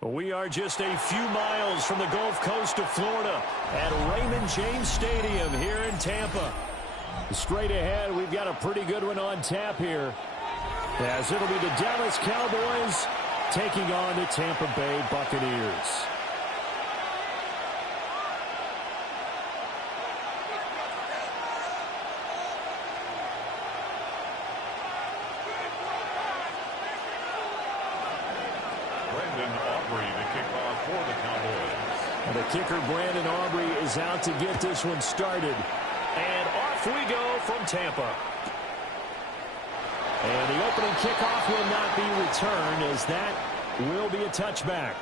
We are just a few miles from the Gulf Coast of Florida at Raymond James Stadium here in Tampa. Straight ahead, we've got a pretty good one on tap here, as it'll be the Dallas Cowboys taking on the Tampa Bay Buccaneers. The kicker, Brandon Aubrey, is out to get this one started. And off we go from Tampa. And the opening kickoff will not be returned, as that will be a touchback.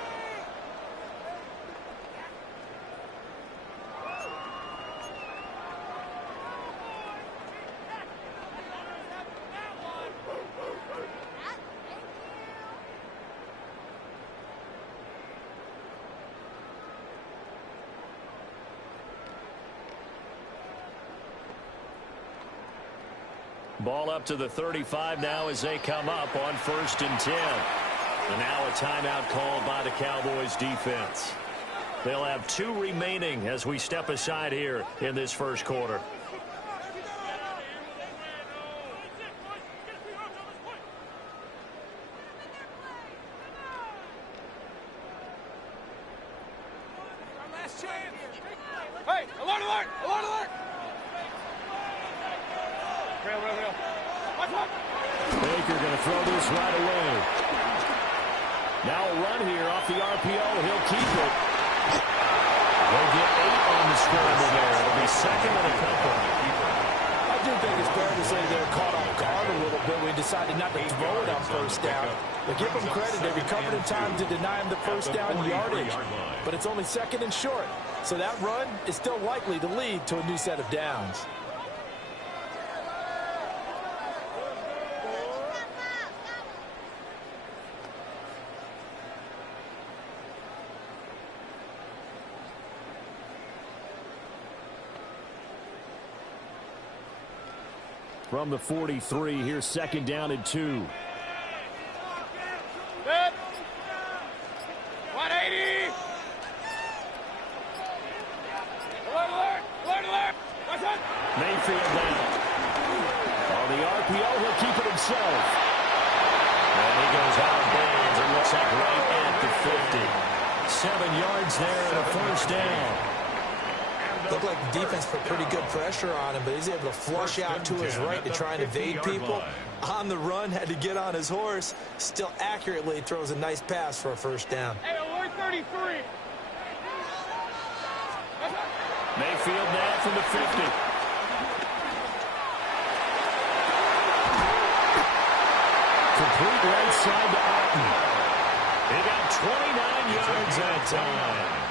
Ball up to the 35 now as they come up on 1st and 10. And now a timeout called by the Cowboys defense. They'll have 2 remaining as we step aside here in this first quarter. Hey, alert, alert, alert, alert! Baker going to throw this right away. Now a run here off the RPO. He'll keep it. They'll get 8 on the scramble there. It'll be second and a couple. I do think it's fair to say they're caught off guard a little bit. We decided not to throw it on 1st down. But give them credit. They recovered in time to deny him the 1st down yardage. But it's only 2nd and short. So that run is still likely to lead to a new set of downs. From the 43, here's 2nd down and 2. Good. 180. Alert, alert, alert, alert. What's up? Mayfield down. On the RPO, he'll keep it himself. And he goes out of bounds. It looks like right at the 50. 7 yards there and a 1st down. Looked like the defense put pretty good pressure on him, but he's able to flush out to his right to try and evade people. On the run, had to get on his horse. Still accurately throws a nice pass for a 1st down. Hey, alert 33. Mayfield now from the 50. Complete right side to Otten. He got 29 yards that time.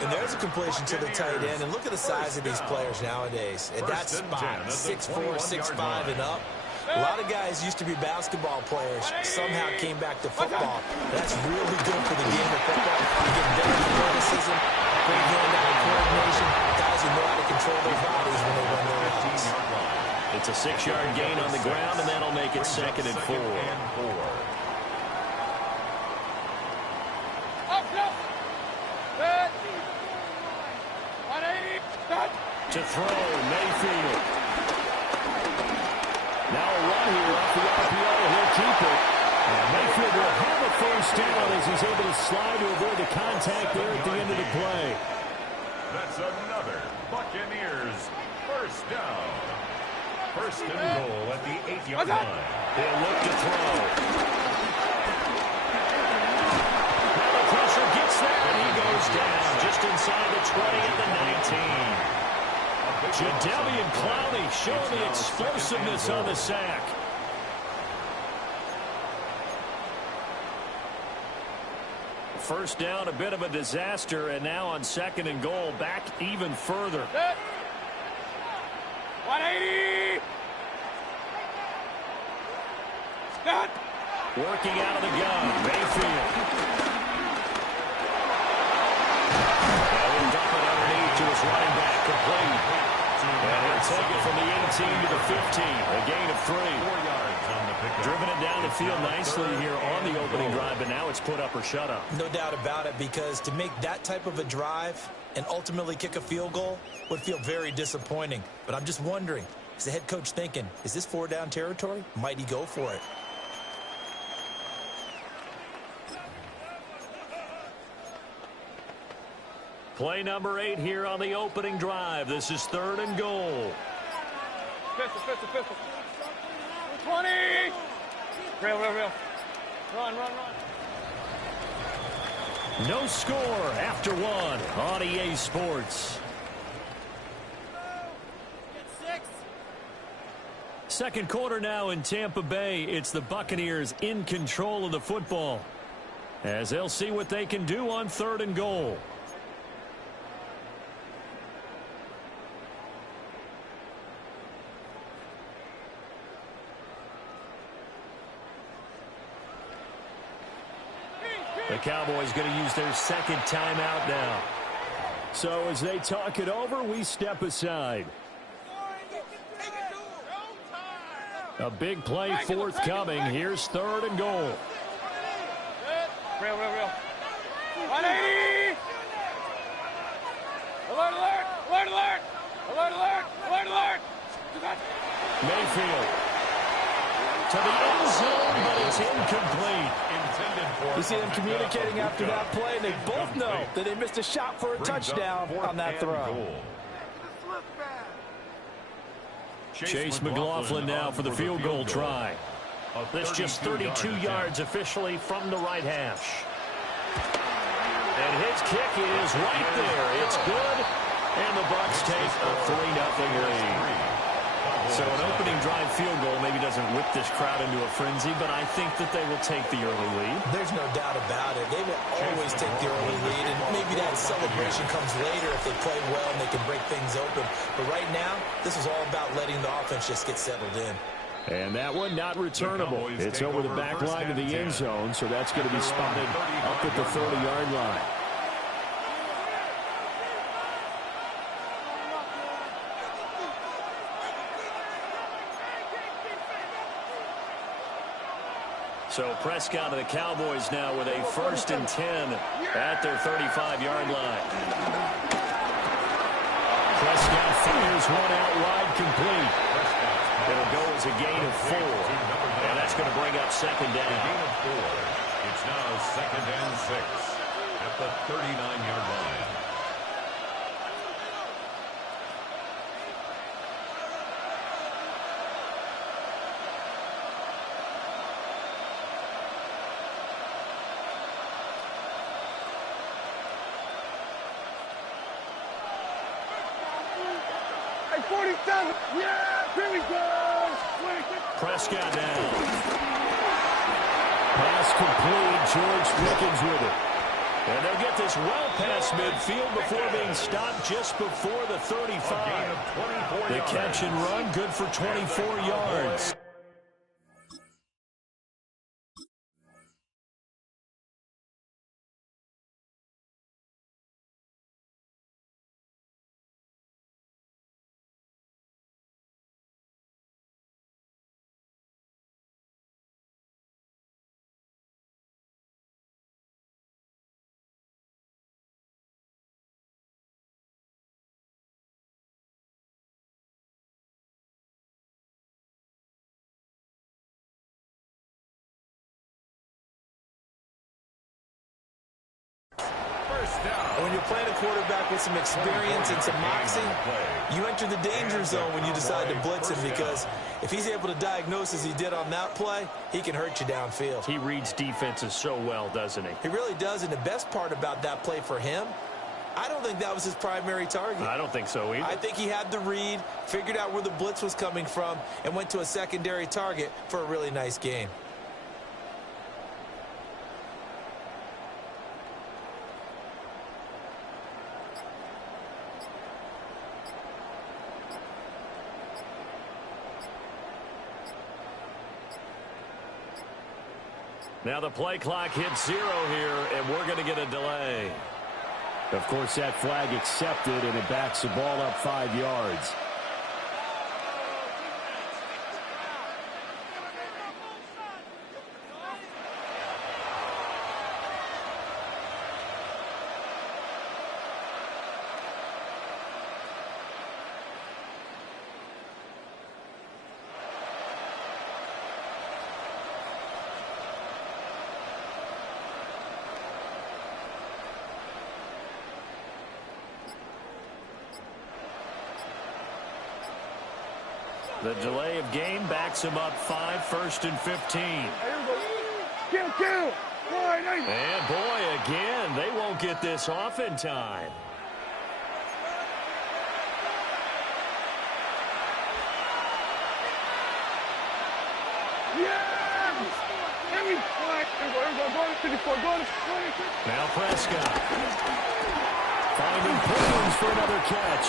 And there's a completion to the tight end. And look at the size of these players nowadays. At that spot, 6'4", 6'5", and up. A lot of guys used to be basketball players, somehow came back to football. That's really good for the game of football. You get better athleticism, great hand-eye coordination. Guys who know how to control their bodies when they run their routes. It's a 6-yard gain on the ground, and that'll make it 2nd and 4. To throw, Mayfield. Now a run here off the RPO. He'll keep it. And Mayfield will have a 1st down as he's able to slide to avoid the contact there at the end of the play. That's another Buccaneers 1st down. 1st and goal at the 8-yard line. He'll look to throw. Now the pressure gets there, and he goes down just inside the 20 at the 19. Jadeveon Clowney showing the explosiveness on the sack. First down, a bit of a disaster, and now on 2nd and goal, back even further. 180. Stop. Working out of the gun, Mayfield. He'll dump it underneath to his running back, complete. And he'll take it from the 18 to the 15, a gain of 3. 4 yards on the Driven it down the field nicely here on the opening drive, but now it's put up or shut up. No doubt about it, because to make that type of a drive and ultimately kick a field goal would feel very disappointing. But I'm just wondering, is the head coach thinking, is this 4-down territory? Might he go for it? Play number 8 here on the opening drive. This is 3rd and goal. Pistol, pistol, pistol. 20! Real. Run. No score after 1 on EA Sports. Second quarter now in Tampa Bay. It's the Buccaneers in control of the football, as they'll see what they can do on 3rd and goal. The Cowboys going to use their second timeout now. So as they talk it over, we step aside. A big play forthcoming. Here's 3rd and goal. Real. 180! Alert! Mayfield to the end zone, but it's incomplete. You see them communicating after that play, and they both know that they missed a shot for a touchdown on that throw. Chase McLaughlin now for the field goal try. This just 32 yards officially from the right hash. And his kick is right there. It's good, and the Bucs take a 3-0 lead. So an opening drive field goal maybe doesn't whip this crowd into a frenzy, but I think that they will take the early lead. There's no doubt about it. They will always take the early lead, and maybe that celebration comes later if they play well and they can break things open. But right now, this is all about letting the offense just get settled in. And that one not returnable. It's over the back line of the end zone, so that's going to be spotted up at the 30-yard line. So Prescott of the Cowboys now with a 1st and 10 at their 35-yard line. Prescott fires one out wide, complete. It'll go as a gain of 4, and that's going to bring up 2nd down. Gain of 4. It's now 2nd and 6 at the 39-yard line. Prescott down. Pass complete. George Pickens with it. And they'll get this well past midfield before being stopped just before the 35. The catch and run, good for 24 yards. When you're playing a quarterback with some experience and some moxie, you enter the danger zone when you decide to blitz him, because if he's able to diagnose as he did on that play, he can hurt you downfield. He reads defenses so well, doesn't he? He really does, and the best part about that play for him, I don't think that was his primary target. I don't think so either. I think he had the read, figured out where the blitz was coming from, and went to a secondary target for a really nice gain. Now the play clock hits 0 here, and we're going to get a delay. Of course, that flag accepted, and it backs the ball up 5 yards. The delay of game backs him up 5, 1st and 15. Kill. And boy, again, they won't get this off in time. Now Prescott. Finding Pickens for another catch.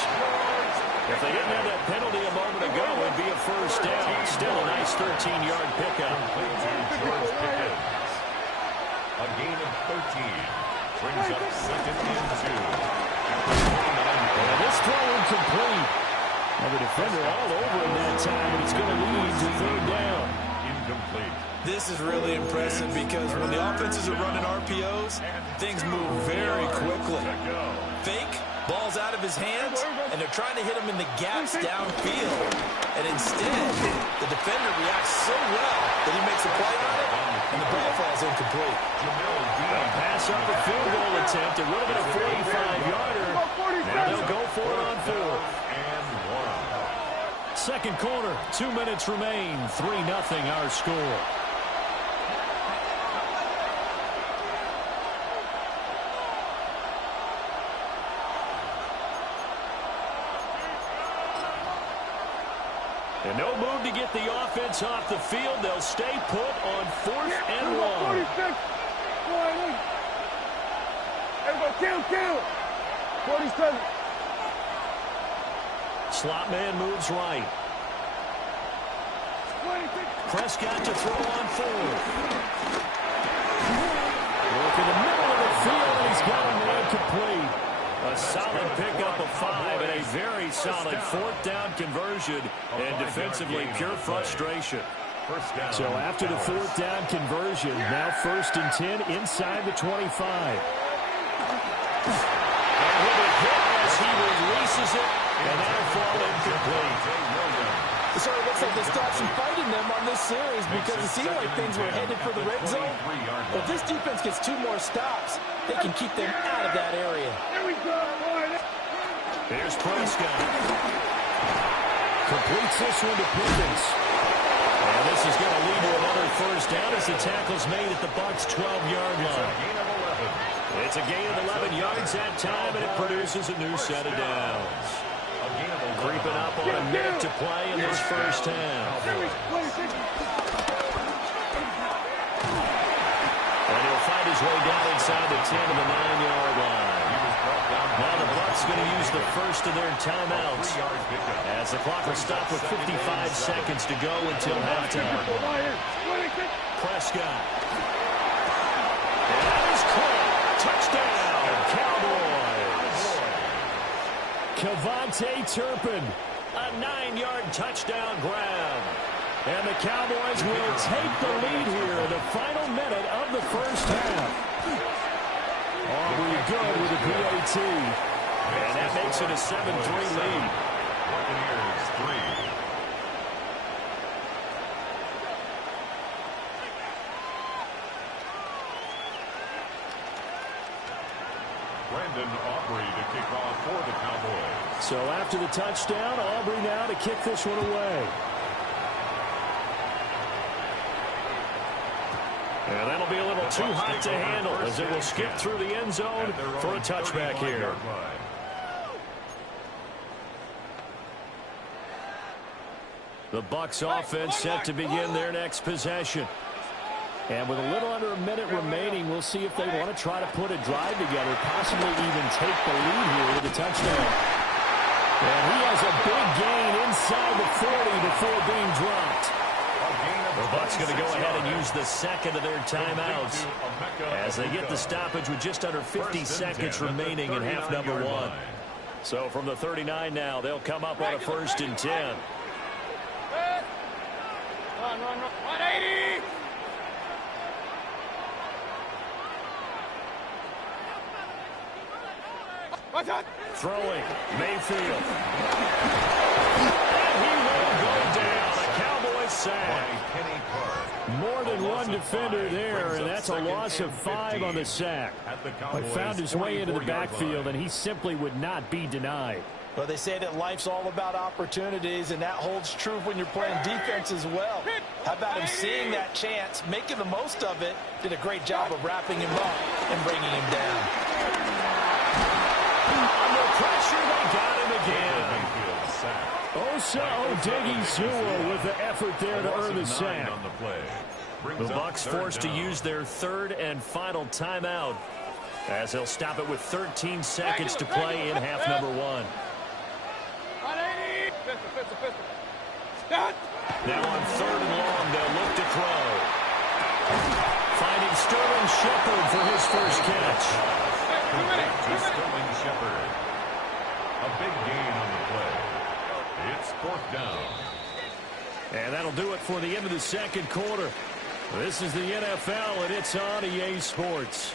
If they didn't have that penalty a moment ago, it'd be a first down. Still a nice 13-yard pickup. A gain of 13 brings up 2nd and 2. And this throw incomplete. And the defender all over him that time, and it's going to lead to 3rd down. Incomplete. This is really impressive because when the offenses are running RPOs, things move very quickly. Fake, ball's out of his hands, and they're trying to hit him in the gaps downfield. And instead, the defender reacts so well that he makes a play on it, and the ball falls incomplete. Pass up a field goal attempt. It would have been a 45-yarder. Now they'll go for it on 4th. And 1. Second quarter, 2 minutes remain. 3-0 our score. And no move to get the offense off the field. They'll stay put on 4th and 1. 46. Everybody kill. 47. Slot man moves right. Prescott to throw on 4th. Look in the middle of the field, and he's got him incomplete. A solid pickup of 5 and a very solid 4th down conversion, and defensively pure frustration. So after the 4th down conversion, now 1st and 10 inside the 25. And with a hit as he releases it, and that'll fall incomplete. So it looks like they stopped some fighting them on this series because it seemed like things were headed for the red zone. If this defense gets 2 more stops, they can keep them out of that area. Here's Prescott. Completes this one to Pickens. And this is going to lead to another first down as the tackle's made at the Bucs' 12-yard line. It's a gain of 11 yards that time, and it produces a new set of downs. Creeping up on a minute to play in this first half. And he'll find his way down inside the 10 to the 9-yard line. Now the Bucs going to use the first of their timeouts as the clock will stop with 55 seconds to go until halftime. Prescott. And that is caught. Touchdown, Cowboys. Kevontae Turpin, a 9-yard touchdown grab. And the Cowboys will take the lead here in the final minute of the first half. Aubrey good with a PAT. And that makes it a 7-3 lead. Buccaneers 3. Brandon Aubrey to kick off for the Cowboys. So after the touchdown, Aubrey now to kick this one away. And that'll be a little too hot to handle as it will skip through the end zone for a touchback here. The Bucs offense set to begin their next possession. And with a little under a minute remaining, we'll see if they want to try to put a drive together, possibly even take the lead here with a touchdown. And he has a big gain inside the 40 before being dropped. The Bucs going to go ahead and use the second of their timeouts as they get the stoppage with just under 50 seconds remaining in half number 1. So from the 39 now, they'll come up on a 1st and 10. Run. 180. Throwing, Mayfield. And he will go down. A Cowboys sack. More than one defender there, and that's a loss of 5 on the sack. But found his way into the backfield, and he simply would not be denied. Well, they say that life's all about opportunities, and that holds true when you're playing defense as well. How about him seeing that chance, making the most of it, did a great job of wrapping him up and bringing him down. Under pressure, they got him again. Osa Odighizuwa with the effort there to earn the sack. The Bucs forced to use their third and final timeout as they'll stop it with 13 seconds to play in half number 1. Now on 3rd and long, they'll look to throw. Finding Sterling Shepard for his first catch. Sterling Shepard. A big gain on the play. It's 4th down. And that'll do it for the end of the second quarter. This is the NFL, and it's on EA Sports.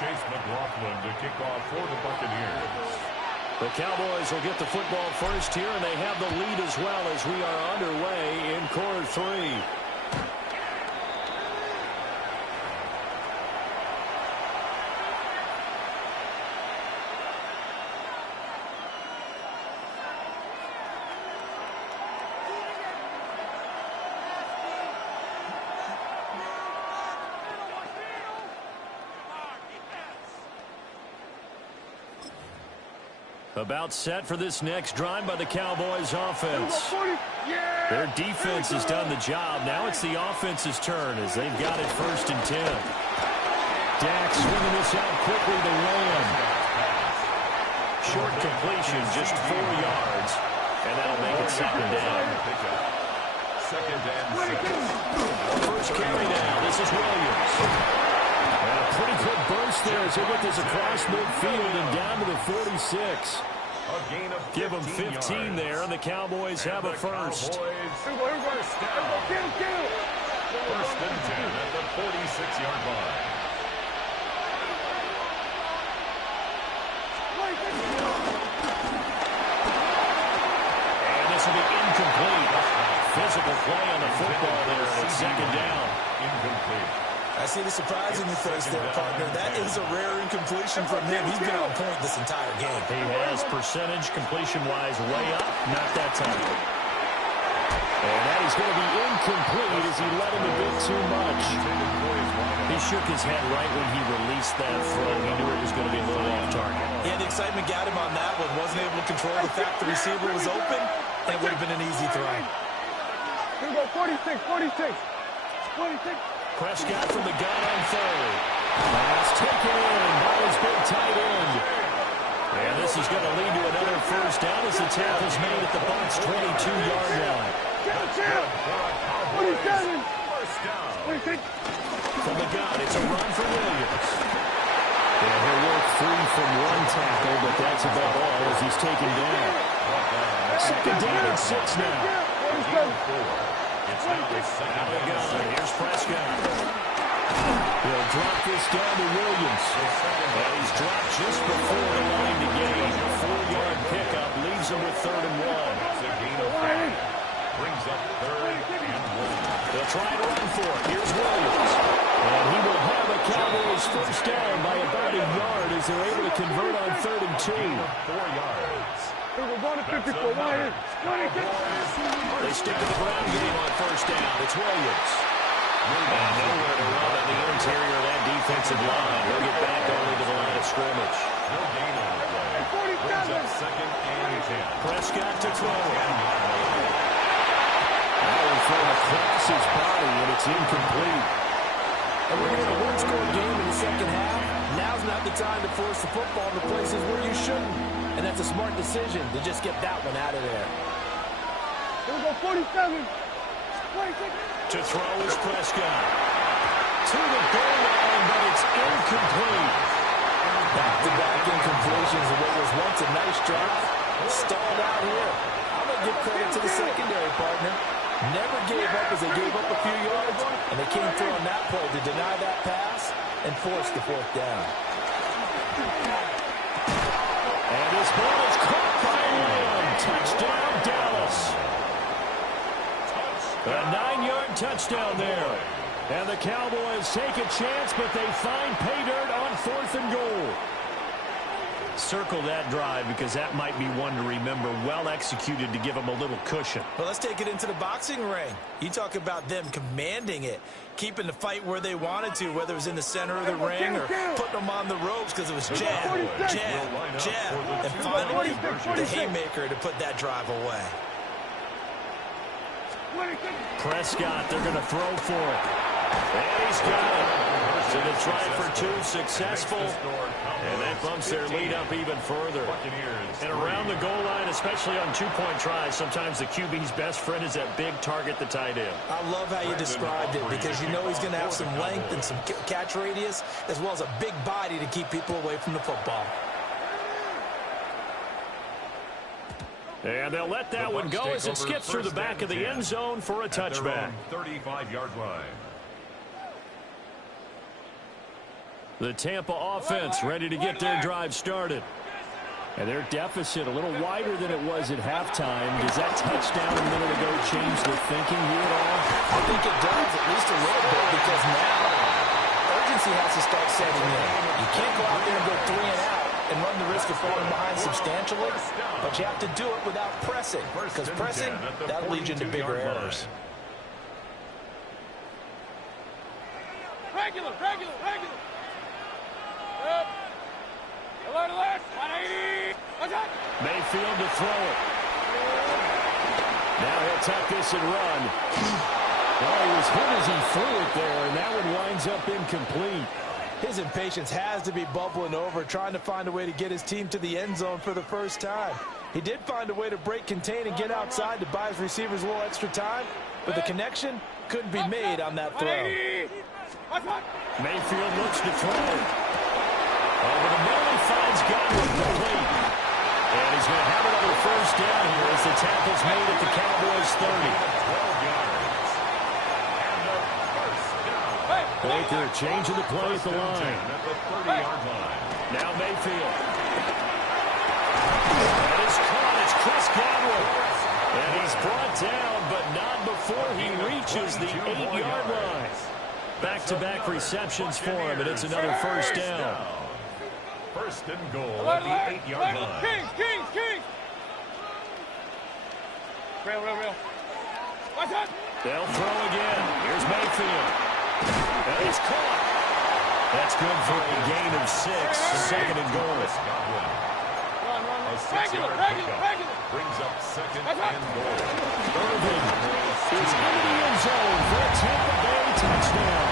Chase McLaughlin to kick off for the Buccaneers. The Cowboys will get the football first here, and they have the lead as well as we are underway in quarter 3. About set for this next drive by the Cowboys offense. Their defense has done the job. Now it's the offense's turn as they've got it 1st and 10. Dak swinging this out quickly to Lamb. Short completion, just 4 yards, and that'll make it 2nd down. 2nd and 6. First carry now. This is Williams. And a pretty quick burst there as they get this across midfield and down to the 46. Give them 15 there, and the Cowboys have a first. First and 10 at the 46-yard line. And this will be incomplete. Physical play on the football there, and it's 2nd down. Incomplete. I see the surprise in your face there, partner. That is a rare incompletion from him. He's been on point this entire game. He has percentage completion-wise way up, not that time. And that is going to be incomplete as he let him a bit too much. He shook his head right when he released that throw. He knew it was going to be a little off target. Yeah, the excitement got him on that one. Wasn't able to control the fact the receiver was open, and it would have been an easy throw. Here we go, 46. Prescott from the gun on 3rd. Pass taken in by his big tight end. And this is going to lead to another first down as the tackle's made at the Bucs' 22-yard line. 27. First down. From the gun, it's a run for Williams. And he'll work free from one tackle, but that's about all as he's taken down. 2nd down and 6 now. It's now the 2nd down. Here's Prescott. He'll drop this down to Williams. And he's dropped just before the line to gain. A 4-yard pickup leaves him with 3rd and 1. It's a gain of 5. Brings up 3rd and 1. They'll try to run for it. Here's Williams. And he will have the Cowboys first down by about a yard as they're able to convert on 3rd and 2. 4 yards. We're going to 54. They stick to the ground game on first down. It's Williams. And nowhere to run on the interior of that defensive line. They'll get back only to the line of scrimmage. No gain on the play. Brings up 2nd and 10. Prescott to throw. That one thrown across his body, and it's incomplete. And we're in a one-score game in the 2nd half. Now's not the time to force the football to places where you shouldn't. And that's a smart decision to just get that one out of there. Here we go, 47. To throw is Prescott. To the goal line, but it's incomplete. Back-to-back incompletions of what was once a nice drive. Stalled out here. I'm going to give credit to the secondary partner. Never gave up as they gave up a few yards, and they came through on that play to deny that pass and force the 4th down. And this ball is caught by Lamb. Touchdown, Dallas. A 9-yard touchdown there. And the Cowboys take a chance, but they find pay dirt on 4th and goal. Circle that drive because that might be one to remember. Well executed to give them a little cushion. Well, let's take it into the boxing ring. You talk about them commanding it, keeping the fight where they wanted to, whether it was in the center of the ring or putting them on the ropes because it was jab, jab, jab, and finally the haymaker to put that drive away. Prescott, they're going to throw for it. And he's got it. So the try for 2 successful. And that bumps their lead up even further. And around the goal line, especially on 2-point tries, sometimes the QB's best friend is that big target, the tight end. I love how you described it because you know he's going to have some length and some catch radius as well as a big body to keep people away from the football. And they'll let that one go as it skips through the back of the end zone for a touchback. 35-yard line. The Tampa offense ready to get their drive started. And their deficit a little wider than it was at halftime. Does that touchdown a minute ago change the thinking here at all? I think it does, at least a little bit, because now urgency has to start setting in. You can't go out there and go 3 and out and run the risk of falling behind substantially, but you have to do it without pressing, because pressing, that'll lead you into bigger errors. Regular. Alert, 180. Mayfield to throw it. Now he'll tuck this and run. Well, he was hit as he threw it there, and that one winds up incomplete. His impatience has to be bubbling over, trying to find a way to get his team to the end zone for the first time. He did find a way to break contain and get outside to buy his receivers a little extra time, but the connection couldn't be made on that throw. Mayfield looks to throw. Over the middle, he finds Godwin complete. And he's going to have another first down here as the tackle's made at the Cowboys' 30. Baker changing the play at the line. Now Mayfield. And it's caught. It's Chris Godwin. And he's brought down, but not before he reaches the 8-yard line. Back-to-back receptions for him, and it's another first down. First and goal at the 8-yard line. Kings. Real. Watch out. They'll throw again. Here's Mayfield. And he's caught. That's good for a gain of 6. Second and goal. Run. A 6-yard pickup brings up second and goal. Irvin is into the end zone for a Tampa Bay touchdown.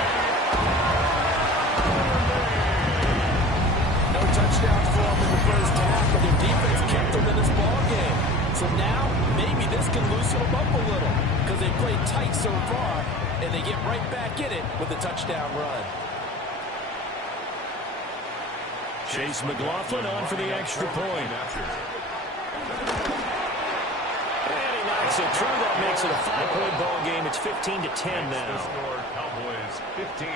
No touchdown for them in the first half, but their defense kept them in this ball game. So now, maybe this can loosen them up a little because they played tight so far, and they get right back in it with a touchdown run. Chase McLaughlin on for the extra point. And he knocks it through. That makes it a 5-point ball game. It's 15-10 now. Cowboys 15.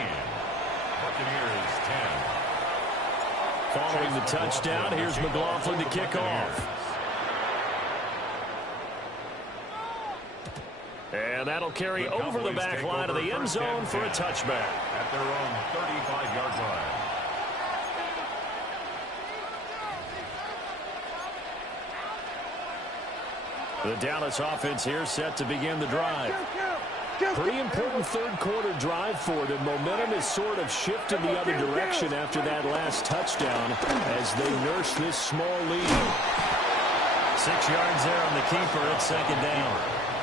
Buccaneers 10. Following the touchdown, here's McLaughlin to kick off. And that'll carry over the back line of the end zone for a touchback. At their own 35-yard line. The Dallas offense here set to begin the drive. Pretty important third-quarter drive for them. Momentum has sort of shifted the other direction after that last touchdown as they nurse this small lead. 6 yards there on the keeper at second down.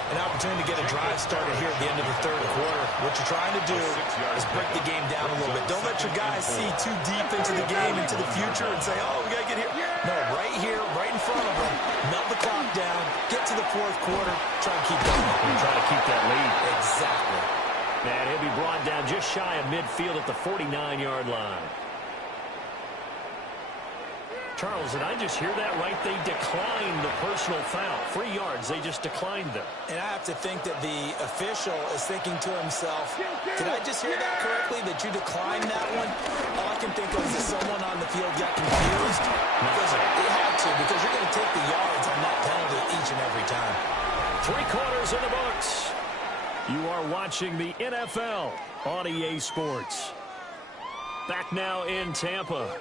An opportunity to get a drive started here at the end of the third quarter. What you're trying to do is break the game down a little bit. Don't let your guys see too deep into the game, into the future, and say, oh, we got to get here. No, right here, right in front of them, melt the clock down, get to the fourth quarter, try to keep going. And try to keep that lead. Exactly. And he'll be brought down just shy of midfield at the 49-yard line. Charles, did I just hear that right? They declined the personal foul. 3 yards, they just declined them. And I have to think that the official is thinking to himself, did I just hear that correctly, that you declined that one? All I can think of is someone on the field got confused. Because it had to, because you're going to take the yards on that penalty each and every time. 3 quarters in the books. You are watching the NFL on EA Sports. Back now in Tampa.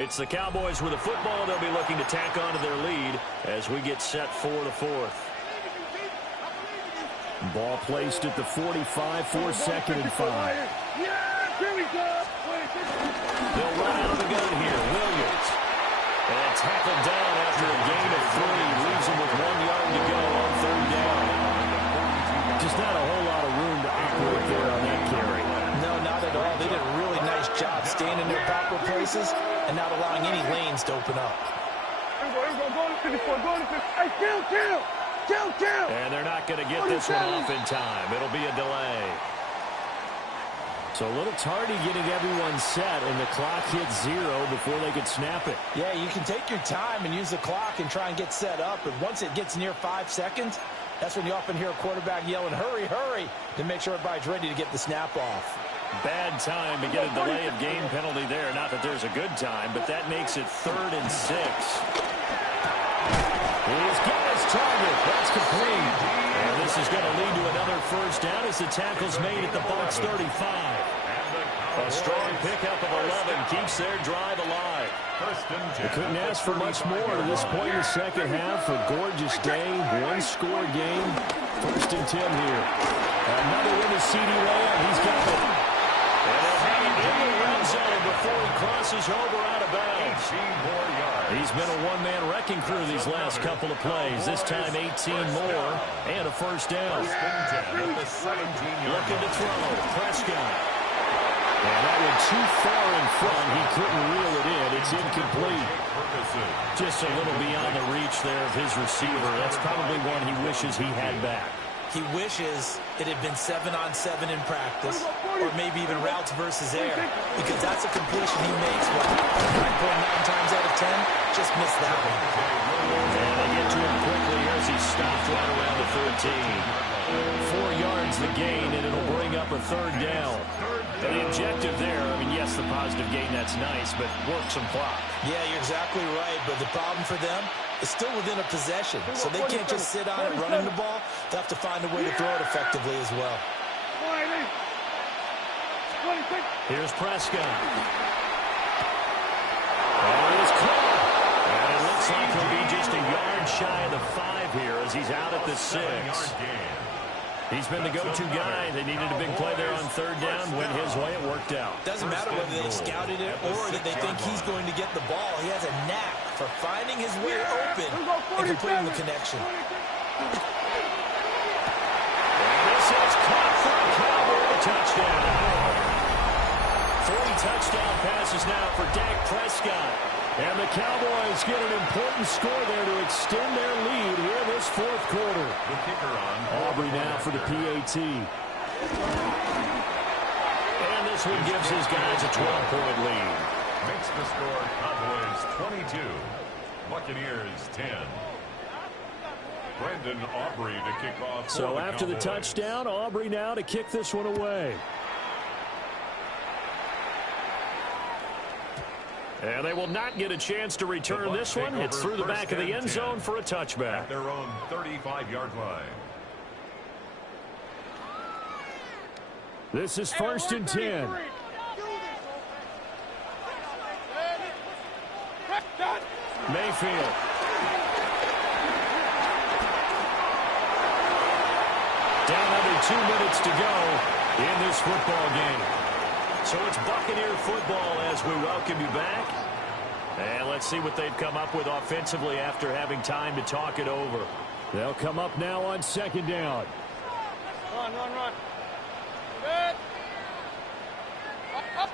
It's the Cowboys with the football. They'll be looking to tack onto their lead as we get set for the fourth. Ball placed at the 45 for 2nd and 5. They'll run out of the gun here. Williams. And tackled down after a gain of 3. Leaves him with 1 yard to go on 3rd down. Just not a whole lot of room to operate there on that carry. No, not at all. They did a really nice job staying in their proper places and not allowing any lanes to open up. And they're not going to get this one off in time. It'll be a delay. So a little tardy getting everyone set, and the clock hits 0 before they could snap it. Yeah, you can take your time and use the clock and try and get set up, but once it gets near 5 seconds, that's when you often hear a quarterback yelling, hurry, hurry, to make sure everybody's ready to get the snap off. Bad time to get a delay of game penalty there. Not that there's a good time, but that makes it 3rd and 6. He's got his target. That's complete. And this is going to lead to another 1st down as the tackle's made at the box 35. A strong pickup of 11 keeps their drive alive. They couldn't ask for much more to this point in the second half. A gorgeous day, 1-score game. 1st and 10 here. Another one to CD Lamb. He's got it. And they'll hang it in the red zone before he crosses over out of bounds. He's been a one-man wrecking crew these last couple of plays. This time 18 more and a 1st down. Looking to throw. Prescott. And that one too far in front. He couldn't reel it in. It's incomplete. Just a little beyond the reach there of his receiver. That's probably one he wishes he had back. He wishes it had been 7-on-7 in practice, or maybe even routes versus air, because that's a completion he makes, 9.9 times out of 10, just missed that one. And they get to him quickly as he stopped right around the 13. 4 yards the gain, and it'll bring up a 3rd down. And the objective there, I mean, yes, the positive gain, that's nice, but work some clock. Yeah, you're exactly right, but the problem for them is still within a possession, so they can't just sit on it running the ball. They'll have to find a way to throw it effectively as well. Here's Prescott. And it is caught. And it looks like he'll be just a yard shy of the 5 here as he's out at the 6. He's been the go-to guy. They needed a big play there on 3rd down. Went his way. It worked out. Doesn't matter whether they scouted it or that they think he's going to get the ball. He has a knack for finding his way open and completing the connection. And this is caught for a Cowboy touchdown. 3 touchdown passes now for Dak Prescott. And the Cowboys get an important score there to extend their lead here this 4th quarter. The kicker on. Aubrey now for the PAT. And this one gives his guys a 12-point lead. Makes the score Cowboys 22, Buccaneers 10. Brandon Aubrey to kick off. So after the touchdown, Aubrey now to kick this one away. And they will not get a chance to return this one. It's through the back of the end zone for a touchback. At their own 35-yard line. This is 1st and 10. Mayfield. Down under 2 minutes to go in this football game. So it's Buccaneer football as we welcome you back. And let's see what they've come up with offensively after having time to talk it over. They'll come up now on 2nd down. Run. Good. Up.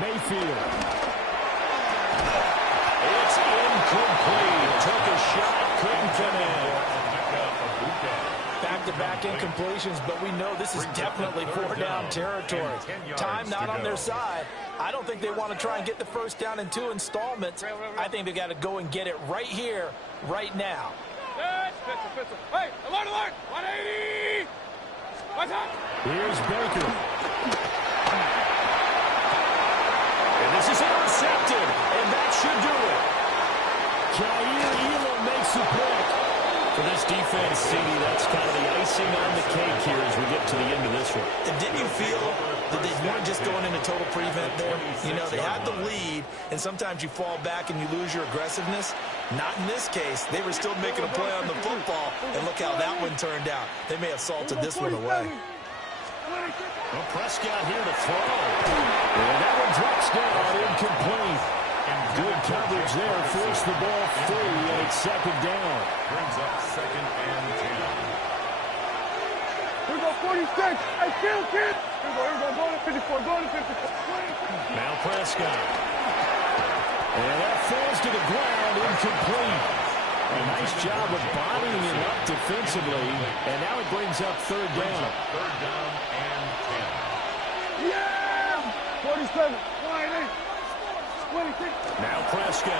Mayfield. It's incomplete. Took a shot, couldn't connect. Back-to-back incompletions, but we know this is definitely 4-down territory. Time not on their side. I don't think they want to try and get the 1st down in 2 installments. I think they got to go and get it right here, right now. Pistol. Hey, alert! 180! What's up? Here's Baker. And this is intercepted, and that should do it. Jair Elam makes the pick. For this defense, CD, that's kind of the icing on the cake here as we get to the end of this one. And didn't you feel that they weren't just going into total prevent there? You know, they had the lead, and sometimes you fall back and you lose your aggressiveness. Not in this case. They were still making a play on the football, and look how that one turned out. They may have salted this one away. Well, Prescott here to throw. And that one drops down, incomplete. Good coverage there, forced the ball free, and it's second down. Brings up 2nd and 10. Here we go, 46. Hey, kill, kid. Here we go, go to 54, go to 54. Now Prescott. And that falls to the ground, incomplete. A nice job of bodying him up defensively, and now it brings up third down. 3rd down and 10. Yeah! 47, 28. 26. Now Prescott.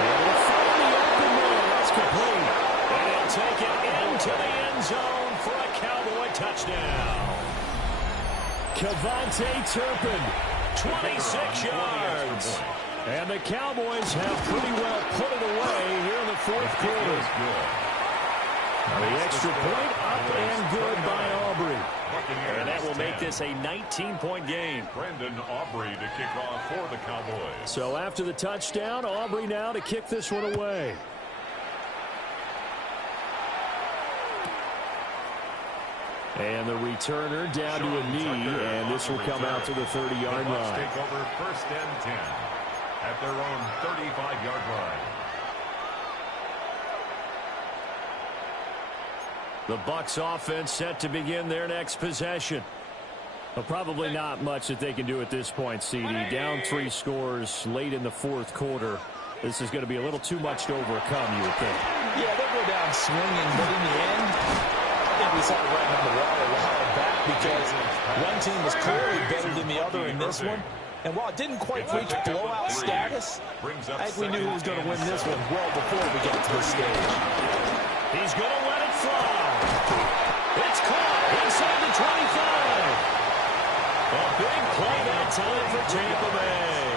And we'll find the open man. That's complete. And he'll take it into the end zone for a Cowboy touchdown. Kevontae Turpin, 26 yards. And the Cowboys have pretty well put it away here in the fourth quarter. The extra point up and good by Aubrey. And that will make this a 19-point game. Brandon Aubrey to kick off for the Cowboys. So after the touchdown, Aubrey now to kick this one away. And the returner down to a knee, and this will come out to the 30-yard line. Take over 1st and 10 at their own 35-yard line. The Bucs offense set to begin their next possession. But probably not much that they can do at this point, CD. Down 3 scores late in the fourth quarter. This is going to be a little too much to overcome, you would think. Yeah, they'll go down swinging, but in the end, I think we saw the writing on the wall a while back because one team was clearly better than the other in this one. And while it didn't quite reach blowout status, I think we knew who was going to win this one well before we got to this stage. He's going to let it fly. It's caught inside the 25. A big play that time for Tampa Bay.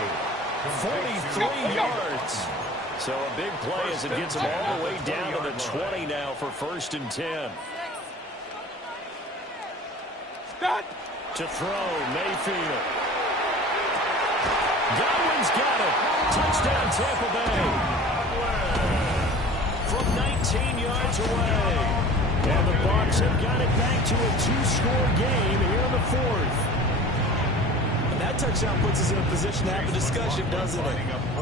43 yards. So a big play as it gets him all the way down to the 20 now for 1st and 10. To throw, Mayfield. Godwin's got it. Touchdown, Tampa Bay. From 19 yards away. And the Bucs have got it back to a 2-score game here in the fourth. And that touchdown puts us in a position to have a discussion, doesn't it?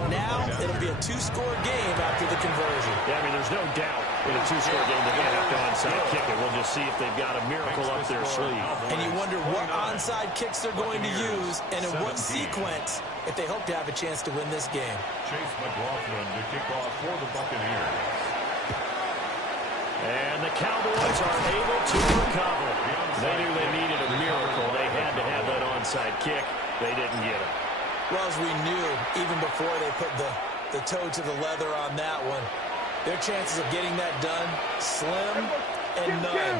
Now it'll be a 2-score game after the conversion. Yeah, I mean, there's no doubt in a 2-score game they're going to have to onside kick it. We'll just see if they've got a miracle up their sleeve. And you wonder what onside kicks they're going to use and in what sequence if they hope to have a chance to win this game. Chase McLaughlin to kick off for the Buccaneers. And the Cowboys are able to recover. They knew they needed a miracle. They had to have that onside kick. They didn't get it. Well, as we knew, even before they put the toe to the leather on that one, their chances of getting that done, slim and none.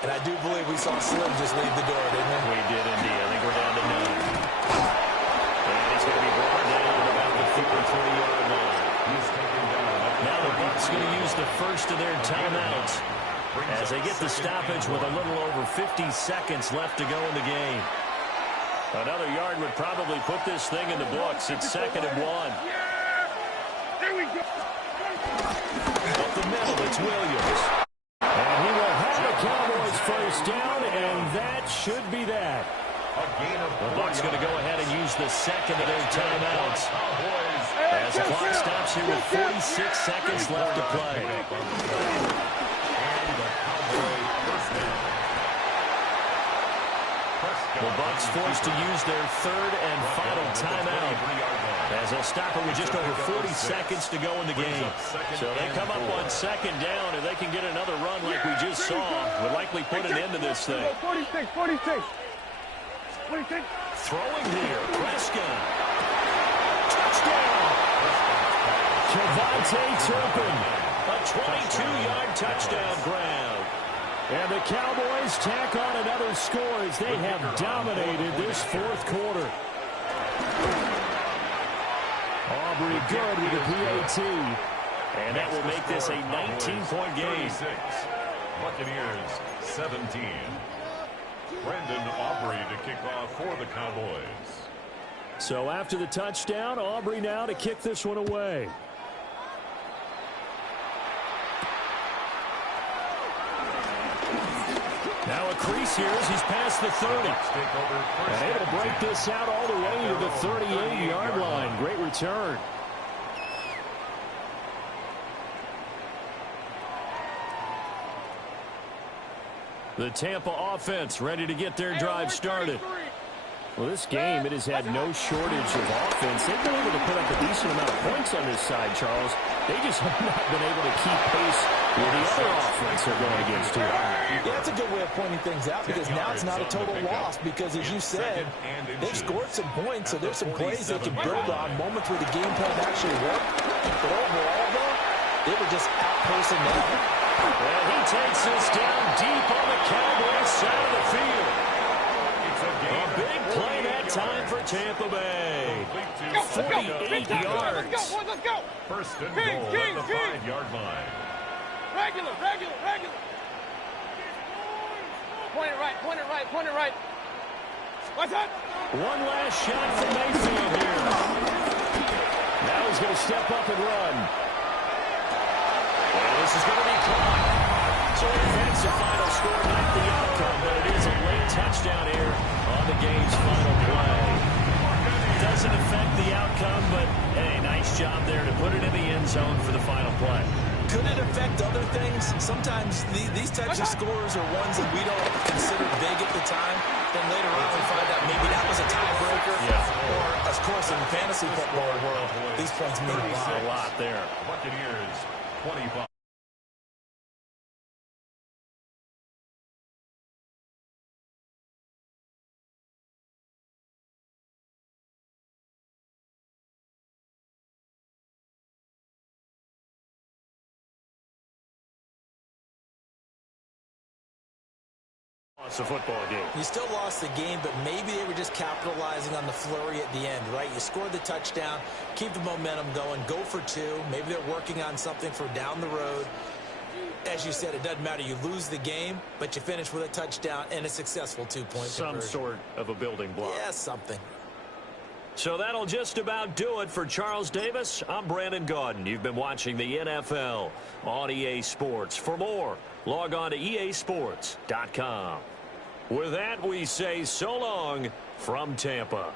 And I do believe we saw Slim just leave the door, didn't we? We did indeed. I think we're down to none. And he's going to be brought down at about the 53-yard line. Now the Bucs going to use the first of their timeouts as they get the stoppage with a little over 50 seconds left to go in the game. Another yard would probably put this thing in the books. It's 2nd and 1. There we go. Up the middle, it's Williams. And he will have the Cowboys first down, and that should be that. The Bucs going to go ahead and use the second of their timeouts as the clock stops here with 46 seconds left to play. The Bucs forced to use their third and final timeout as they'll stop it with just over 40 seconds to go in the game. So they come up on 2nd down, and they can get another run like we just saw. Would likely put an end to this thing. 46, 46. 46. Throwing here, Prescott. Touchdown! Kevontae Turpin. A 22-yard touchdown grab. And the Cowboys tack on another score as they have dominated this fourth quarter. Aubrey good with a PAT. And that will make this a 19-point game. 36. Buccaneers 17. Brandon Aubrey to kick off for the Cowboys. So after the touchdown, Aubrey now to kick this one away. Now a crease here as he's past the 30. And able to break this out all the way to the 38-yard line. Great return. The Tampa offense ready to get their drive started. Well, this game, it has had no shortage of offense. They've been able to put up a decent amount of points on this side, Charles. They just have not been able to keep pace with the other offense they're going against here. Yeah, that's a good way of pointing things out because now it's not a total loss because, as you said, they've scored some points, so there's some plays they can build on, moments where the game plan actually worked. But overall, though, they were just outpacing them. Well, he takes this down deep on the Cowboys side of the field. A big play that time for Tampa Bay. 48 yards. Let's go. First and goal at the 5-yard line. Regular. Point it right. What's up? One last shot from Mayfield here. Now he's going to step up and run. And this is going to be caught. So defensive final score, not the outcome, but it is a late touchdown here on the game's final play. Doesn't affect the outcome, but hey, nice job there to put it in the end zone for the final play. Could it affect other things? Sometimes these types of scores are ones that we don't consider big at the time. Then later on we find out maybe that was a tiebreaker. Yeah. Or, of course, in the fantasy football world, these points mean A lot there. Buccaneers 25. It's a football game. You still lost the game, but maybe they were just capitalizing on the flurry at the end, right? You scored the touchdown, keep the momentum going, go for two. Maybe they're working on something for down the road. As you said, it doesn't matter. You lose the game, but you finish with a touchdown and a successful two-point conversion. Some sort of a building block. Yeah, something. So that'll just about do it for Charles Davis. I'm Brandon Gaudin. You've been watching the NFL on EA Sports. For more, log on to easports.com. With that, we say so long from Tampa.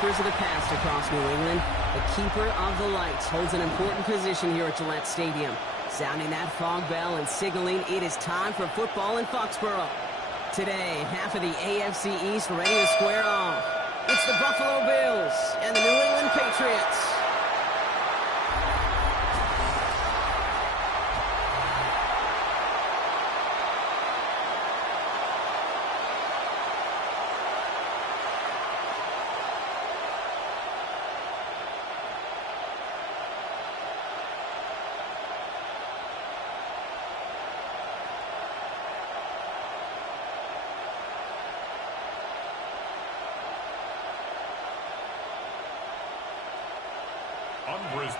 keepers of the past across New England. The keeper of the lights holds an important position here at Gillette Stadium, sounding that fog bell and signaling it is time for football in Foxborough. Today, half of the AFC East ready to square off. It's the Buffalo Bills and the New England Patriots.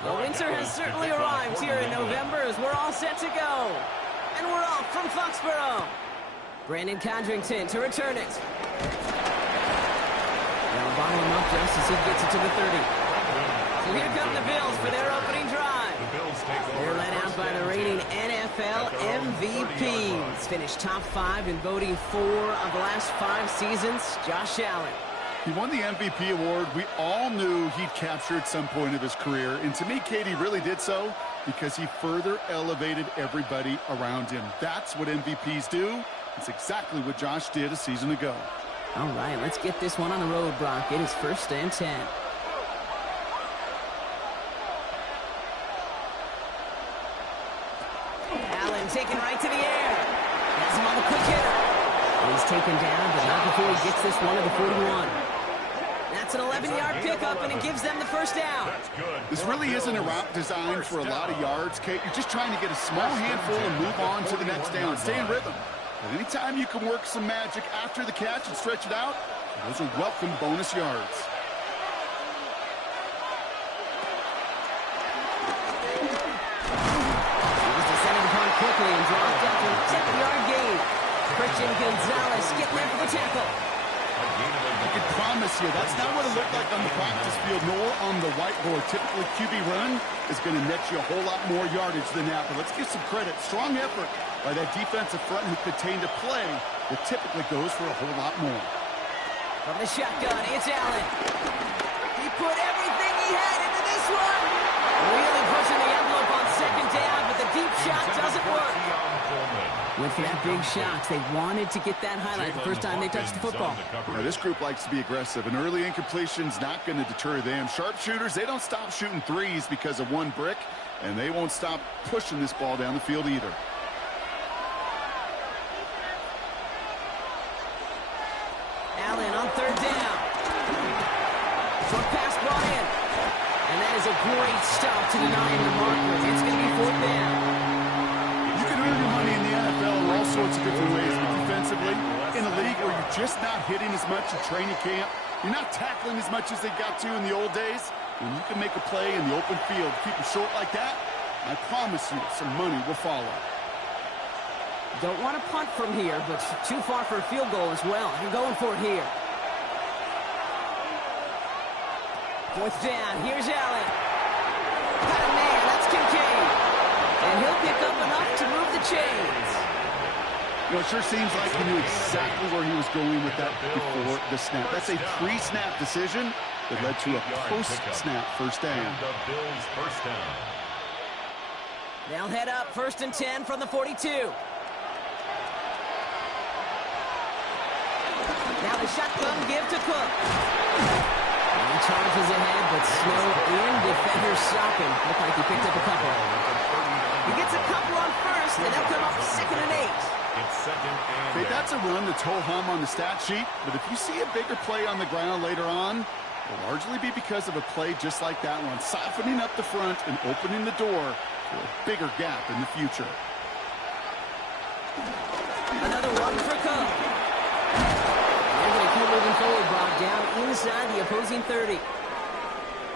The winter has certainly arrived here in November as we're all set to go. And we're off from Foxborough. Brandon Condrington to return it. They'll bottle him up just as he gets it to the 30. So here come the Bills for their opening drive. They're led out by the reigning NFL MVP. He's finished top 5 in voting 4 of the last 5 seasons, Josh Allen. He won the MVP award. We all knew he'd capture at some point of his career. And to me, Katie really did so because he further elevated everybody around him. That's what MVPs do. It's exactly what Josh did a season ago. All right, let's get this one on the road, Brock. It is 1st and 10. Allen taken right to the air. Has him on the quick hitter. He's taken down, but not before he gets this one to the 41. That's an 11-yard pickup, and it gives them the first down. This really isn't a route designed for a lot of yards, Kate. You're just trying to get a small handful and move on to the next down. Stay in rhythm. But anytime you can work some magic after the catch and stretch it out, those are welcome bonus yards. He was descended upon quickly and dropped after a 7-yard gain. Christian Gonzalez getting there for the tackle. I can promise you that's not what it looked like on the practice field nor on the whiteboard. Typically, QB run is going to net you a whole lot more yardage than that. But let's give some credit. Strong effort by that defensive front who contained a play that typically goes for a whole lot more. From the shotgun, it's Allen. He put everything he had into this one. Really pushing the envelope on 2nd down, but the deep shot doesn't work. Went for that big shot. They wanted to get that highlight the first time they touched the football. Now, this group likes to be aggressive. An early incompletion's not going to deter them. Sharpshooters, they don't stop shooting threes because of one brick, and they won't stop pushing this ball down the field either. Allen on 3rd down. Short pass brought in. And that is a great stop to deny him the marker. It's going to be 4th down. You can earn your money in the NFL in all sorts of different ways, but defensively, in a league where you're just not hitting as much in training camp, you're not tackling as much as they got to in the old days, when you can make a play in the open field, keep it short like that, I promise you some money will follow. Don't want to punt from here, but too far for a field goal as well. I'm going for it here. 4th down. Here's Allen. Got a man. That's Kincaid. And he'll pick up enough to move the chains. You know, it sure seems like he knew exactly where he was going with that before the snap. That's a pre-snap decision that led to a post-snap 1st down. They'll head up 1st and 10 from the 42. Now the shotgun give to Cook. He charges ahead, but slow in. Defenders stop him. Look like he picked up a couple. He gets a couple on 1st, and they'll come up 2nd and 8. It's 2nd and 8. Okay, that's a run that's ho-hum on the stat sheet, but if you see a bigger play on the ground later on, it'll largely be because of a play just like that one, softening up the front and opening the door for a bigger gap in the future. Another run for Cook. They're going to keep moving forward, Brock, down inside the opposing 30.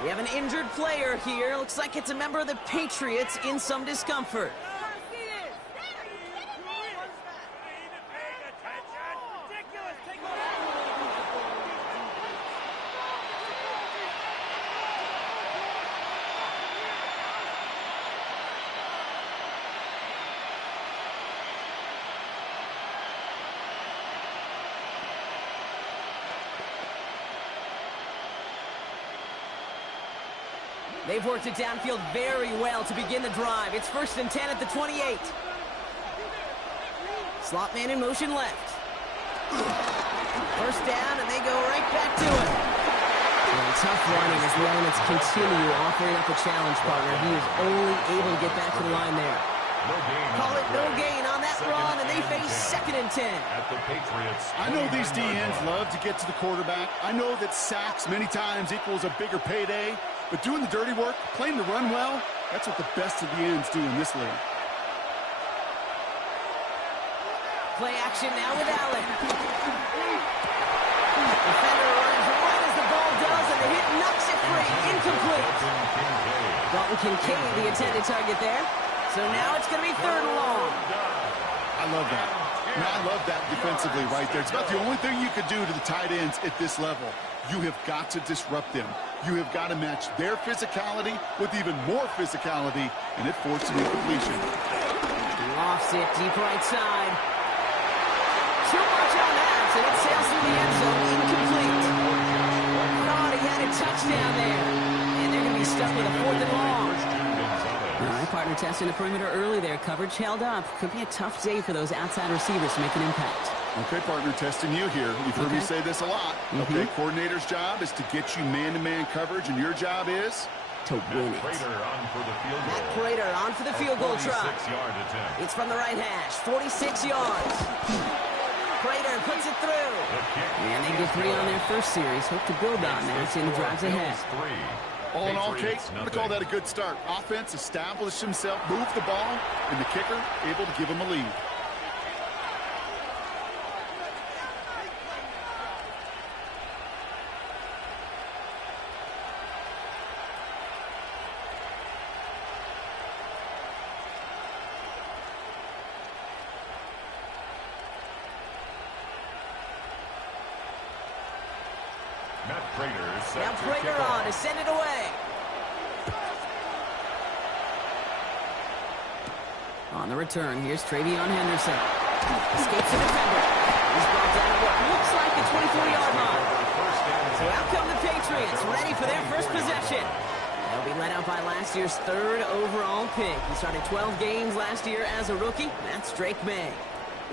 We have an injured player here. Looks like it's a member of the Patriots in some discomfort. They've worked it downfield very well to begin the drive. It's 1st and 10 at the 28. Slot man in motion left. First down, and they go right back to it. Well, tough running as the elements continue offering up a challenge partner. He is only able to get back to the line there. Call it no gain on that run, and they face 2nd and 10. At the Patriots. I know these DNs love to get to the quarterback. I know that sacks many times equals a bigger payday, but doing the dirty work, playing the run well, that's what the best of the ends do in this league. Play action now with Allen. Defender runs right as the ball does, and the hit knocks it free. Incomplete. Dalton Kincaid, the intended target there. So now it's going to be 3rd and long. I love that. I love that defensively right there. It's about the only thing you could do to the tight ends at this level. You have got to disrupt them. You have got to match their physicality with even more physicality, and it forced an incompletion. Lofts it deep right side. Too much on that, and it sails through the end zone. Incomplete. Thought he had a touchdown there. And they're going to be stuck with a 4th and long. All right, partner testing the perimeter early there. Coverage held up. Could be a tough day for those outside receivers to make an impact. Okay, partner, testing you here. You've heard me say this a lot. Okay, coordinator's job is to get you man-to-man coverage, and your job is to win it. Matt Prater on for the field goal try. It's from the right hash, 46 yards. Prater puts it through. And they get 3 on their first series. Hope to build on that in the drives ahead. All in all, Kate, I'm going to call that a good start. Offense established himself, moved the ball, and the kicker able to give him a lead. Now Prater on to send it away. On the return, here's Travion Henderson. Escapes the defender. He's brought down at what looks like the 24-yard line. So out come the Patriots, ready for their first possession. They'll be led out by last year's 3rd overall pick. He started 12 games last year as a rookie. That's Drake May.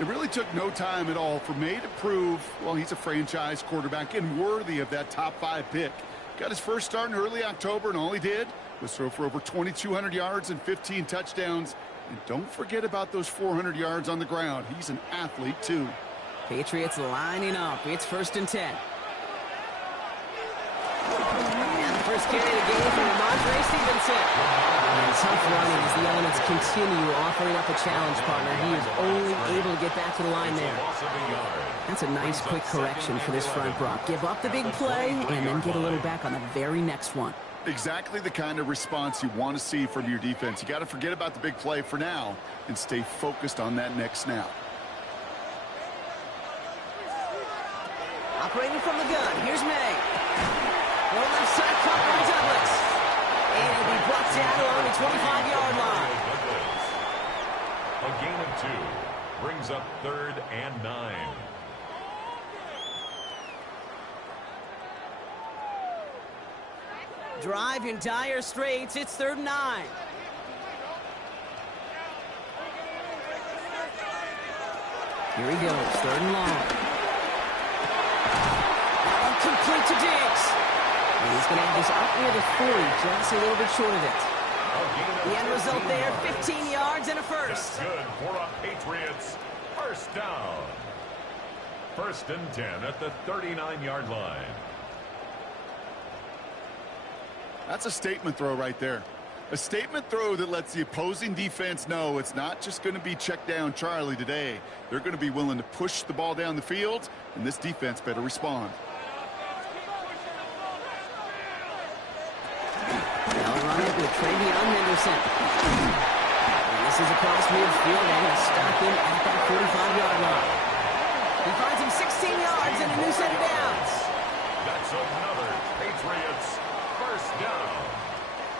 It really took no time at all for May to prove, well, he's a franchise quarterback and worthy of that top 5 pick. Got his first start in early October, and all he did was throw for over 2,200 yards and 15 touchdowns. And don't forget about those 400 yards on the ground. He's an athlete, too. Patriots lining up. It's 1st and 10. And the first carry of the game from Ramondre Stevenson. And tough running as the elements continue offering up a challenge partner. He is only able to get back to the line there. That's a nice quick correction for this front block. Give up the big play and then get a little back on the very next one. Exactly the kind of response you want to see from your defense. You got to forget about the big play for now and stay focused on that next snap. Operating from the gun, here's May. Well, left side cut by Douglas. And he'll be brought down along the 25-yard line. A gain of 2 brings up 3rd and 9. Drive in dire straits. It's 3rd and 9. Here he goes, 3rd and long. Complete to Diggs. And he's going to have this up near the 40, just a little bit short of it. The end result there, 15 yards and a first. That's good for a Patriots first down. 1st and 10 at the 39-yard line. That's a statement throw right there. A statement throw that lets the opposing defense know it's not just going to be check down Charlie today. They're going to be willing to push the ball down the field, and this defense better respond. They'll run it with Travion Henderson. And this is across midfield. They're going to stop him at that 45-yard line. He finds him 16 yards and a new set of downs. That's another Patriots first down.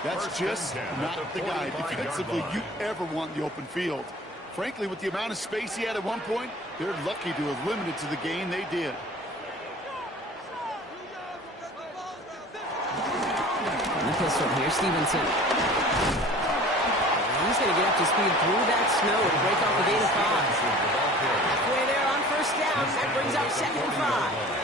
That's just not the guy defensively you ever want in the open field. Frankly, with the amount of space he had at one point, they're lucky to have limited to the gain they did. The shotgun pistol. Here's Stevenson. He's going to get up to speed through that snow to break off a gain of 5. Halfway there on first down. That brings up 2nd and 5.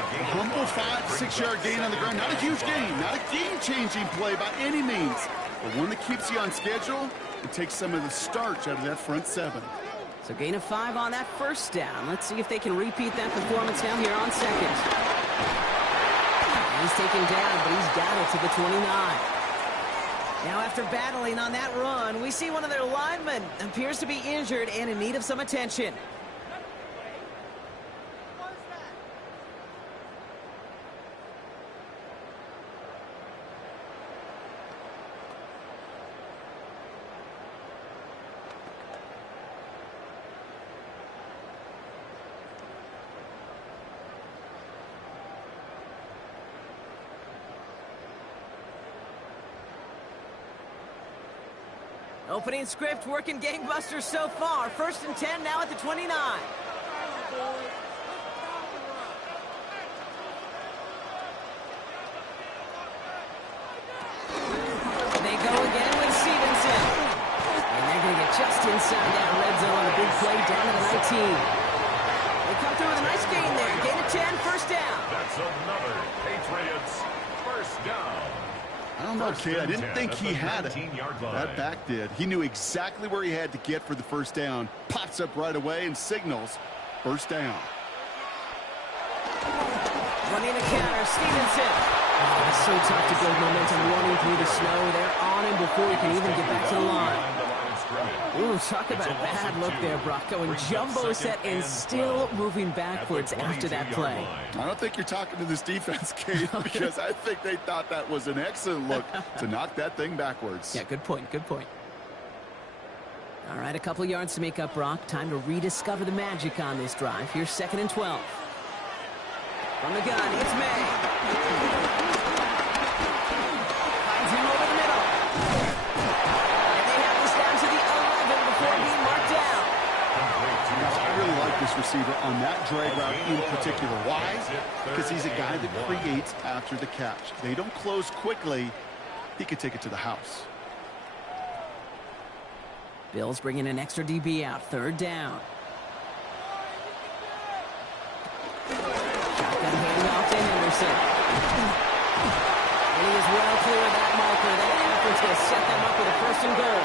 A humble 5 to 6 yard gain on the ground. Not a huge gain, not a game-changing play by any means, but one that keeps you on schedule and takes some of the starch out of that front 7. So gain of 5 on that first down. Let's see if they can repeat that performance now here on 2nd. He's taken down, but he's got it to the 29. Now after battling on that run, we see one of their linemen appears to be injured and in need of some attention. Opening script working gangbusters so far. 1st and 10 now at the 29. They go again with Stevenson. And they're going to get just inside that red zone. A big play down to the 19. They come through with a nice gain there. Gain of 10, 1st down. That's another Patriots 1st down. I don't know, kid. I didn't think he had it. That back did. He knew exactly where he had to get for the 1st down. Pops up right away and signals 1st down. Running a counter, Stevenson. Oh, it's so tough to build momentum running through the snow. They're on him before he can even get back to the line. Ooh, talk about a bad look there, Brock. Going jumbo set and still moving backwards after that play. I don't think you're talking to this defense, Kate, because I think they thought that was an excellent look to knock that thing backwards. Yeah, good point, good point. All right, a couple yards to make up, Brock. Time to rediscover the magic on this drive. Here's 2nd and 12. From the gun, it's May. Finds him over the middle. And they have this down to the 11 before being marked down. I really like this receiver on that drag route in particular. Why? Because he's a guy that creates after the catch. They don't close quickly. He could take it to the house. Bills bringing an extra DB out. 3rd down. Shotgun handoff to Henderson. And he is well clear of that marker. That effort's going to set them up with a 1st and goal.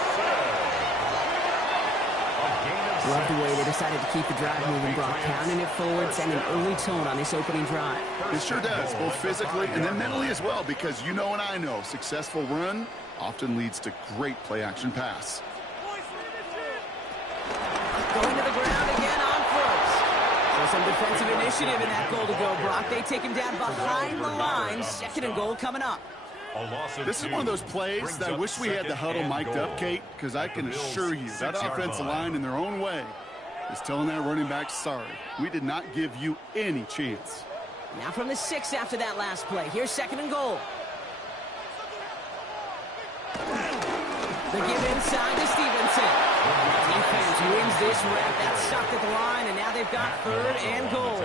Love the way they decided to keep the drive moving, Brock. Pounding it forward, sending an early tone on this opening drive. It sure does, both physically and then mentally as well, because you know and I know successful run often leads to great play-action pass. Going to the ground again on 1st. So some defensive initiative in that goal to go, Brock. They take him down behind the line. 2nd and goal coming up. This is one of those plays that I wish we had the huddle mic'd up, Kate, because I can assure you that offensive line in their own way is telling that running back, sorry, we did not give you any chance. Now from the 6 after that last play. Here's 2nd and goal. The give inside to Stevenson. Defense wins this rep. That's stopped at the line, and now they've got 3rd and goal.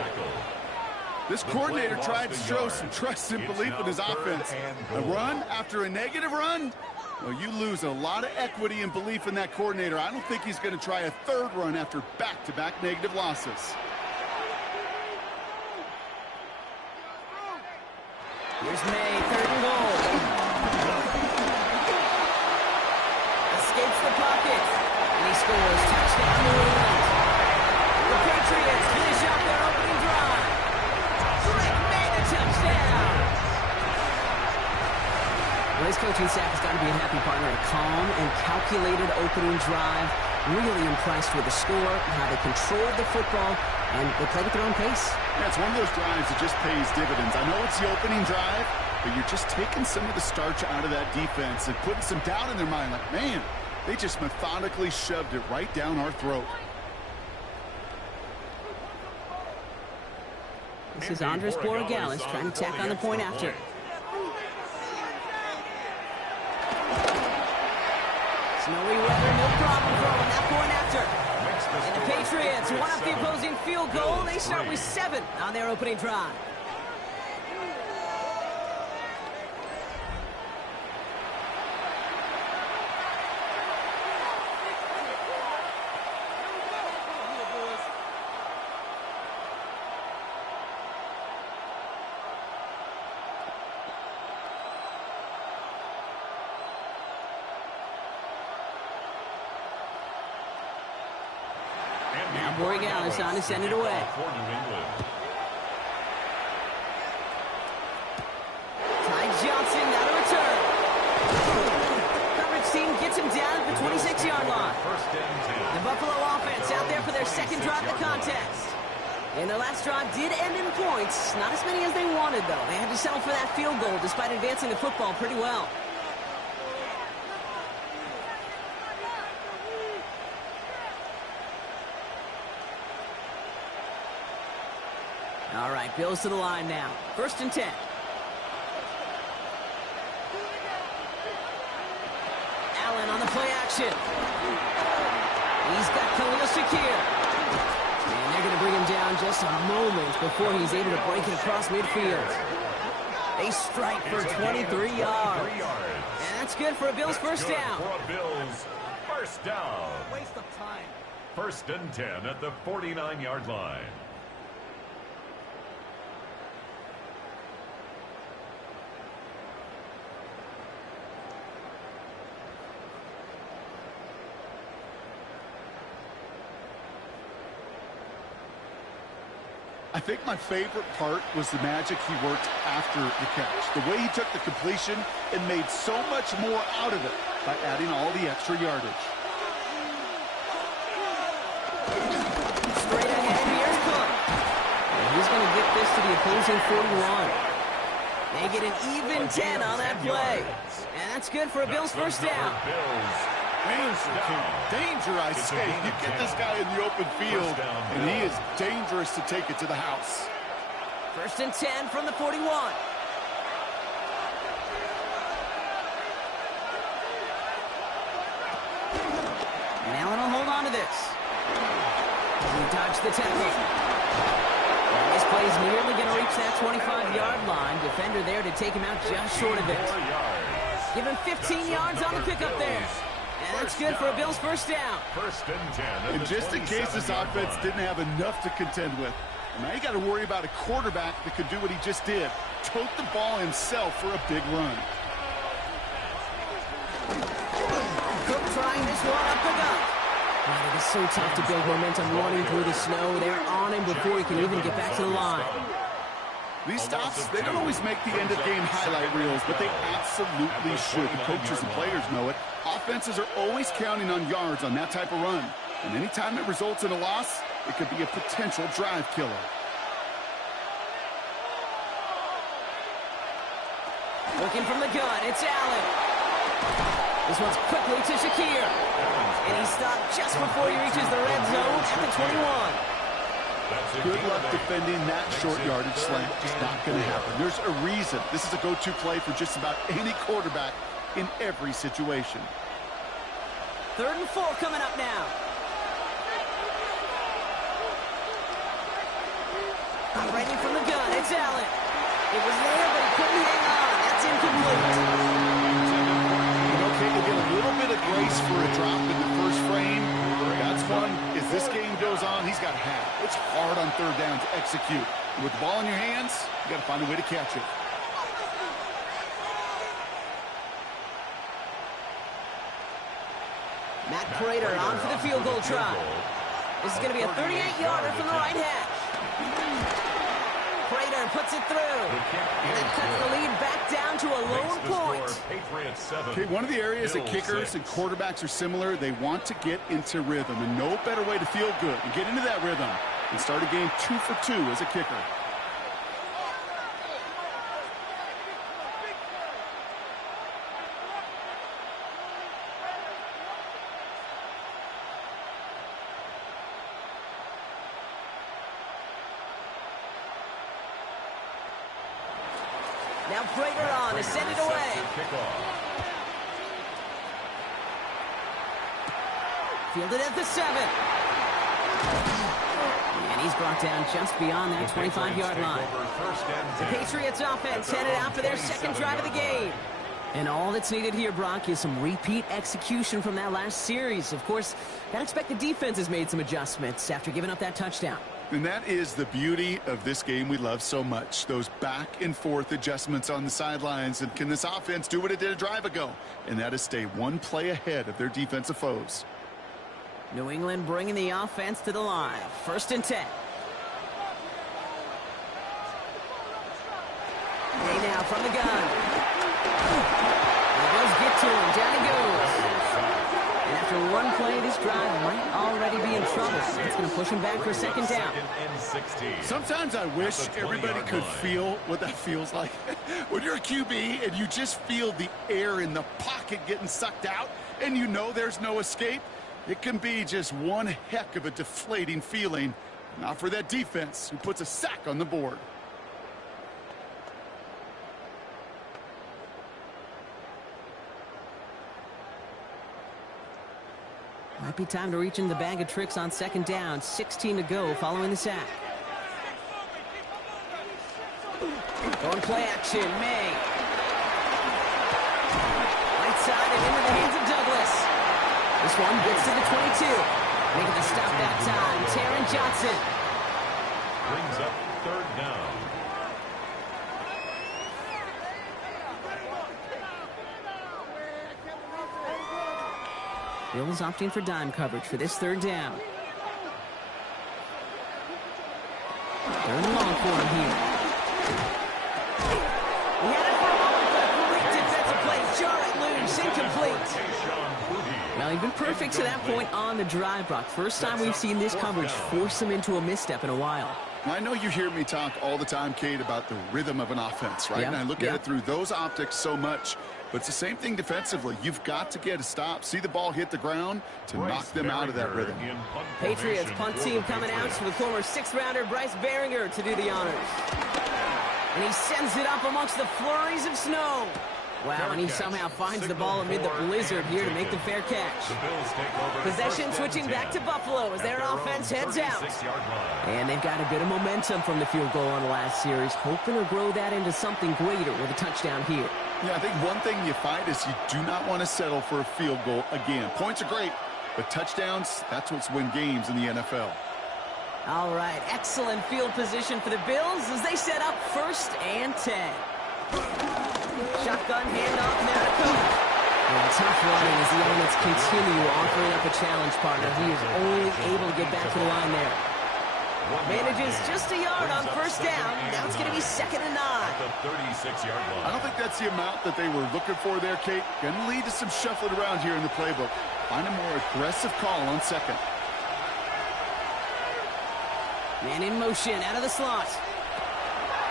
This coordinator tried to show some trust and belief in his offense. A run after a negative run? Well, you lose a lot of equity and belief in that coordinator. I don't think he's going to try a 3rd run after back-to-back negative losses. Here's May, 3rd and goal. Escapes the pocket, and he scores. Touchdown, New England. The Patriots finish out their opening drive. Drake made the touchdown. Well, his coaching staff has got to be a happy partner. A calm and calculated opening drive. Really impressed with the score, how they controlled the football, and they played at their own pace. Yeah, it's one of those drives that just pays dividends. I know it's the opening drive, but you're just taking some of the starch out of that defense and putting some doubt in their mind. Like, man, they just methodically shoved it right down our throat. This is Andres Borregales trying to tack on the point after. Snowy weather, no problem for him. That point after. And the Patriots one up the opposing field goal. They start with 7 on their opening drive. Now Borregales on to send it away. Ty Johnson, now to return. Coverage team gets him down at the 26-yard line. The Buffalo offense out there for their second drive of the contest. And their last drive did end in points. Not as many as they wanted, though. They had to settle for that field goal despite advancing the football pretty well. All right, Bills to the line now. 1st and 10. Allen on the play action. He's got Khalil Shakir. And they're going to bring him down just a moment before he's able to break it across midfield. They strike for 23 yards. And that's good for a Bills first down. For a Bills first down. Waste of time. 1st and 10 at the 49-yard line. I think my favorite part was the magic he worked after the catch. The way he took the completion and made so much more out of it by adding all the extra yardage. Straight ahead, here's Cook. And he's going to get this to the opposing 41. They get an even 10 on that play. And that's good for a Bills first down. Danger, I say. You get this guy in the open field, and he is dangerous to take it to the house. 1st and 10 from the 41. And Allen will hold on to this. He dodged the tackle. And this play is nearly going to reach that 25-yard line. Defender there to take him out just short of it. Give him 15 yards on the pickup there. And that's good for a Bills first down. 1st and 10. And just in case this offense didn't have enough to contend with, now you got to worry about a quarterback that could do what he just did. Tote the ball himself for a big run. Cook trying this one up the gut. Man, it is so tough to build momentum running through the snow. They're on him before he can even get back to the line. These stops, they don't always make the end-of-game highlight reels, but they absolutely should. The coaches and players know it. Offenses are always counting on yards on that type of run. And anytime it results in a loss, it could be a potential drive killer. Looking from the gun, it's Allen. This one's quickly to Shakir. And he stopped just before he reaches the red zone at the 21. Good luck defending that short yardage slant. Just not going to happen. There's a reason. This is a go-to play for just about any quarterback in every situation. 3rd and 4 coming up now. Ready from the gun, it's Allen. It was there, but he couldn't hang on. That's incomplete. Okay, to get a little bit of grace for a drop in the first frame. That's one. As this game goes on, he's got half. It's hard on 3rd down to execute. With the ball in your hands, you got to find a way to catch it. Matt Prater on for the field goal try. This is going to be a 38-yarder from the right hash. Prater puts it through. And that cuts the lead back down to a lone point. Okay, one of the areas that kickers and quarterbacks are similar, they want to get into rhythm. And no better way to feel good and get into that rhythm and start a game 2 for 2 as a kicker. Now Prater on to send it away. Fielded at the 7. And he's brought down just beyond that 25-yard line. The Patriots offense headed out for their second drive of the game. And all that's needed here, Brock, is some repeat execution from that last series. Of course, gotta expect the defense has made some adjustments after giving up that touchdown. And that is the beauty of this game we love so much. Those back and forth adjustments on the sidelines. And can this offense do what it did a drive ago? And that is stay one play ahead of their defensive foes. New England bringing the offense to the line. 1st and 10. Hey now from the gun. The Bills get to him. Down he goes. And after one play, this drive might already be in trouble. It's going to push him back for 2nd down. Sometimes I wish everybody could feel what that feels like. When you're a QB and you just feel the air in the pocket getting sucked out and you know there's no escape, it can be just one heck of a deflating feeling. Not for that defense who puts a sack on the board. Might be time to reach in the bag of tricks on 2nd down. 16 to go following the sack. Going play action, May. Right side and into the hands of Douglas. This one gets to the 22. Making the stop that time, Taron Johnson. Brings up 3rd down. Bills opting for dime coverage for this 3rd down. 3rd and long for him here. He had it for a moment, but a great defensive play. Jar it loose, incomplete. Well, he's been perfect to that point on the drive, Brock. First time we've seen this coverage force him into a misstep in a while. I know you hear me talk all the time, Kate, about the rhythm of an offense, right? Yep. And I look at it through those optics so much. But it's the same thing defensively. You've got to get a stop, see the ball hit the ground to knock them out of that rhythm. Patriots punt team coming out for the former 6th-rounder Bryce Behringer to do the honors. And he sends it up amongst the flurries of snow. Wow, and he somehow finds the ball amid the blizzard here to make the fair catch. Possession switching back to Buffalo as their offense heads out. And they've got a bit of momentum from the field goal on the last series, hoping to grow that into something greater with a touchdown here. Yeah, I think one thing you find is you do not want to settle for a field goal again. Points are great, but touchdowns, that's what's win games in the NFL. All right, excellent field position for the Bills as they set up 1st and 10. Shotgun handoff now to Cook. Yeah, tough running as the elements continue offering up a challenge partner. He is only able to get back to the line there. Manages just a yard on 1st down. Now it's going to be 2nd and 9. The 36-yard line. I don't think that's the amount that they were looking for there, Kate. Going to lead to some shuffling around here in the playbook. Find a more aggressive call on 2nd. Man in motion out of the slot.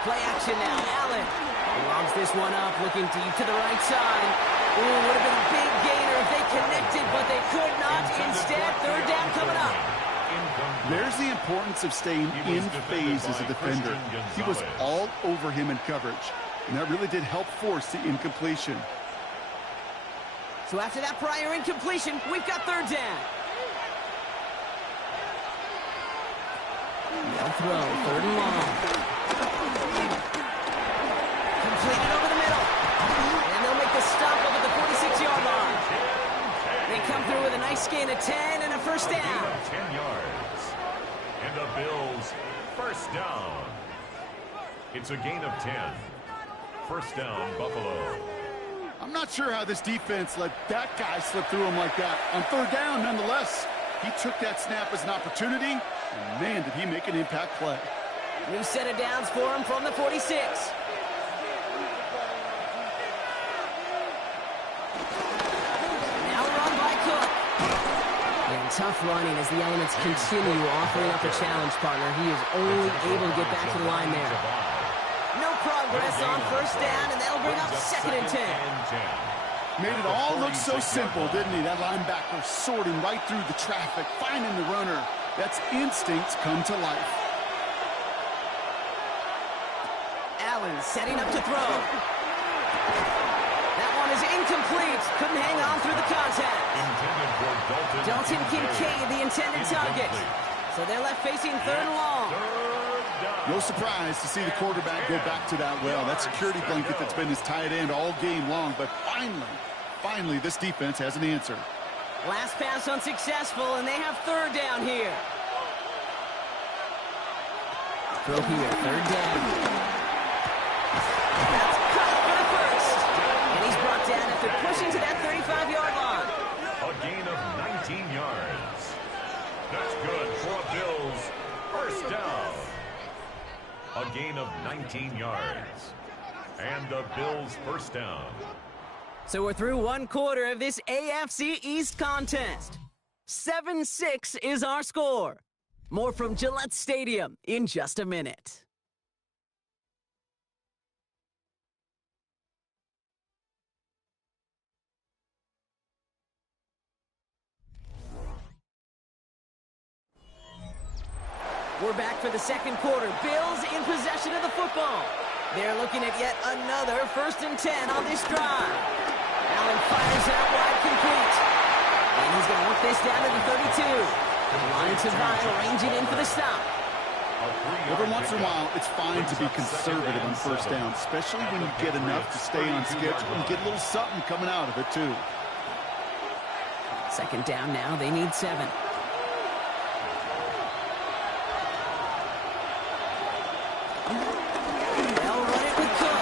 Play action now. Allen lobs this one up, looking deep to the right side. Ooh, would have been a big gainer if they connected, but they could not. Instead, 3rd down coming up. There's the importance of staying in phase as a defender. He was all over him in coverage, and that really did help force the incompletion. So after that prior incompletion, we've got 3rd down. They'll throw, 3rd and long. Completed over the middle. And they'll make the stop up at the 46-yard line. They come through with a nice gain of 10 and a 1st down. 10 yards. And the Bills, 1st down. It's a gain of 10. 1st down, Buffalo. I'm not sure how this defense let that guy slip through him like that. On 3rd down, nonetheless, he took that snap as an opportunity, and man, did he make an impact play. New set of downs for him from the 46. Now run by Cook. And tough running as the elements continue offering up a challenge partner. He is only able to get back to the line there. No progress on 1st down, and that'll bring up 2nd and 10. Made it all look so simple, didn't he? That linebacker sorting right through the traffic, finding the runner. That's instincts come to life. Allen setting up to throw. That one is incomplete. Couldn't hang on through the contact. Dalton Kincaid, the intended target. So they're left facing 3rd and long. No surprise to see the quarterback go back to that well. That security blanket that's been his tight end all game long. But finally, this defense has an answer. Last pass unsuccessful, and they have 3rd down here. Throw here, 3rd down. That's caught for the 1st. And he's brought down after pushing to that 35-yard line. A gain of 19 yards. A gain of 19 yards. And the Bills first down. So we're through one quarter of this AFC East contest. 7-6 is our score. More from Gillette Stadium in just a minute. We're back for the second quarter. Bills in possession of the football. They're looking at yet another 1st and 10 on this drive. Allen fires out wide, complete. And he's going to work this down to the 32. And line to Vile, ranging in for the stop. Every once in a while, it's fine to be conservative on first down, especially when you get enough to stay on schedule and get a little something coming out of it, too. Second down now, they need 7. They'll run it with Cook.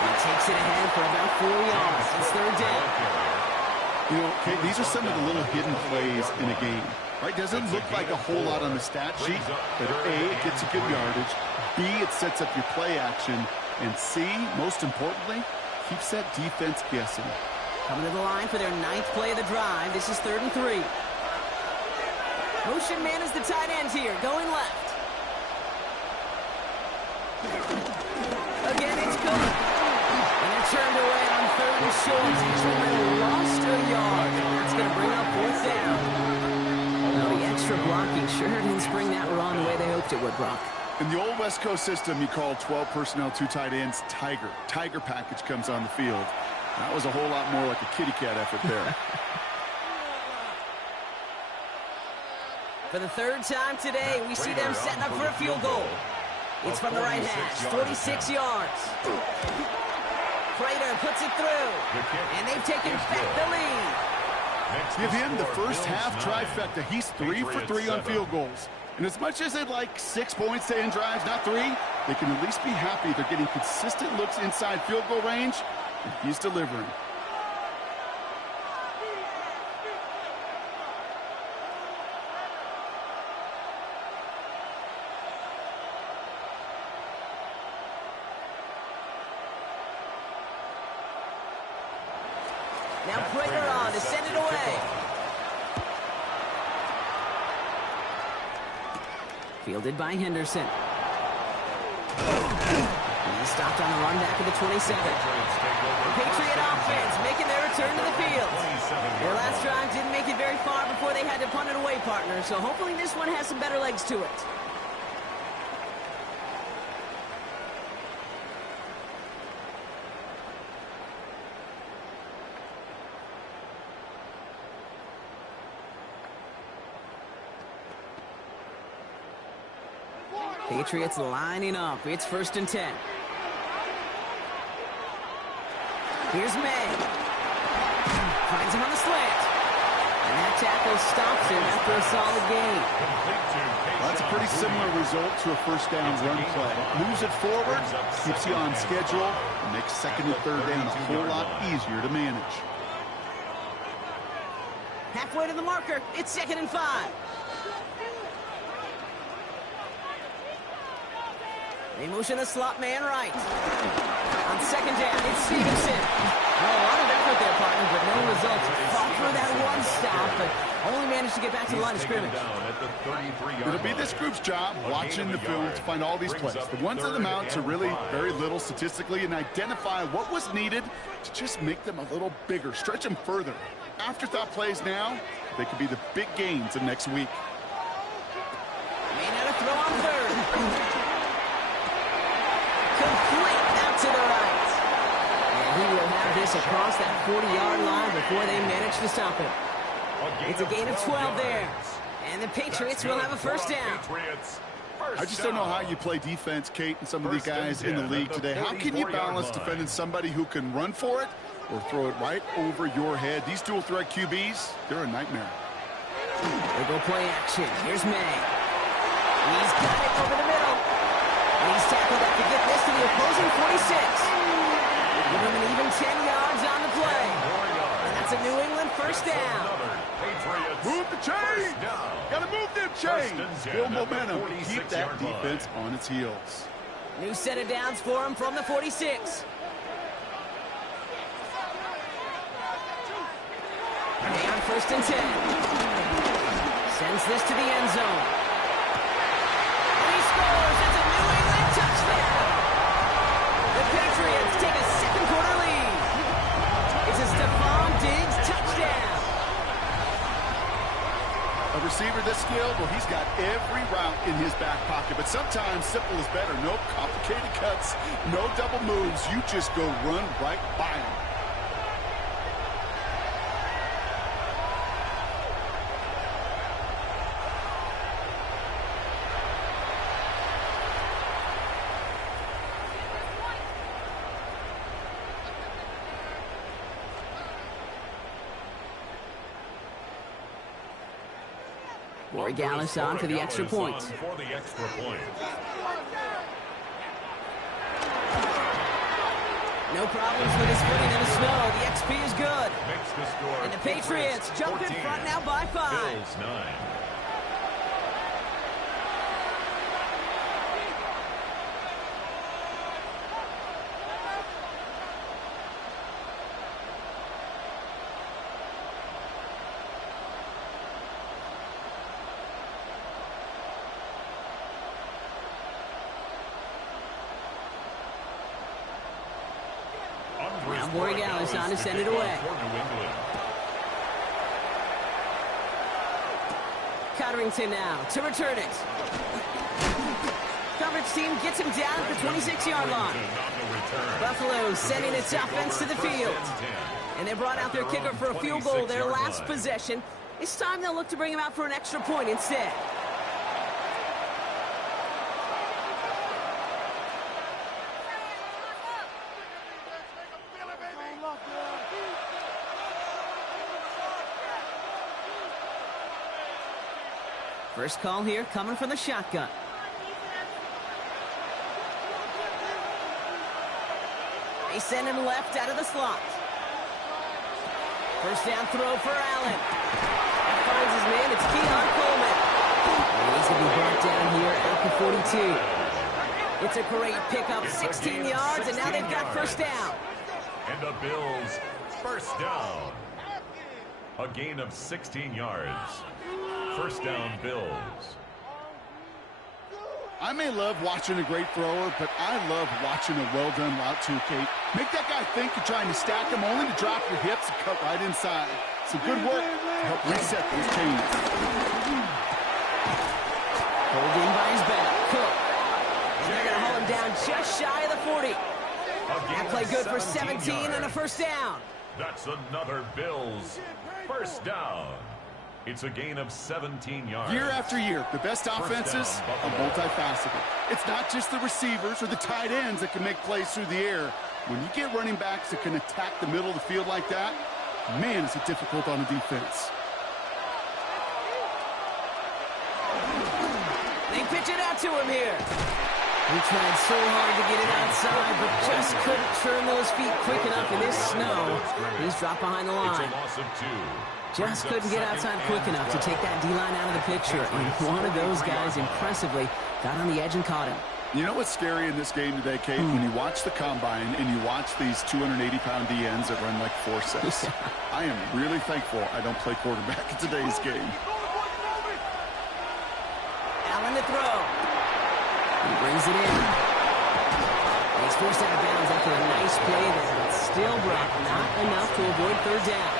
He takes it ahead for about 4 yards. It's 3rd down. You know, okay, these are some of the little hidden plays in a game, right? Doesn't look like a whole lot on the stat sheet, but A, it gets a good yardage, B, it sets up your play action, and C, most importantly, keeps that defense guessing. Coming to the line for their 9th play of the drive. This is 3rd and 3. Motion man is the tight end here, going left. Again, it's good. And they're turned away on 3rd and short. They lost a yard. And that's going to bring up 4th down. Well, the extra blocking sure didn't spring that run the way they hoped it would, Brock. In the old West Coast system, you call 12 personnel, 2 tight ends, Tiger. Tiger package comes on the field. That was a whole lot more like a kitty cat effort there. For the 3rd time today, we see them setting up for a field goal. It's from the right hash, 46 yards. Prater puts it through, and they've taken back the lead. Give him the first half trifecta. He's 3 for 3 on field goals. And as much as they'd like 6 points to end drives, not 3, they can at least be happy they're getting consistent looks inside field goal range, and he's delivering. Now Prater on to send it away. Fielded by Henderson. He's stopped on the run back of the 27. The Patriot offense making their return to the field. Their last drive didn't make it very far before they had to punt it away, partner, so hopefully this one has some better legs to it. Patriots lining up. It's 1st and 10. Here's May. Finds him on the slant. And that tackle stops him after a solid gain. Well, that's a pretty similar result to a first down run play. Moves it forward, keeps you on schedule, and makes 2nd and 3rd down a whole lot easier to manage. Halfway to the marker. It's 2nd and 5. They motion the slot man right. On 2nd down, it's Stevenson. Well, a lot of effort there, partner, but no results. Fought for that one stop, but only managed to get back to the line of scrimmage. It'll be this group's job, watching the film, to find all these plays. The ones that amount to really very little statistically, and identify what was needed to just make them a little bigger, stretch them further. Afterthought plays now, they could be the big gains of next week. May not have throw on 3rd. Complete out to the right. And he will have this across that 40-yard line before they manage to stop him. It's a gain of 12 there. And the Patriots will have a 1st down. I just don't know how you play defense, Kate, and some of these guys in the league today. How can you balance defending somebody who can run for it or throw it right over your head? These dual threat QBs, they're a nightmare. They go play action. Here's May. He's got it over the middle. And he's tackled after getting this to the opposing 46. Give him an even 10 yards on the play. And that's a New England 1st down. Patriots. Move the chain. Got to move them chains. Build momentum. Keep that defense on its heels. New set of downs for him from the 46. They on 1st and 10. Sends this to the end zone. And he scores. It's a New England touchdown. The Patriots take a second-quarter lead. It's a Stephon Diggs touchdown. A receiver this skilled, well, he's got every route in his back pocket. But sometimes simple is better. No complicated cuts, no double moves. You just go run right by him. Gallus on for the extra point. No problems with his footing in the snow. The XP is good. And the Patriots jump in front now by 5. Bills 9. Gallus on to send it away. Cotterington now to return it. Coverage team gets him down at the 26-yard line. Buffalo sending its offense to the field. And they brought out their kicker for a field goal their last possession. This time they'll look to bring him out for an extra point instead. First call here coming from the shotgun. They send him left out of the slot. First down throw for Allen. That finds his man. It's Keon Coleman. And he's going to be brought down here at the 42. It's a great pickup, 16 yards, and now they've got first down. And the Bills, first down. A gain of 16 yards. First down, Bills. I may love watching a great thrower, but I love watching a well-done route too, Kate. Make that guy think you're trying to stack him, only to drop your hips and cut right inside. Some good work to help reset those chains. Holding by his back. Cook. And they're going to hold him down just shy of the 40. That play good for 17 and a first down. That's another Bills first down. It's a gain of 17 yards. Year after year, the best offenses are multifaceted. It's not just the receivers or the tight ends that can make plays through the air. When you get running backs that can attack the middle of the field like that, man, is it difficult on the defense. They pitch it out to him here. He tried so hard to get it outside, but just couldn't turn those feet quick enough in this snow. He's dropped behind the line. It's a loss of 2. Just couldn't get outside quick enough to take that D-line out of the picture. And one of those guys impressively got on the edge and caught him. You know what's scary in this game today, Kate? When you watch the combine and you watch these 280-pound DNs that run like 4.6. I am really thankful I don't play quarterback in today's game. Allen to throw. He brings it in. He's forced out of bounds after a nice play there, but still brought not enough to avoid third down.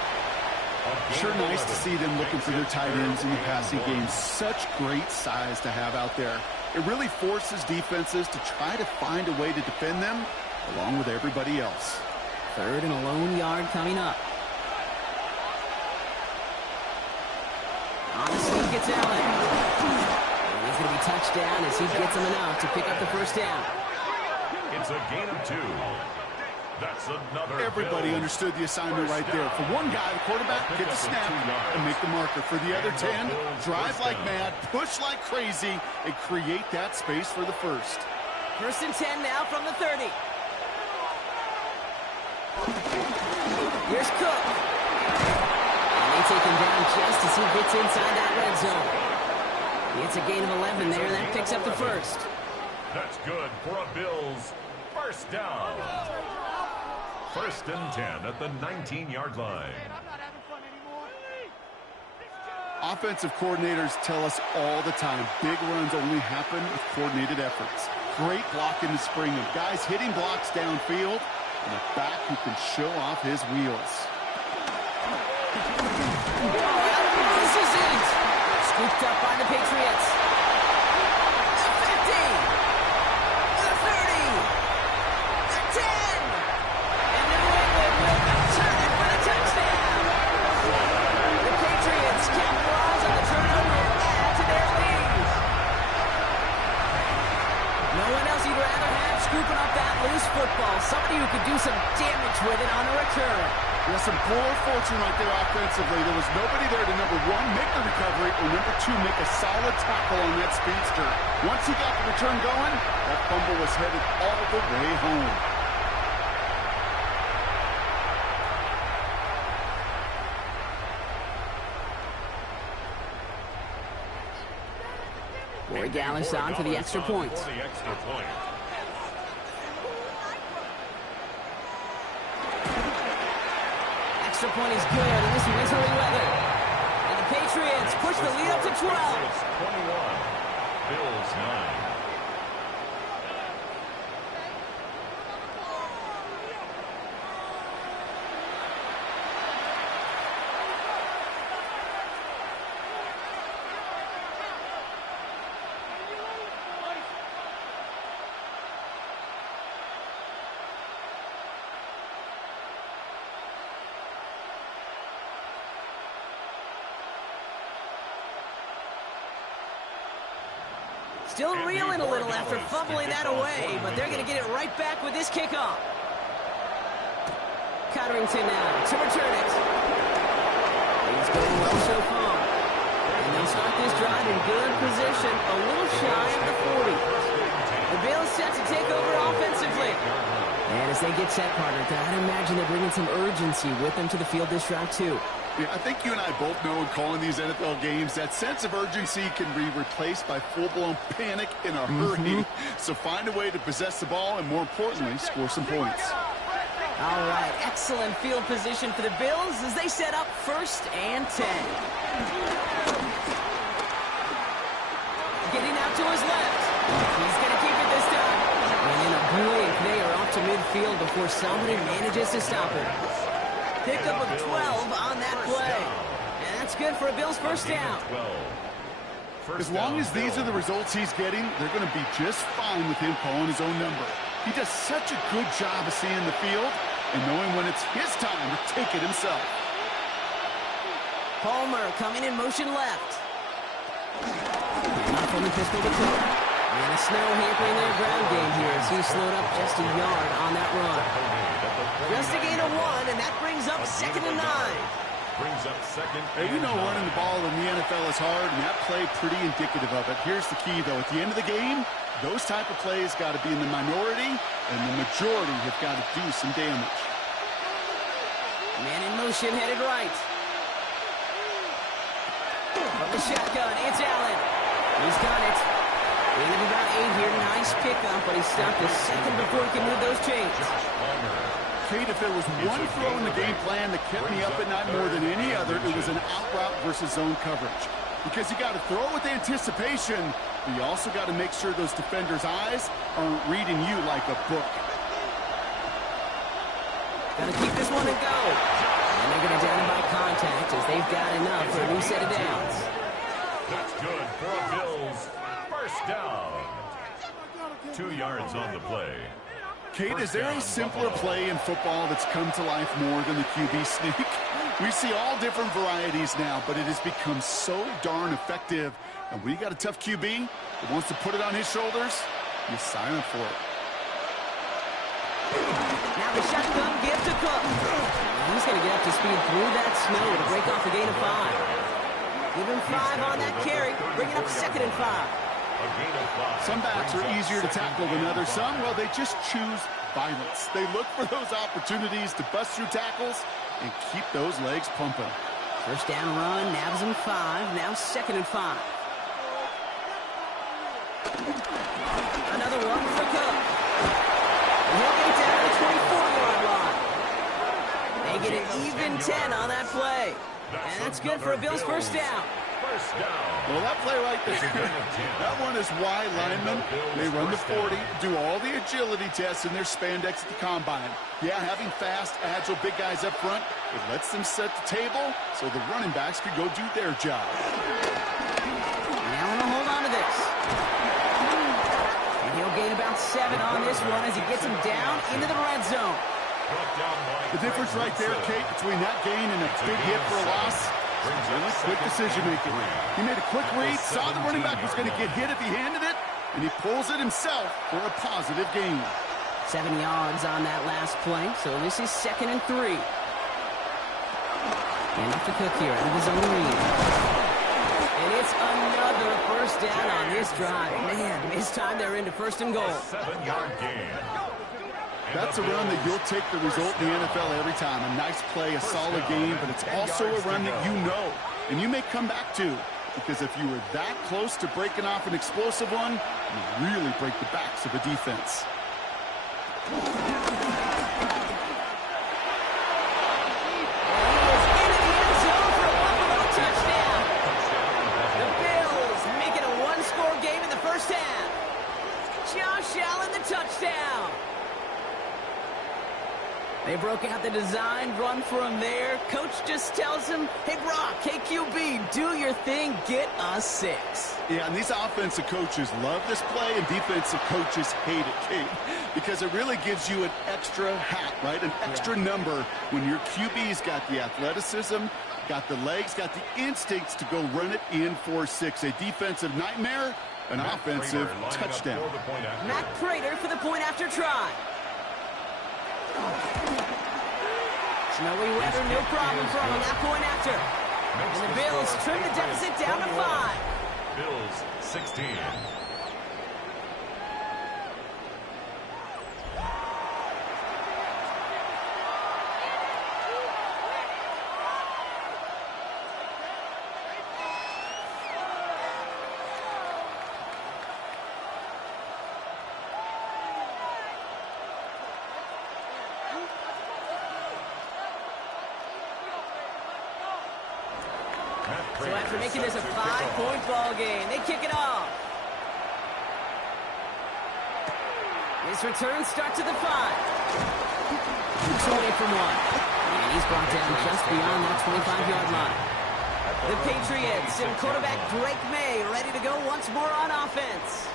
Sure nice to see them looking for their tight ends in the passing game. Such great size to have out there. It really forces defenses to try to find a way to defend them along with everybody else. Third and a lone yard coming up. On the sneak, it's Allen. And he's going to be touched down as he gets him enough to pick up the first down. It's a gain of 2. That's another. Everybody understood the assignment right there. For one guy, the quarterback, get the snap and make the marker. For the other 10, drive like mad, push like crazy, and create that space for the first. First and 10 now from the 30. Here's Cook. And he They take him down just as he gets inside that red zone. It's a gain of 11 there. That picks up the first. That's good for a Bills first down. 1st and 10 at the 19-yard line. Offensive coordinators tell us all the time, big runs only happen with coordinated efforts. Great block in the spring of guys hitting blocks downfield and a back who can show off his wheels. This is it. Scooped up by the Patriots. The 50. The 30. The 10. And New England will return it for the touchdown. The Patriots capitalize on the turnover and add to their lead. No one else you'd rather have scooping up that loose football. Somebody who could do some damage with it on a return. Yeah, some poor fortune right there offensively. There was nobody there to, number one, make the recovery, or number two, make a solid tackle on that speedster. Once he got the return going, that fumble was headed all the way home. Corey Gallis on for the extra point. Extra point is good in this miserly weather. And the Patriots push the lead up to 12. 21. Bills 9. Still reeling a little after fumbling that away, but they're going to get it right back with this kickoff. Cotterington now to return it. He's going well so far. And they'll start this drive in good position, a little shy of the 40. The Bills set to take over offensively. And as they get set, partner, I'd imagine they're bringing some urgency with them to the field this drive, too. Yeah, I think you and I both know in calling these NFL games that sense of urgency can be replaced by full-blown panic in a hurry. So find a way to possess the ball and, more importantly, score some points. All right, excellent field position for the Bills as they set up 1st and 10. Getting out to his left. He's going to keep it this time. And in a blink, they are off to midfield before somebody manages to stop it. Pickup of 12 on that play. And that's good for a Bills first down. As long as these are the results he's getting, they're going to be just fine with him calling his own number. He does such a good job of seeing the field and knowing when it's his time to take it himself. Palmer coming in motion left. Not from the pistol to Cook. And the snow hampering their ground game here as he's slowed up just a yard on that run. Just a gain of 1, and that brings up 2nd and 9. Brings up 2nd. Hey, we know running the ball in the NFL is hard, and that play pretty indicative of it. Here's the key, though. At the end of the game, those type of plays got to be in the minority, and the majority have got to do some damage. Man in motion, headed right. From the shotgun, it's Allen. He's got it. Gain of about 8 here. Nice pickup, but he stopped a second before he can move those chains. Kate, if there was one throw in the game plan that kept me up at night more than any other, it was an out route versus zone coverage. Because you got to throw with anticipation, but you also got to make sure those defenders' eyes aren't reading you like a book. Got to keep this one and go. And they're going to down by contact as they've got enough for a new set of downs. That's good for a Bills first down. 2 yards on the play. Kate, is there a simpler play in football that's come to life more than the QB sneak? We see all different varieties now, but it has become so darn effective. And when you got a tough QB that wants to put it on his shoulders, you sign up for it. Now the shotgun give to Cook. He's going to get up to speed through that snow to break off a gain of 5. Give him 5 on that carry, bringing up 2nd and 5. Some backs are easier to tackle than others. Some, well, they just choose violence. They look for those opportunities to bust through tackles and keep those legs pumping. First down run, nabs him 5. Now 2nd and 5. Another one for Cook. He'll get down to the 24-yard line. They get an even 10 on that play. And that's good for a Bills first down. Well, that play right there, that one is why linemen, they run the 40, do all the agility tests in their spandex at the combine. Yeah, having fast, agile, big guys up front, it lets them set the table so the running backs can go do their job. Now want to hold on to this. And he'll gain about 7 on this one as he gets him down into the red zone. The difference right there, Kate, between that gain and a big hit for a loss, really quick decision-making. He made a quick read, saw the running back was going to get hit if he handed it, and he pulls it himself for a positive gain. 7 yards on that last play, so this is 2nd and 3. And off to Cook here, out of his own read. And it's another first down on this drive. Man, this time they're into 1st and goal. 7-yard gain. That's a run that you'll take the result in the NFL every time. A nice play, a solid game, but it's also a run that you know, and you may come back to. Because if you were that close to breaking off an explosive one, you really break the backs of a defense. Touchdown! They broke out the design run from there. Coach just tells him, hey, Brock, hey, QB, do your thing, get us 6. Yeah, and these offensive coaches love this play, and defensive coaches hate it, Kate, because it really gives you an extra hat, right? An extra number when your QB's got the athleticism, got the legs, got the instincts to go run it in for 6. A defensive nightmare, an offensive touchdown. Matt Prater for the point after try. Snowy weather, no problem for him on that point after. And the Bills trim the deficit down to 5. Bills 16. So after making this a 5-point ball game, they kick it off. This return starts at the 5. 20 from 1. And he's brought down just beyond that 25-yard line. The Patriots and quarterback Drake May ready to go once more on offense.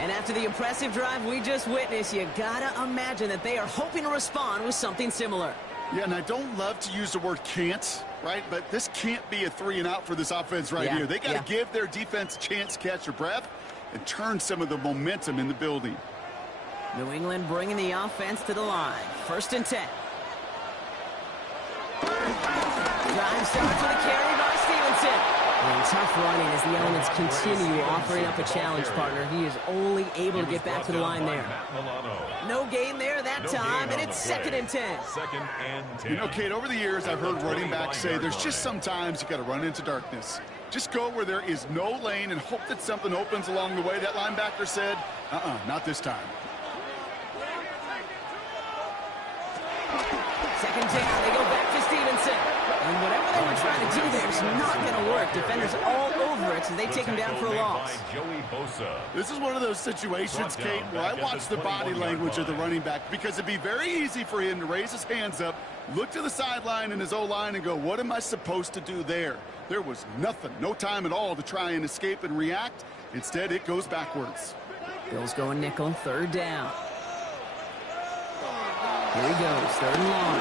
And after the impressive drive we just witnessed, you gotta imagine that they are hoping to respond with something similar. Yeah, and I don't love to use the word can't, right? But this can't be a 3-and-out for this offense right here. They got to give their defense a chance to catch their breath and turn some of the momentum in the building. New England bringing the offense to the line. 1st and 10. Drive starts with a carry by Stevenson. And tough running as the elements continue offering up a challenge partner. He is only able to get back to the line there. No gain there that time, and it's 2nd and 10. 2nd and 10. You know, Kate, over the years, I've heard running backs say there's just sometimes you got to run into darkness. Just go where there is no lane and hope that something opens along the way. That linebacker said, not this time. 2nd down, they go back to Stevenson. And whatever they were trying to do there is not going to work. Defenders all over it, so they take him down for a loss. This is one of those situations, Kate, where I watch the body language of the running back because it'd be very easy for him to raise his hands up, look to the sideline in his O-line and go, what am I supposed to do there? There was nothing, no time at all to try and escape and react. Instead, it goes backwards. Bills going nickel, 3rd down. Here he goes, 3rd and long.